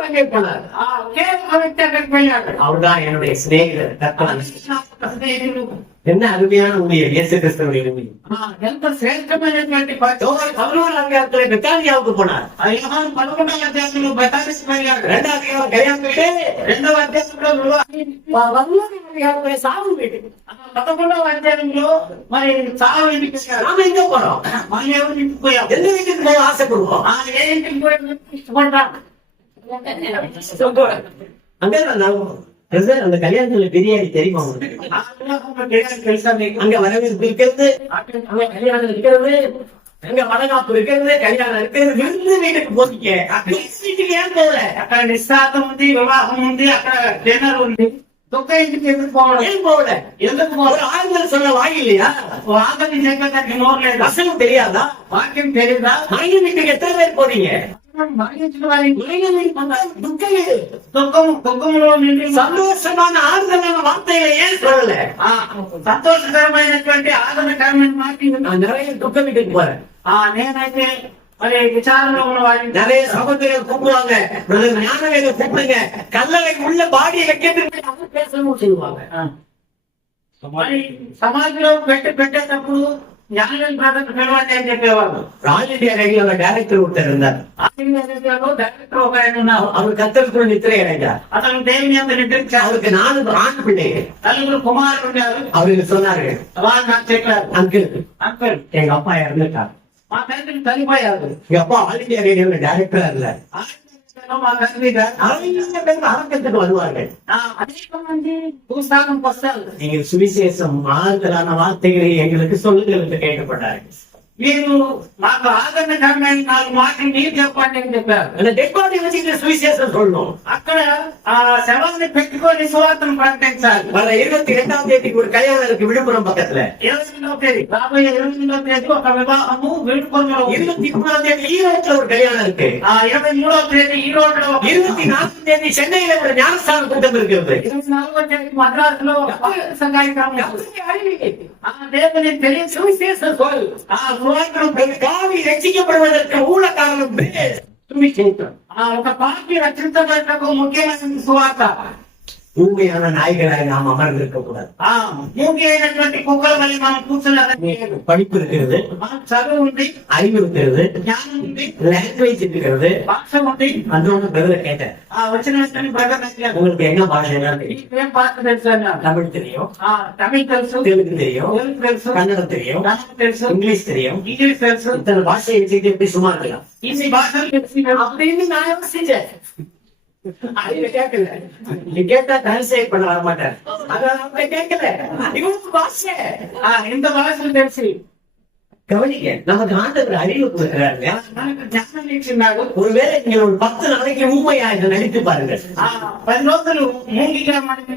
அங்கே போனார். ఒకే ఒక వ్యక్తి అక్కడికి వెళ్ళాడు. அவர்தான் என்னுடைய சிநேகிதர் கர்த்தர். స్నేహితుడు. என்ன அருமையான ஊழியர் இயேசு கிறிஸ்துவின் ஊழியர். ఎంత శ్రేష్టమైనటువంటి யோவான் 11ஆம் அதிகாரத்துல பெத்தானியாவுக்கு போனார். యోహాను 11వ అధ్యాయంలో బెతానికి వెళ్ళాడు. 2ஆம் அதிகாரம் கல்யாண வீடு, 2వ అధ్యాయంలో వివాహం. 11ஆம் அதிகாரத்துல சாவு வீடு. 11వ అధ్యాయంలో మరి చావు ఇంటికి వెళ్ళాడు. நாம எங்க போறோம்? మనం ఎవరి ఇంటికి పోయాం? எந்த வீட்டுக்கு போக ஆசைப்படுவோம்? ఏ ఇంటికి పోయి ఇష్టపడ్డా? அங்க பிரதர், அந்த கல்யாணத்துல பிரியாணி தெரியுமா உங்களுக்கு? తెలుసా మీకు? அங்க வரவேற்பு இருக்கிறது, అక్కడ அங்க கல்யாணம் இருக்கிறது, அங்க வடகாப்பு இருக்கிறது, கல்யாணம் இருக்கிறது, விருந்து வீட்டுக்கு போறீங்க. வீட்டுக்கு ஏன் போகல? అక్కడ నిశ్చార్థం ఉంది, వివాహం ఉంది, అక్కడ డిన్నర్ ఉంది. దుఃఖ ఇంటికి ఎందుకు పోవడం? ஏன் போகல? ఎందుకు ஒரு ஆறுதல் சொல்ல வாய் இல்லையா? ఆకలి చెప్పేదానికి నోరు లేదు. வசனம் தெரியாதா? వాక్యం తెలియదా? மனைவி வீட்டுக்கு எத்தனை பேர் போறீங்க? మరణించిన వారికి மனைவி வீட்டுக்கு துக்கம் இல்லை. దుఃఖంలో నిండి சந்தோஷமான ஆறுதலான வார்த்தைகளை ஏன் சொல்லல? సంతోషకరమైనటువంటి ఆదరణకరమైన మాట நான் நிறைய துக்க வீட்டுக்கு போறேன். నేనైతే మరి విచారంలో ఉన్న వాడిని நிறைய சகோதரர்கள் கூப்பிடுவாங்க, பிரதர் ஞானவேலை கூப்பிடுங்க, கல்லறை உள்ள பாடியை வைக்கிறது பேசணும் சொல்லுவாங்க. మరి సమాధిలో పెట్టేటప్పుడు జ్ఞానం బ్రదర్ పిలవండి అని చెప్పేవాళ్ళు. ஆல் இந்தியா ரேடியோல டைரக்டர் ஒருத்தர் இருந்தார். డైరెక్టర్ ఒక ఆయన ఉన్నారు. அவர் கத்தருக்குள்ள நித்திரை அடைந்தார். అతను దేవుని అంత నిద్రించారు. அவருக்கு 4 ஆண் பிள்ளைகள். నలుగురు కుమారులు ఉన్నారు. அவருக்கு சொன்னாரு, వాళ్ళు నాకు చెప్పారు, அங்கிள் అంకుల్ எங்க அப்பா இறந்துட்டார். మా తండ్రి చనిపోయారు. எங்க அப்பா ஆல் இந்தியா ரேடியோல டைரக்டரா இல்ல. మా తండ్రి நிறைய பேர் அரங்கத்துக்கு வருவார்கள். అనేక మంది భూస్థానంకి వస్తారు. நீங்கள் சுவிசேஷம் ஆறுதலான வார்த்தைகளை எங்களுக்கு சொல்லுங்கள் என்று கேட்கப்பட்டார்கள். మీరు మాకు ఆదరణకరమైన 4 మాటలు మీరు చెప్పండి అని చెప్పారు. அந்த டெட் பாடி வச்சுக்கிட்டு சுவிசேஷம் சொல்லணும். అక్కడ ఆ శవాన్ని పెట్టుకొని సువార్తను ప్రకటించాలి. வர 22ஆம் தேதிக்கு ஒரு கல்யாணம் இருக்கு விழுப்புரம் பக்கத்துல. 22వ తేదీ రాబోయే 22వ తేదీ ఒక వివాహము వేడుకొండలో. 23ஆம் தேதி ஈரோட்ல ஒரு கல்யாணம் இருக்கு. 23వ తేదీ ఈ రోడ్లో. 24ஆம் தேதி சென்னையில ஒரு ஞானஸ்தான கூட்டம் இருக்கிறது. 24వ తేదీ మద్రాసులో సంఘాయికం. దేవుని తెలియ சுவிசேஷம் சொல். காவி ரசிக்கப்படுவதற்கு மூல காரணம் சுவிசேஷம். ఒక పార్టీ రక్షించబడటకు ముఖ్యమైన సువార్త. ஊமையான நாய்களாக நாம் அமர்ந்திருக்க கூடாது. மூங்கி అయినటువంటి కుక్కల వల్ల మనం కూర్చున్నది. படிப்பு இருக்கிறது, చదువు ఉంది, அறிவு இருக்கிறது, జ్ఞానం ఉంది, லாங்குவேஜ் இருக்கிறது. భాష ఉంది. அதோட பிரதரை கேட்டேன், వచ్చిన బ్రదర్ உங்களுக்கு என்ன பாஷை தெரியும்? ఏం భాష తెలుసు అన్నా? தமிழ் தெரியும், తమిళ్ తెలుసు, தெலுங்கு தெரியும், తెలుగు తెలుసు, கன்னடம் தெரியும், కన్నడ తెలుసు, இங்கிலீஷ் தெரியும். ఇంగ్లీష్ తెలుసు. இத்தனை பாஷையை வச்சுக்கிட்டு எப்படி சும்மா இருக்கலாம் ఇన్ని భాషలు తెలిసి அப்படின்னு நான் யோசிச்சேன். அறிவு கேட்கல, நீ கேட்டா டிரான்ஸ்லேட் பண்ண வர மாட்டேன். அதான் அவங்க கேட்கல, இவங்களுக்கு பாஷை. ఇంత భాషలు తెలిసి கவனிக்க, நமக்கு ஆண்டவர் அறிவு கொடுக்கிறாரு. మనకు జ్ఞానం ఇచ్చినాడు. ஒருவேளை நீங்க ஒரு 10 நாளைக்கு ஊமையா இதை நடித்து பாருங்க. 10 రోజులు మూంగిగా మనకి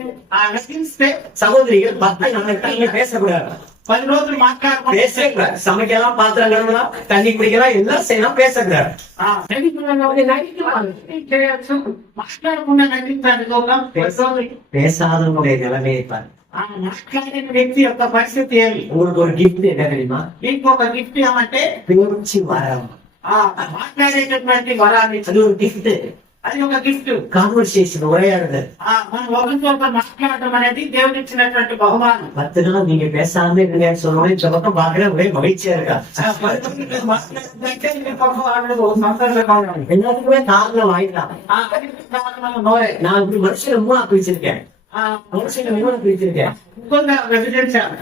నటిస్తే சகோதரிகள் 10 நாளைக்கு பேசக்கூடாது, 10 రోజులు మాట్లాడుకుంటే பேசக்கூடாது. சமைக்கலாம், பாத்திரம் கழுவலாம், தண்ணி குடிக்கலாம், எல்லாம் செய்யலாம், பேசக்கூடாது. చేయొచ్చు, మాట్లాడకుండా నటించాలి. பேசாதவங்களுடைய நிலைமையை பாருங்க. మాట్లాడిన వ్యక్తి యొక్క పరిస్థితి ఏమి? உங்களுக்கு ஒரு கிஃப்ட் என்ன தெரியுமா? మీకు ఒక గిఫ్ట్ ఏమంటే பேச்சு வரம். మాట్లాడేటటువంటి వరాన్ని. அது ஒரு கிஃப்ட். అది ఒక గిఫ్ట్. கான்வர்சேஷன், உரையாடுதல். మనం ఒకరితో మాట్లాడటం అనేది దేవుడు ఇచ్చినటువంటి బహుమానం. 10 நாள் நீங்க பேசாம இருங்கன்னு சொன்னோட இந்த பக்கம் பாக்குற ஒரே மகிழ்ச்சியா இருக்கா? మాట్లాడుతుంటే సంతోషంగా ఉన్నాడు. எல்லாத்துக்குமே காரணம் வாங்கிக்கலாம். நான் இப்படி மனுஷனை 3 பிரிச்சிருக்கேன். மனுஷனை 3 பிரிச்சிருக்கேன்.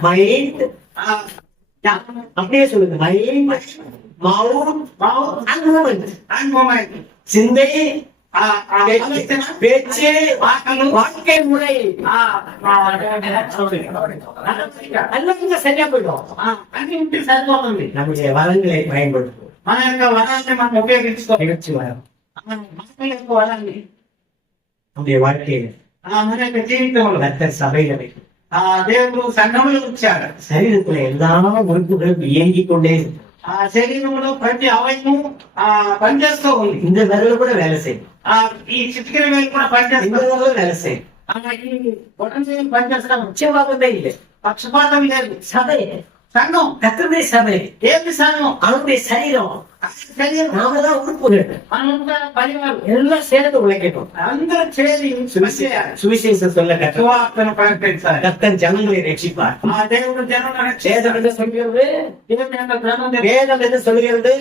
மைண்ட், அப்படியே சொல்லுங்க, மைண்ட், மவுத் அண்ட் மூமெண்ட். சிந்தை, பேச்சு, வாழ்க்கை முறை. எல்லாம் சரியா போயிடும். అన్ని సరిపోతుంది. நம்முடைய வரங்களை பயன்படுத்துவோம். మన యొక్క వరాన్ని మనం ఉపయోగించుకోవాలి. நிகழ்ச்சி வரம் మన యొక్క వరాన్ని நம்முடைய வாழ்க்கையில మన యొక్క జీవితంలో கர்த்தர் சபையில வைக்கும். దేవుడు సంఘములు ఇచ్చాడు. சரீரத்துல எல்லா உறுப்புகளும் இயங்கிக் கொண்டே இருக்கு. శరీరంలో ప్రతి అవయవం పనిచేస్తూ ఉంది. இந்த விரல கூட வேலை செய்யும், ఈ చిటికిన వేలు కూడా இந்த పనిచేస్తూ விரலும் வேலை செய்யும். ఈ పొటెన్షియల్ పనిచేస్తాం. பட்சபாதமே இல்லை. పక్షపాతం లేదు. சபை, సంఘం கர்த்தருடைய சபை, ఏమి సంఘం? அவருடைய சரீரம், శరీరం. நாம தான் உறுப்புகள். మనముగా పరివారం எல்லாம் சேர்ந்து உழைக்கணும். అందరూ చేరి சுவிசேஷம் சொல்ல கர்த்தர், సువార్తను ప్రకటించాలి. கர்த்தர் ஜனங்களை ரட்சிப்பார். దేవుడు జనులను வேதம் என்ன சொல்கிறது? வேதம் என்ன சொல்கிறது?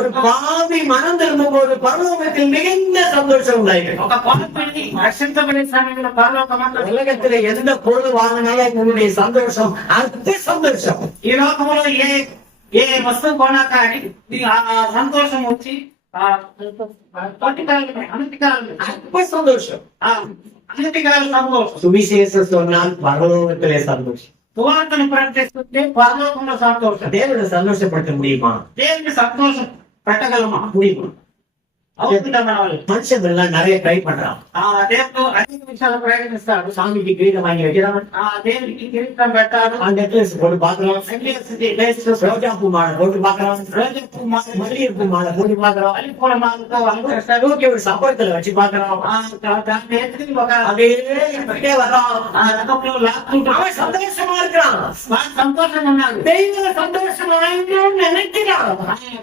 ஒரு பாவி மனம் திரும்பும் போது பரலோகத்தில் மிகுந்த சந்தோஷம் உண்டாயிருக்கு. ఒక పాపని రక్షించబడే సమయంలో పరలోకమందు உலகத்துல எந்த பொருள் வாங்கினாலும் உங்களுடைய சந்தோஷம் அர்த்த சந்தோஷம். ఈ లోకంలో ఏ వస్తువు కొన్నా కానీ సంతోషం వచ్చి అనతికాలు அற்ப சந்தோஷம். సంతోషం. சுவிசேஷம் சொன்னால் பரலோகத்திலே சந்தோஷம். సువార్తను ప్రకటిస్తుంటే పరలోకంలో సంతోషం. தேவனை சந்தோஷப்படுத்த முடியுமா? దేవుని సంతోషం పెట్టగలమా? முடியுமா? అవుతుందా మన వాళ్ళు? மனுஷன் எல்லாம் நிறைய ட்ரை பண்றான். దేవుడు అనేక విషయాలు ప్రయోగిస్తాడు. சாமிக்கு கிரீடம் வாங்கி வைக்கிறான், దేవునికి కిరీటం పెట్టాడు. நெக்லஸ் போட்டு பாக்குறான், ரோஜா பூ மாலை போட்டு பாக்குறான், மல்லிகை பூ மாலை போட்டு பாக்குறான், పూల మాలతో అలంకరిస్తాడు. தூக்கி ஒரு சம்பளத்துல வச்சு பாக்குறான். దాన్ని ఎత్తుకుని ఒక அப்படியே இப்படியே வர்றான். రకంలో లాక్కుంటాడు. அவன் சந்தோஷமா இருக்கிறான். సంతోషంగా ఉన్నాడు. தெய்வ சந்தோஷமா நினைக்கிறான்.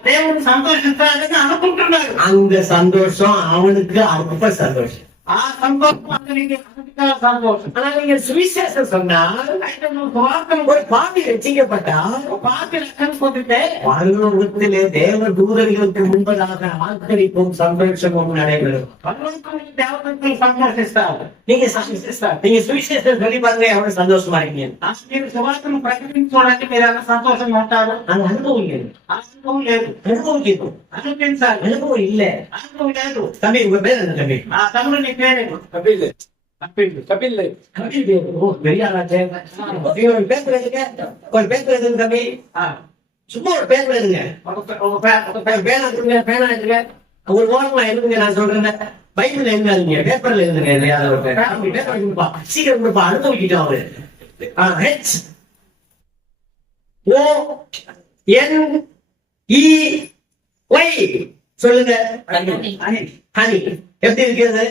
దేవుడు సంతోషించాలని అనుకుంటున్నాడు. அந்த சந்தோஷம் அவனுக்கு அற்ப சந்தோஷம். ఆ సంతోషం అతనికి అనధికార సంతోషం. ஆனா நீங்க சுவிசேஷம் சொன்னால், అయితే నువ్వు సువార్తను ஒரு பாவி ரசிக்கப்பட்டால் పార్టీ లెక్కను పొందితే பரலோகத்திலே தேவ தூதர்களுக்கு முன்பதாக ஆத்தரிப்பும் சந்தோஷமும் நடைபெறும். పరలోకంలో దేవతలు సంతోషిస్తారు. நீங்க நீங்க சுவிசேஷம் சொல்லி பாருங்க எவ்வளவு சந்தோஷமா இருக்கீங்க. మీరు సువార్తను ప్రకటించుకోవడానికి మీరు ఎలా సంతోషంగా ఉంటారు? அது அனுபவம் இல்லை, అనుభవం లేదు. அனுபவிக்கணும். అనిపించాలి. அனுபவம் இல்ல. అనుభవం లేదు. தம்பி உங்க பேர் என்ன தம்பி? తమ్ముడు నీ పేరు கபில். கபில் பேர். ஓ பெரிய ஆளாச்சே. நீங்க ஒரு பேப்பர் எழுதுங்க, ஒரு பேப்பர் எழுதுங்க தம்பி. சும்மா ஒரு பேப்பர் எழுதுங்க, ஒரு பேனா கொடுங்க, பேனா எழுதுங்க, ஒரு ஓரமா எழுதுங்க. நான் சொல்றேன், பைபிள் எழுதாதீங்க, பேப்பர்ல எழுதுங்க. எதையாவது ஒரு பேப்பர் எழுதுப்பா, சீக்கிரம் கொடுப்பா, அனுபவிக்கிட்டோம் அவரு. ஹெச் ஓ என் இ ஒய் சொல்லுங்க. ஹனி எப்படி இருக்கிறது?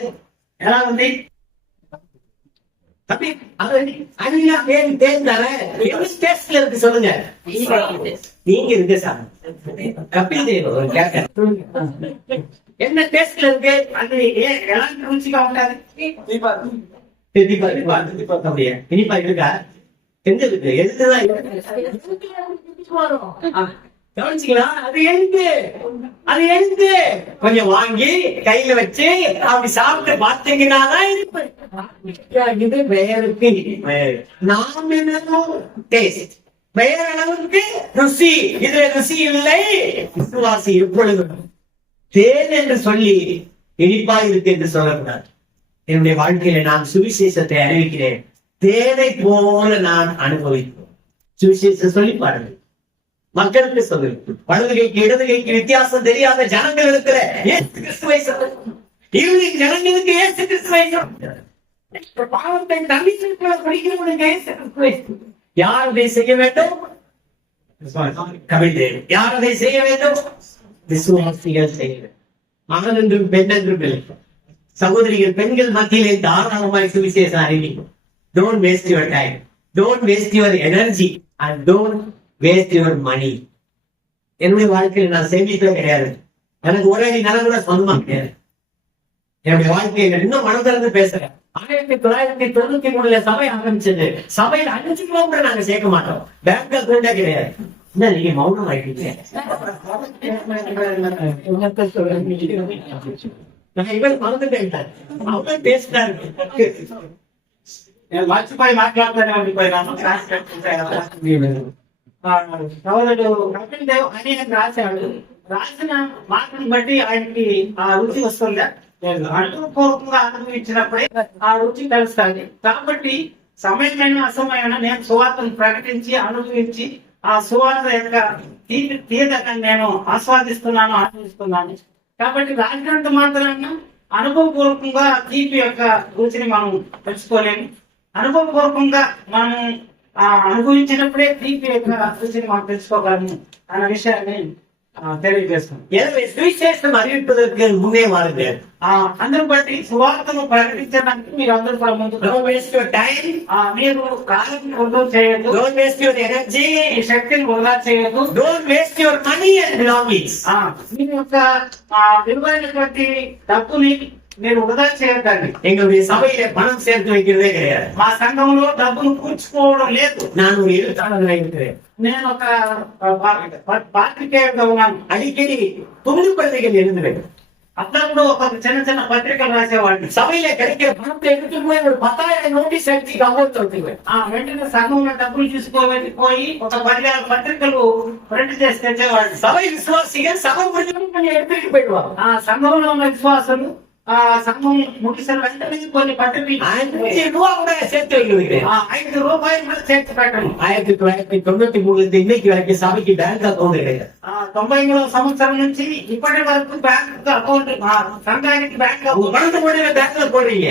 ఎలా ఉంది? தம்பி அனிலா பேர் தேர்ந்தார என்ன டேஸ்ட்ல இருக்கு சொல்லுங்க. நீங்க இருக்கு சார். கபில் தேவ் கேட்க என்ன டேஸ்ட்ல இருக்கு? அது எல்லாம் ருச்சிக்கா ఉండాలి. அப்படியே இனிப்பா இருக்கா? எங்க இருக்கு? எதுக்குதான் கவனிச்சிங்களா? அது எழுந்து கொஞ்சம் வாங்கி கையில வச்சு அப்படி சாப்பிட்டு பார்த்தீங்கன்னா இது வேருக்கு நாம் என்னதும் டேஸ்ட் வேற அளவுக்கு ருசி. இதுல ருசி இல்லை. விசுவாசி எப்பொழுதும் தேன் என்று சொல்லி இனிப்பா இருக்கு என்று சொல்லக்கூடாது. என்னுடைய வாழ்க்கையில நான் சுவிசேஷத்தை அறிவிக்கிறேன். தேனை போல நான் அனுபவிப்பேன். சுவிசேஷம் சொல்லி பாருங்கள், மக்களுக்கு சொல்லு. வலது கைக்கு இடது கைக்கு வித்தியாசம் தெரியாத ஜனங்கள் இருக்கிற இயேசு கிறிஸ்துவை சொல்லு. ஈவினிங் ஜனங்களுக்கு இயேசு கிறிஸ்துவை சொல்லு. பாவத்தை தவிர்த்துக்குள்ள குடிக்கிறவனுக்கு இயேசு கிறிஸ்துவை சொல்லு. யார் அதை செய்ய வேண்டும்? கவிதை. யார் அதை செய்ய வேண்டும்? விசுவாசிகள் செய்ய வேண்டும். மகன் என்றும் பெண் என்றும் இல்லை. சகோதரிகள் பெண்கள் மத்தியிலே தாராளமாய் சுவிசேஷம் அறிவிக்கும். Don't waste your time. Don't waste your energy. And don't waste your money. என்னுடைய வாழ்க்கையில் நான் சேமிப்பே கிடையாது. எனக்கு ஒரே நிலம் கூட சொந்தமா கிடையாது. என்னுடைய வாழ்க்கையில இன்னும் மனம் திறந்து பேசுறேன். 1993 சபை ஆரம்பிச்சது. சபையில் 5 ரூபா கூட நாங்க சேர்க்க மாட்டோம். பேங்க் அக்கௌண்டே கிடையாது. என்ன நீங்க மௌனம் ஆயிட்டீங்க? நான் இவன் மறந்துட்டேன். அவன் பேசினாரு. మర్చిపోయి మాట్లాడతానే పోయినాను. సోదరుడు కపిల్ దేవ్ అని రాశాడు. రాసిన మాటను బట్టి ఆయనకి ఆ రుచి వస్తుందా? అనుభవపూర్వకంగా అనుభవించినప్పుడే ఆ రుచి తెలుస్తుంది. కాబట్టి సమయమైన అసమయమైన నేను సువార్తను ప్రకటించి అనుభవించి ఆ సువార్త యొక్క తీయదకని నేను ఆస్వాదిస్తున్నాను, ఆనందిస్తున్నాను. కాబట్టి రాసినంత మాత్రాన అనుభవపూర్వకంగా తీపి యొక్క రుచిని మనం తెలుసుకోలేము. అనుభవపూర్వకంగా మనం అనుభవించినప్పుడే తీపి యొక్క రుచిని మనం తెలుసుకోగలము అన్న విషయాన్ని తెలియజేస్తాం. எனவே சுவிசேஷம் அறிவிப்பதற்கு முன்னே வாருங்கள். అందరూ బట్టి సువార్తను ప్రకటించడానికి మీరు అందరూ కూడా ముందు. Don't waste your time. మీరు కాలం వృధా చేయొద్దు. Don't waste your energy. ఈ శక్తిని వృధా చేయొద్దు. Don't waste your money and belongings. మీ యొక్క విలువైనటువంటి డబ్బుని మీరు వృధా చేయొద్దండి. எங்களுடைய சபையில பணம் சேர்த்து வைக்கிறதே கிடையாது. మా సంఘంలో డబ్బును కూర్చుకోవడం లేదు. நான் ஒரு எழுத்தாளராக இருக்கிறேன். నేను ఒక పాత్రికేయుడుగా ఉన్నాను. அடிக்கடி துண்டு பத்திரிகைகள் எழுதுவேன். అప్పుడప్పుడు ఒక చిన్న చిన్న పత్రికలు రాసేవాడిని. சபையில கிடைக்கிற பணத்தை எடுத்து போய் ஒரு 10,000 நோட்டீஸ் அடிச்சு கவர்மெண்ட் வந்துருவேன். వెంటనే సంఘంలో డబ్బులు తీసుకోవాలి పోయి ఒక 10,000 పత్రికలు ప్రింట్ చేసి తెచ్చేవాడిని. சபை விசுவாசிகள் சபை முடிஞ்சவங்க கொஞ்சம் எடுத்துட்டு போயிடுவாங்க. సంఘంలో ఉన్న విశ్వాసులు సంఘం ముగిసిన వెంటనే కొన్ని పత్రికలు 5 ரூபா கூட சேர்த்து வைக்கிறேன். 5 రూపాయలు కూడా చేర్చి పెట్టండి. 1993 இன்னைக்கு வரைக்கும் சபைக்கு பேங்க் அக்கௌண்ட் கிடையாது. 93 సంవత్సరం నుంచి ఇప్పటి వరకు బ్యాంక్ అకౌంట్ సంఘానికి బ్యాంక్ பணத்தை போடுற பேங்க்ல போடுறீங்க.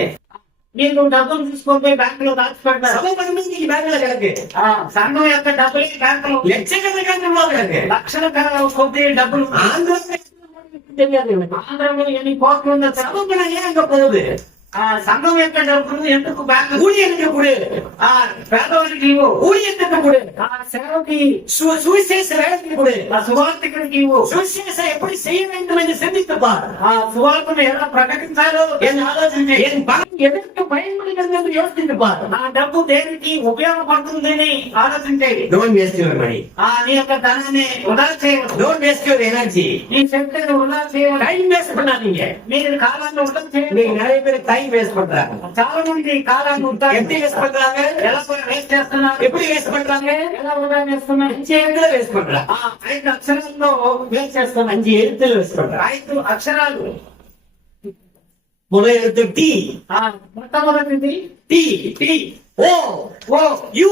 మీరు డబ్బులు తీసుకొని పోయి బ్యాంక్ లో దాచిపెట్టారు. சபை பணம் பேங்க்ல கிடக்கு. సంఘం యొక్క డబ్బులు బ్యాంక్ లో லட்சக்கணக்கான ரூபாய் கிடக்கு. లక్షల కొద్ది డబ్బులు ఆంధ్రలో ఎన్ని కోట్లు ఉందో சபை பணம் ஏன் அங்க போகுது? సంఘం యొక్క డబ్బులు ఎందుకు బ్యాంక్ ஊழியருக்கு கொடு, పేదవాళ్ళకి ఇవ్వు, ஊழியத்துக்கு கொடு, సేవకి சுவிசேஷ வேலைக்கு கொடு, సువార్తికుడికి ఇవ్వు. சுவிசேஷம் எப்படி செய்ய வேண்டும் என்று சிந்தித்து பார். సువార్తను ఎలా ప్రకటించాలో என் ஆலோசனை, என் பணம் எதற்கு பயன்படுகிறது என்று யோசித்து பார். నా డబ్బు దేనికి ఉపయోగపడుతుందని ఆలోచించేది. Don't waste your money. నీ యొక్క ధనాన్ని వృధా చేయవద్దు. Don't waste your energy. నీ శక్తిని వృధా చేయవద్దు. டைம் வேஸ்ட் பண்ணாதீங்க. మీరు కాలాన్ని వృధా చేయవద్దు. நீங்க நிறைய பேர் டைம் வேஸ்ட் பண்றாங்க. చాలా మంది కాలాన్ని వృధా எப்படி வேஸ்ட் பண்றாங்க? ఎలా వేస్ట్ చేస్తున్నారు? எப்படி வேஸ்ட் பண்றாங்க? ఎలా వృధా చేస్తున్నారు? 5 எழுத்துல வேஸ்ட் பண்றாங்க. 5 అక్షరాల్లో వేస్ట్ చేస్తున్నారు. 5 எழுத்துல வேஸ்ட் பண்றாங்க. 5 అక్షరాలు. முதல் எழுத்து டி. మొట్టమొదటిది T. T, O O, U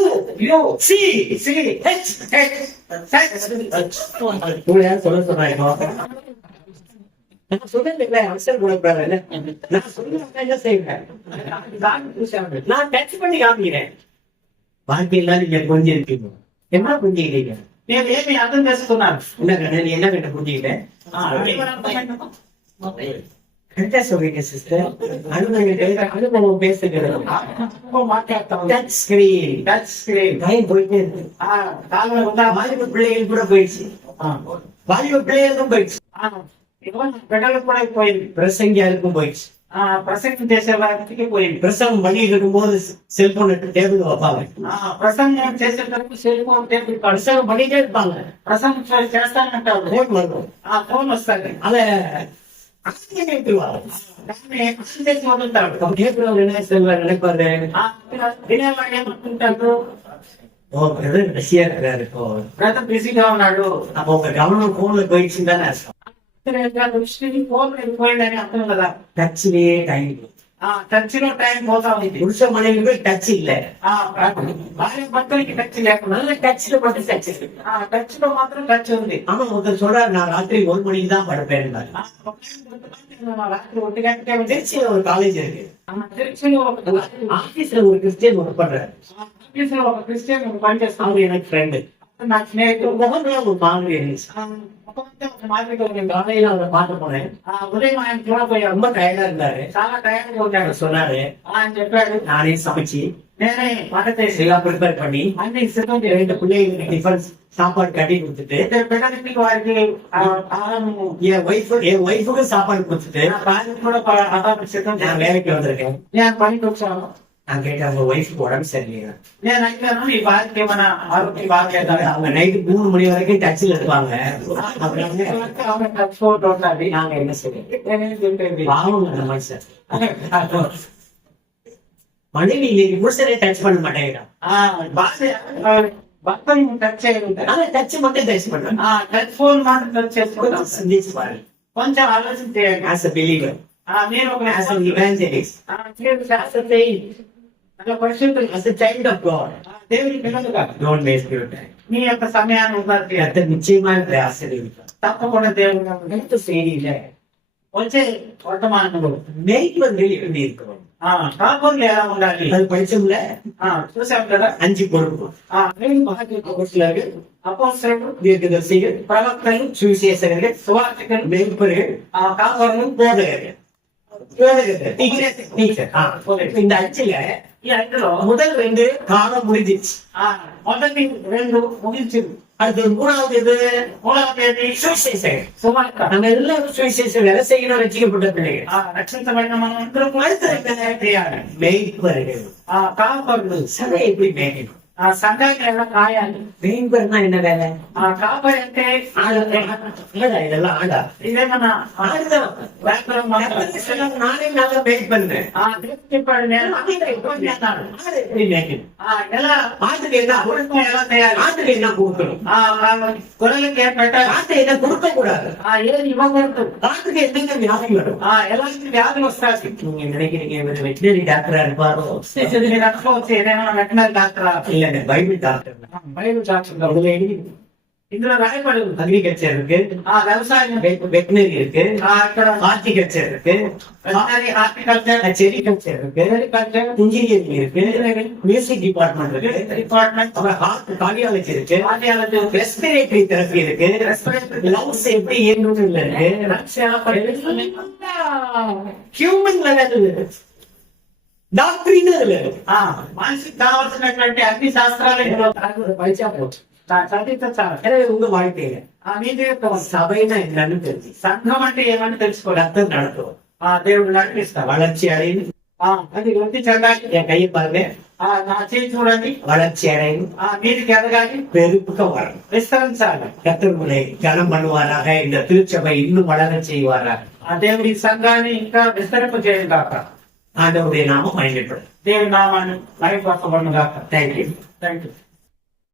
U, C C, H. H. யார் சொல்ல சொன்னாங்க? நான் சொல்றேன் அவசரம் கூடாது. நான் சொல்றேன் என்ன செய்வேன்? நான் டச் பண்ணி காமிக்கிறேன். வாழ்க்கையில நீங்க கொஞ்சம் இருக்கீங்க. என்ன புரிஞ்சுக்கிறீங்க? నేను ఏమి అర్థం చేసుకున్నాను? என்ன நீ என்ன கிட்ட புரிஞ்சுக்கிட்டேன்? கரெக்டா சொல்றீங்க சிஸ்டர். அனுபவம் பேசுகிறோம். మాట్లాడతాం. Touch screen. Touch screen. Time போயிட்டே இருக்கு. కాలంలో ఉందా? வாலிப பிள்ளைகள் கூட போயிடுச்சு. வாலிப பிள்ளைகளுக்கும் போயிடுச்சு. బిడ్డలకు కూడా పోయింది. பிரசங்கியாருக்கும் போயிடுச்சு. ప్రసంగం చేసే వారికి పోయింది. பிரசங்கம் பண்ணிட்டு இருக்கும்போது செல்போன் எடுத்து டேபிள் வைப்பாங்க. ప్రసంగం చేసేటప్పుడు సెల్ ఫోన్ టేబుల్ பிரசங்கம் பண்ணிட்டே இருப்பாங்க. ప్రసంగం చేస్తానంటారు. ஃபோன் வரும். ఫోన్ వస్తాయి. அத அசிங்க கேட்டுருவாங்க. చేసి వదులుతాడు. கேட்கிறவர் என்ன செல்வார் நினைப்பாரு, వినేవాడు ఏమనుకుంటాడు, ஓ பிரதர் பிஸியா இருக்கிறாரு, இப்போ బ్రదర్ బిజీగా ఉన్నాడు, அப்போ உங்க கவனம் போன்ல போயிடுச்சுன்னு தானே அர்த்தம். ఫోన్ వెళ్ళిపోయిందని అర్థం కదా. டச்லயே டைம். టచ్ లో టైం పోతా ఉంది. புருஷ மனைவி டச் இல்ல, భార్య భర్తలకి టచ్ లేకుండా நல்ல டச்ல மட்டும் டச். టచ్ లో మాత్రం టచ్ ఉంది. ஆமா, ஒருத்தர் சொல்றாரு நான் ராத்திரி 1 மணிக்கு தான் படுப்பேன். రాత్రి 1 గంటకే திருச்சியில ஒரு காலேஜ் இருக்கு, చర్చిలో ஆபீஸ்ல ஒரு கிறிஸ்டியன் ஒர்க் பண்றாரு. ఆఫీసులో ఒక క్రిస్టియన్ పనిచేస్తాను. அவர் எனக்கு ஃப்ரெண்டு. నా స్నేహితుడు முகம்ல ஒரு மாதிரி இருந்துச்சு. ఒక మాదిరిగా ఉంది. காலையில அவரை பார்க்க போனேன், ఉదయం ఆయన చూడపోయా. ரொம்ப டயர்டா இருந்தாரு. చాలా టైర్డ్గా ఉంటాడు. அவர் சொன்னாரு, ఆయన చెప్పాడు, நானே சமைச்சு నేనే వంట చేసి எல்லாம் ப்ரிப்பேர் பண்ணி అన్ని సిద్ధం చేసి 2 பிள்ளைங்களுக்கு டிஃபன் சாப்பாடு கட்டி கொடுத்துட்டு, ఇద్దరు బిడ్డలకి వారికి ఆహారం, என் ஒய்ஃபுக்கு சாப்பாடு கொடுத்துட்டு భార్యకు కూడా ఆహారం సిద్ధం நான் చేసి வேலைக்கு வந்திருக்கேன். నేను పనికి వచ్చాను. நான் கேட்டேன், அவங்க ஒய்ஃபுக்கு உடம்பு சரியில்லையா? నేను అడిగాను, నీ భార్యకి ఏమైనా ఆరోగ్యం బాగలేదా? அவங்க நைட்டு 3 மணி வரைக்கும் டச்சில் இருப்பாங்க. ఆమె టచ్ ఫోన్ ఉండాలి. நாங்க என்ன செய்வோம்? నేనేం తింటుంది. பாவம் அந்த மனுஷன். மனைவி இன்னைக்கு புருஷனே டச் பண்ண மாட்டேங்கிறான். భర్తను టచ్ చేయకుండా ஆனா டச் மட்டும் டச் பண்றேன். టచ్ ఫోన్ మాత్రం టచ్ చేసుకుంటాం. கொஞ்சம் சிந்திச்சு பாருங்க. కొంచెం ఆలోచన చేయండి. As a believer, నేను ఒక as an evangelist, శాస్త్రతే అలా పరిశుద్ధులు, as a child of God, దేవుని పిల్లలుగా don't waste your time. నీ యొక్క సమయాన్ని ఉన్నారు. கர்த்தர் நிச்சயமா இதை ஆசீர்வதிப்பார். తప్పకుండా దేవుడు அடுத்த செய்தியில వచ్చే వర్తమానంలో மேய்ப்பர்கள் எப்படி இருக்கிறோம் కాపులు ఎలా ఉండాలి அது படிச்சோம்ல. చూసాం కదా. 5 பொறுப்பு. అపోస్తలుడు, అపోస్తలుడు, தீர்க்கதரிசிகள், ప్రవక్తలు, சுவிசேஷகர்கள், సువార్తికులు, மேய்ப்பர்கள், కాపులు, போதகர்கள். Teacher. இந்த 5ல ఈ 5లో முதல் 2 காலம் முடிஞ்சிச்சு. మొదటి 2 ముగించింది. அடுத்து 3வது இது మూడవది சுவிசேஷகர். సువార్త. நம்ம எல்லாரும் சுவிசேஷ வேலை செய்யணும், ரசிக்கப்பட்ட பிள்ளைகள். రక్షించబడిన మనం అందరం அடுத்து చేయాలి. மேய்ப்பர்கள். కాపరులు, சதை எப்படி மேய்க்கணும்? సంఘాన్ని ఎలా కాయాలి. மேய்ப்பர்னா என்ன வேலை? కాపరి అంటే ஆடா, இதெல்லாம் ஆடா. ఇదేమన్నా ஆடுதான். వ్యాపారం கர்த்தர் சொன்னார், நானே நல்லா மேய்ப் பண்றேன். చెప్పాడు. నేను ஆடு எப்படி மேய்க்கணும்? ఎలా ஆட்டுக்கு என்ன కుటుంబం ఎలా చేయాలి. ஆட்டுக்கு என்ன கொடுக்கணும்? గొర్రెలకి ఏం పెట్టాలి. ஆட்டை என்ன கொடுக்க கூடாது. ఏది ఇవ్వకూడదు. ஆட்டுக்கு என்னென்ன வியாதி வரும்? ఎలాంటి వ్యాధులు వస్తాయి. நீங்க நினைக்கிறீங்க இவர் வெட்டினரி டாக்டரா இருப்பாரோ? మీరు అనుకోవచ్చు ఏదైనా వెటనరీ డాక్టర్, இல்ல பைபிள் டாக்டர். Bible doctor. அதுல எழுதி ఇందులో రాయబడి ఉంది. அக்ரிகல்ச்சர் இருக்கு, వ్యవసాయం, வெட்டினரி இருக்கு, ఇక్కడ ஹார்டிகல்ச்சர் இருக்கு, వెటనరీ, హార్టికల్చర్, செரிகல்ச்சர் இருக்கு, అగ్రికల్చర్, இன்ஜினியரிங் இருக்கு, மியூசிக் டிபார்ட்மெண்ட் இருக்கு, డిపార్ట్మెంట్, அப்புறம் ஹார்ட் கார்டியாலஜி இருக்கு, కార్డియాలజీ, ரெஸ்பிரேட்டரி தெரப்பி இருக்கு, லங்ஸ் எப்படி இயங்கணும் இருக்கு, ஹியூமன் லெவல் டாக்டரின் அதுல இருக்கு. మనిషికి కావాల్సినటువంటి అన్ని శాస్త్రాలు ఇందులో படிச்சா போச்சு. చదివితే చాలు. எனவே உங்க வாழ்க்கையில మీ జీవితం சபைனா என்னன்னு தெரிஞ்சு సంఘం అంటే ఏమని తెలుసుకోవాలి. ரத்தம் நடத்துவோம், దేవుడు నడిపిస్తాడు. வளர்ச்சி அடையும். అది వృద్ధి చెందాలి. என் கையை பாருங்க, నా చేయి చూడండి. வளர்ச்சி அடையும், మీదికి ఎదగాలి, பெருக்கம் வரணும். విస్తరించాలి. கர்த்தர் உங்களை கனம் பண்ணுவாராக, இந்த திருச்சபை இன்னும் வளர செய்வாராக. దేవుడి సంఘాన్ని ఇంకా విస్తరింప చేయడం కాక ஆண்டவருடைய நாமம் மகிமைப்படும். దేవుడి నామాన్ని మహిమపరచబడును గాక. தேங்க்யூ. Thank you.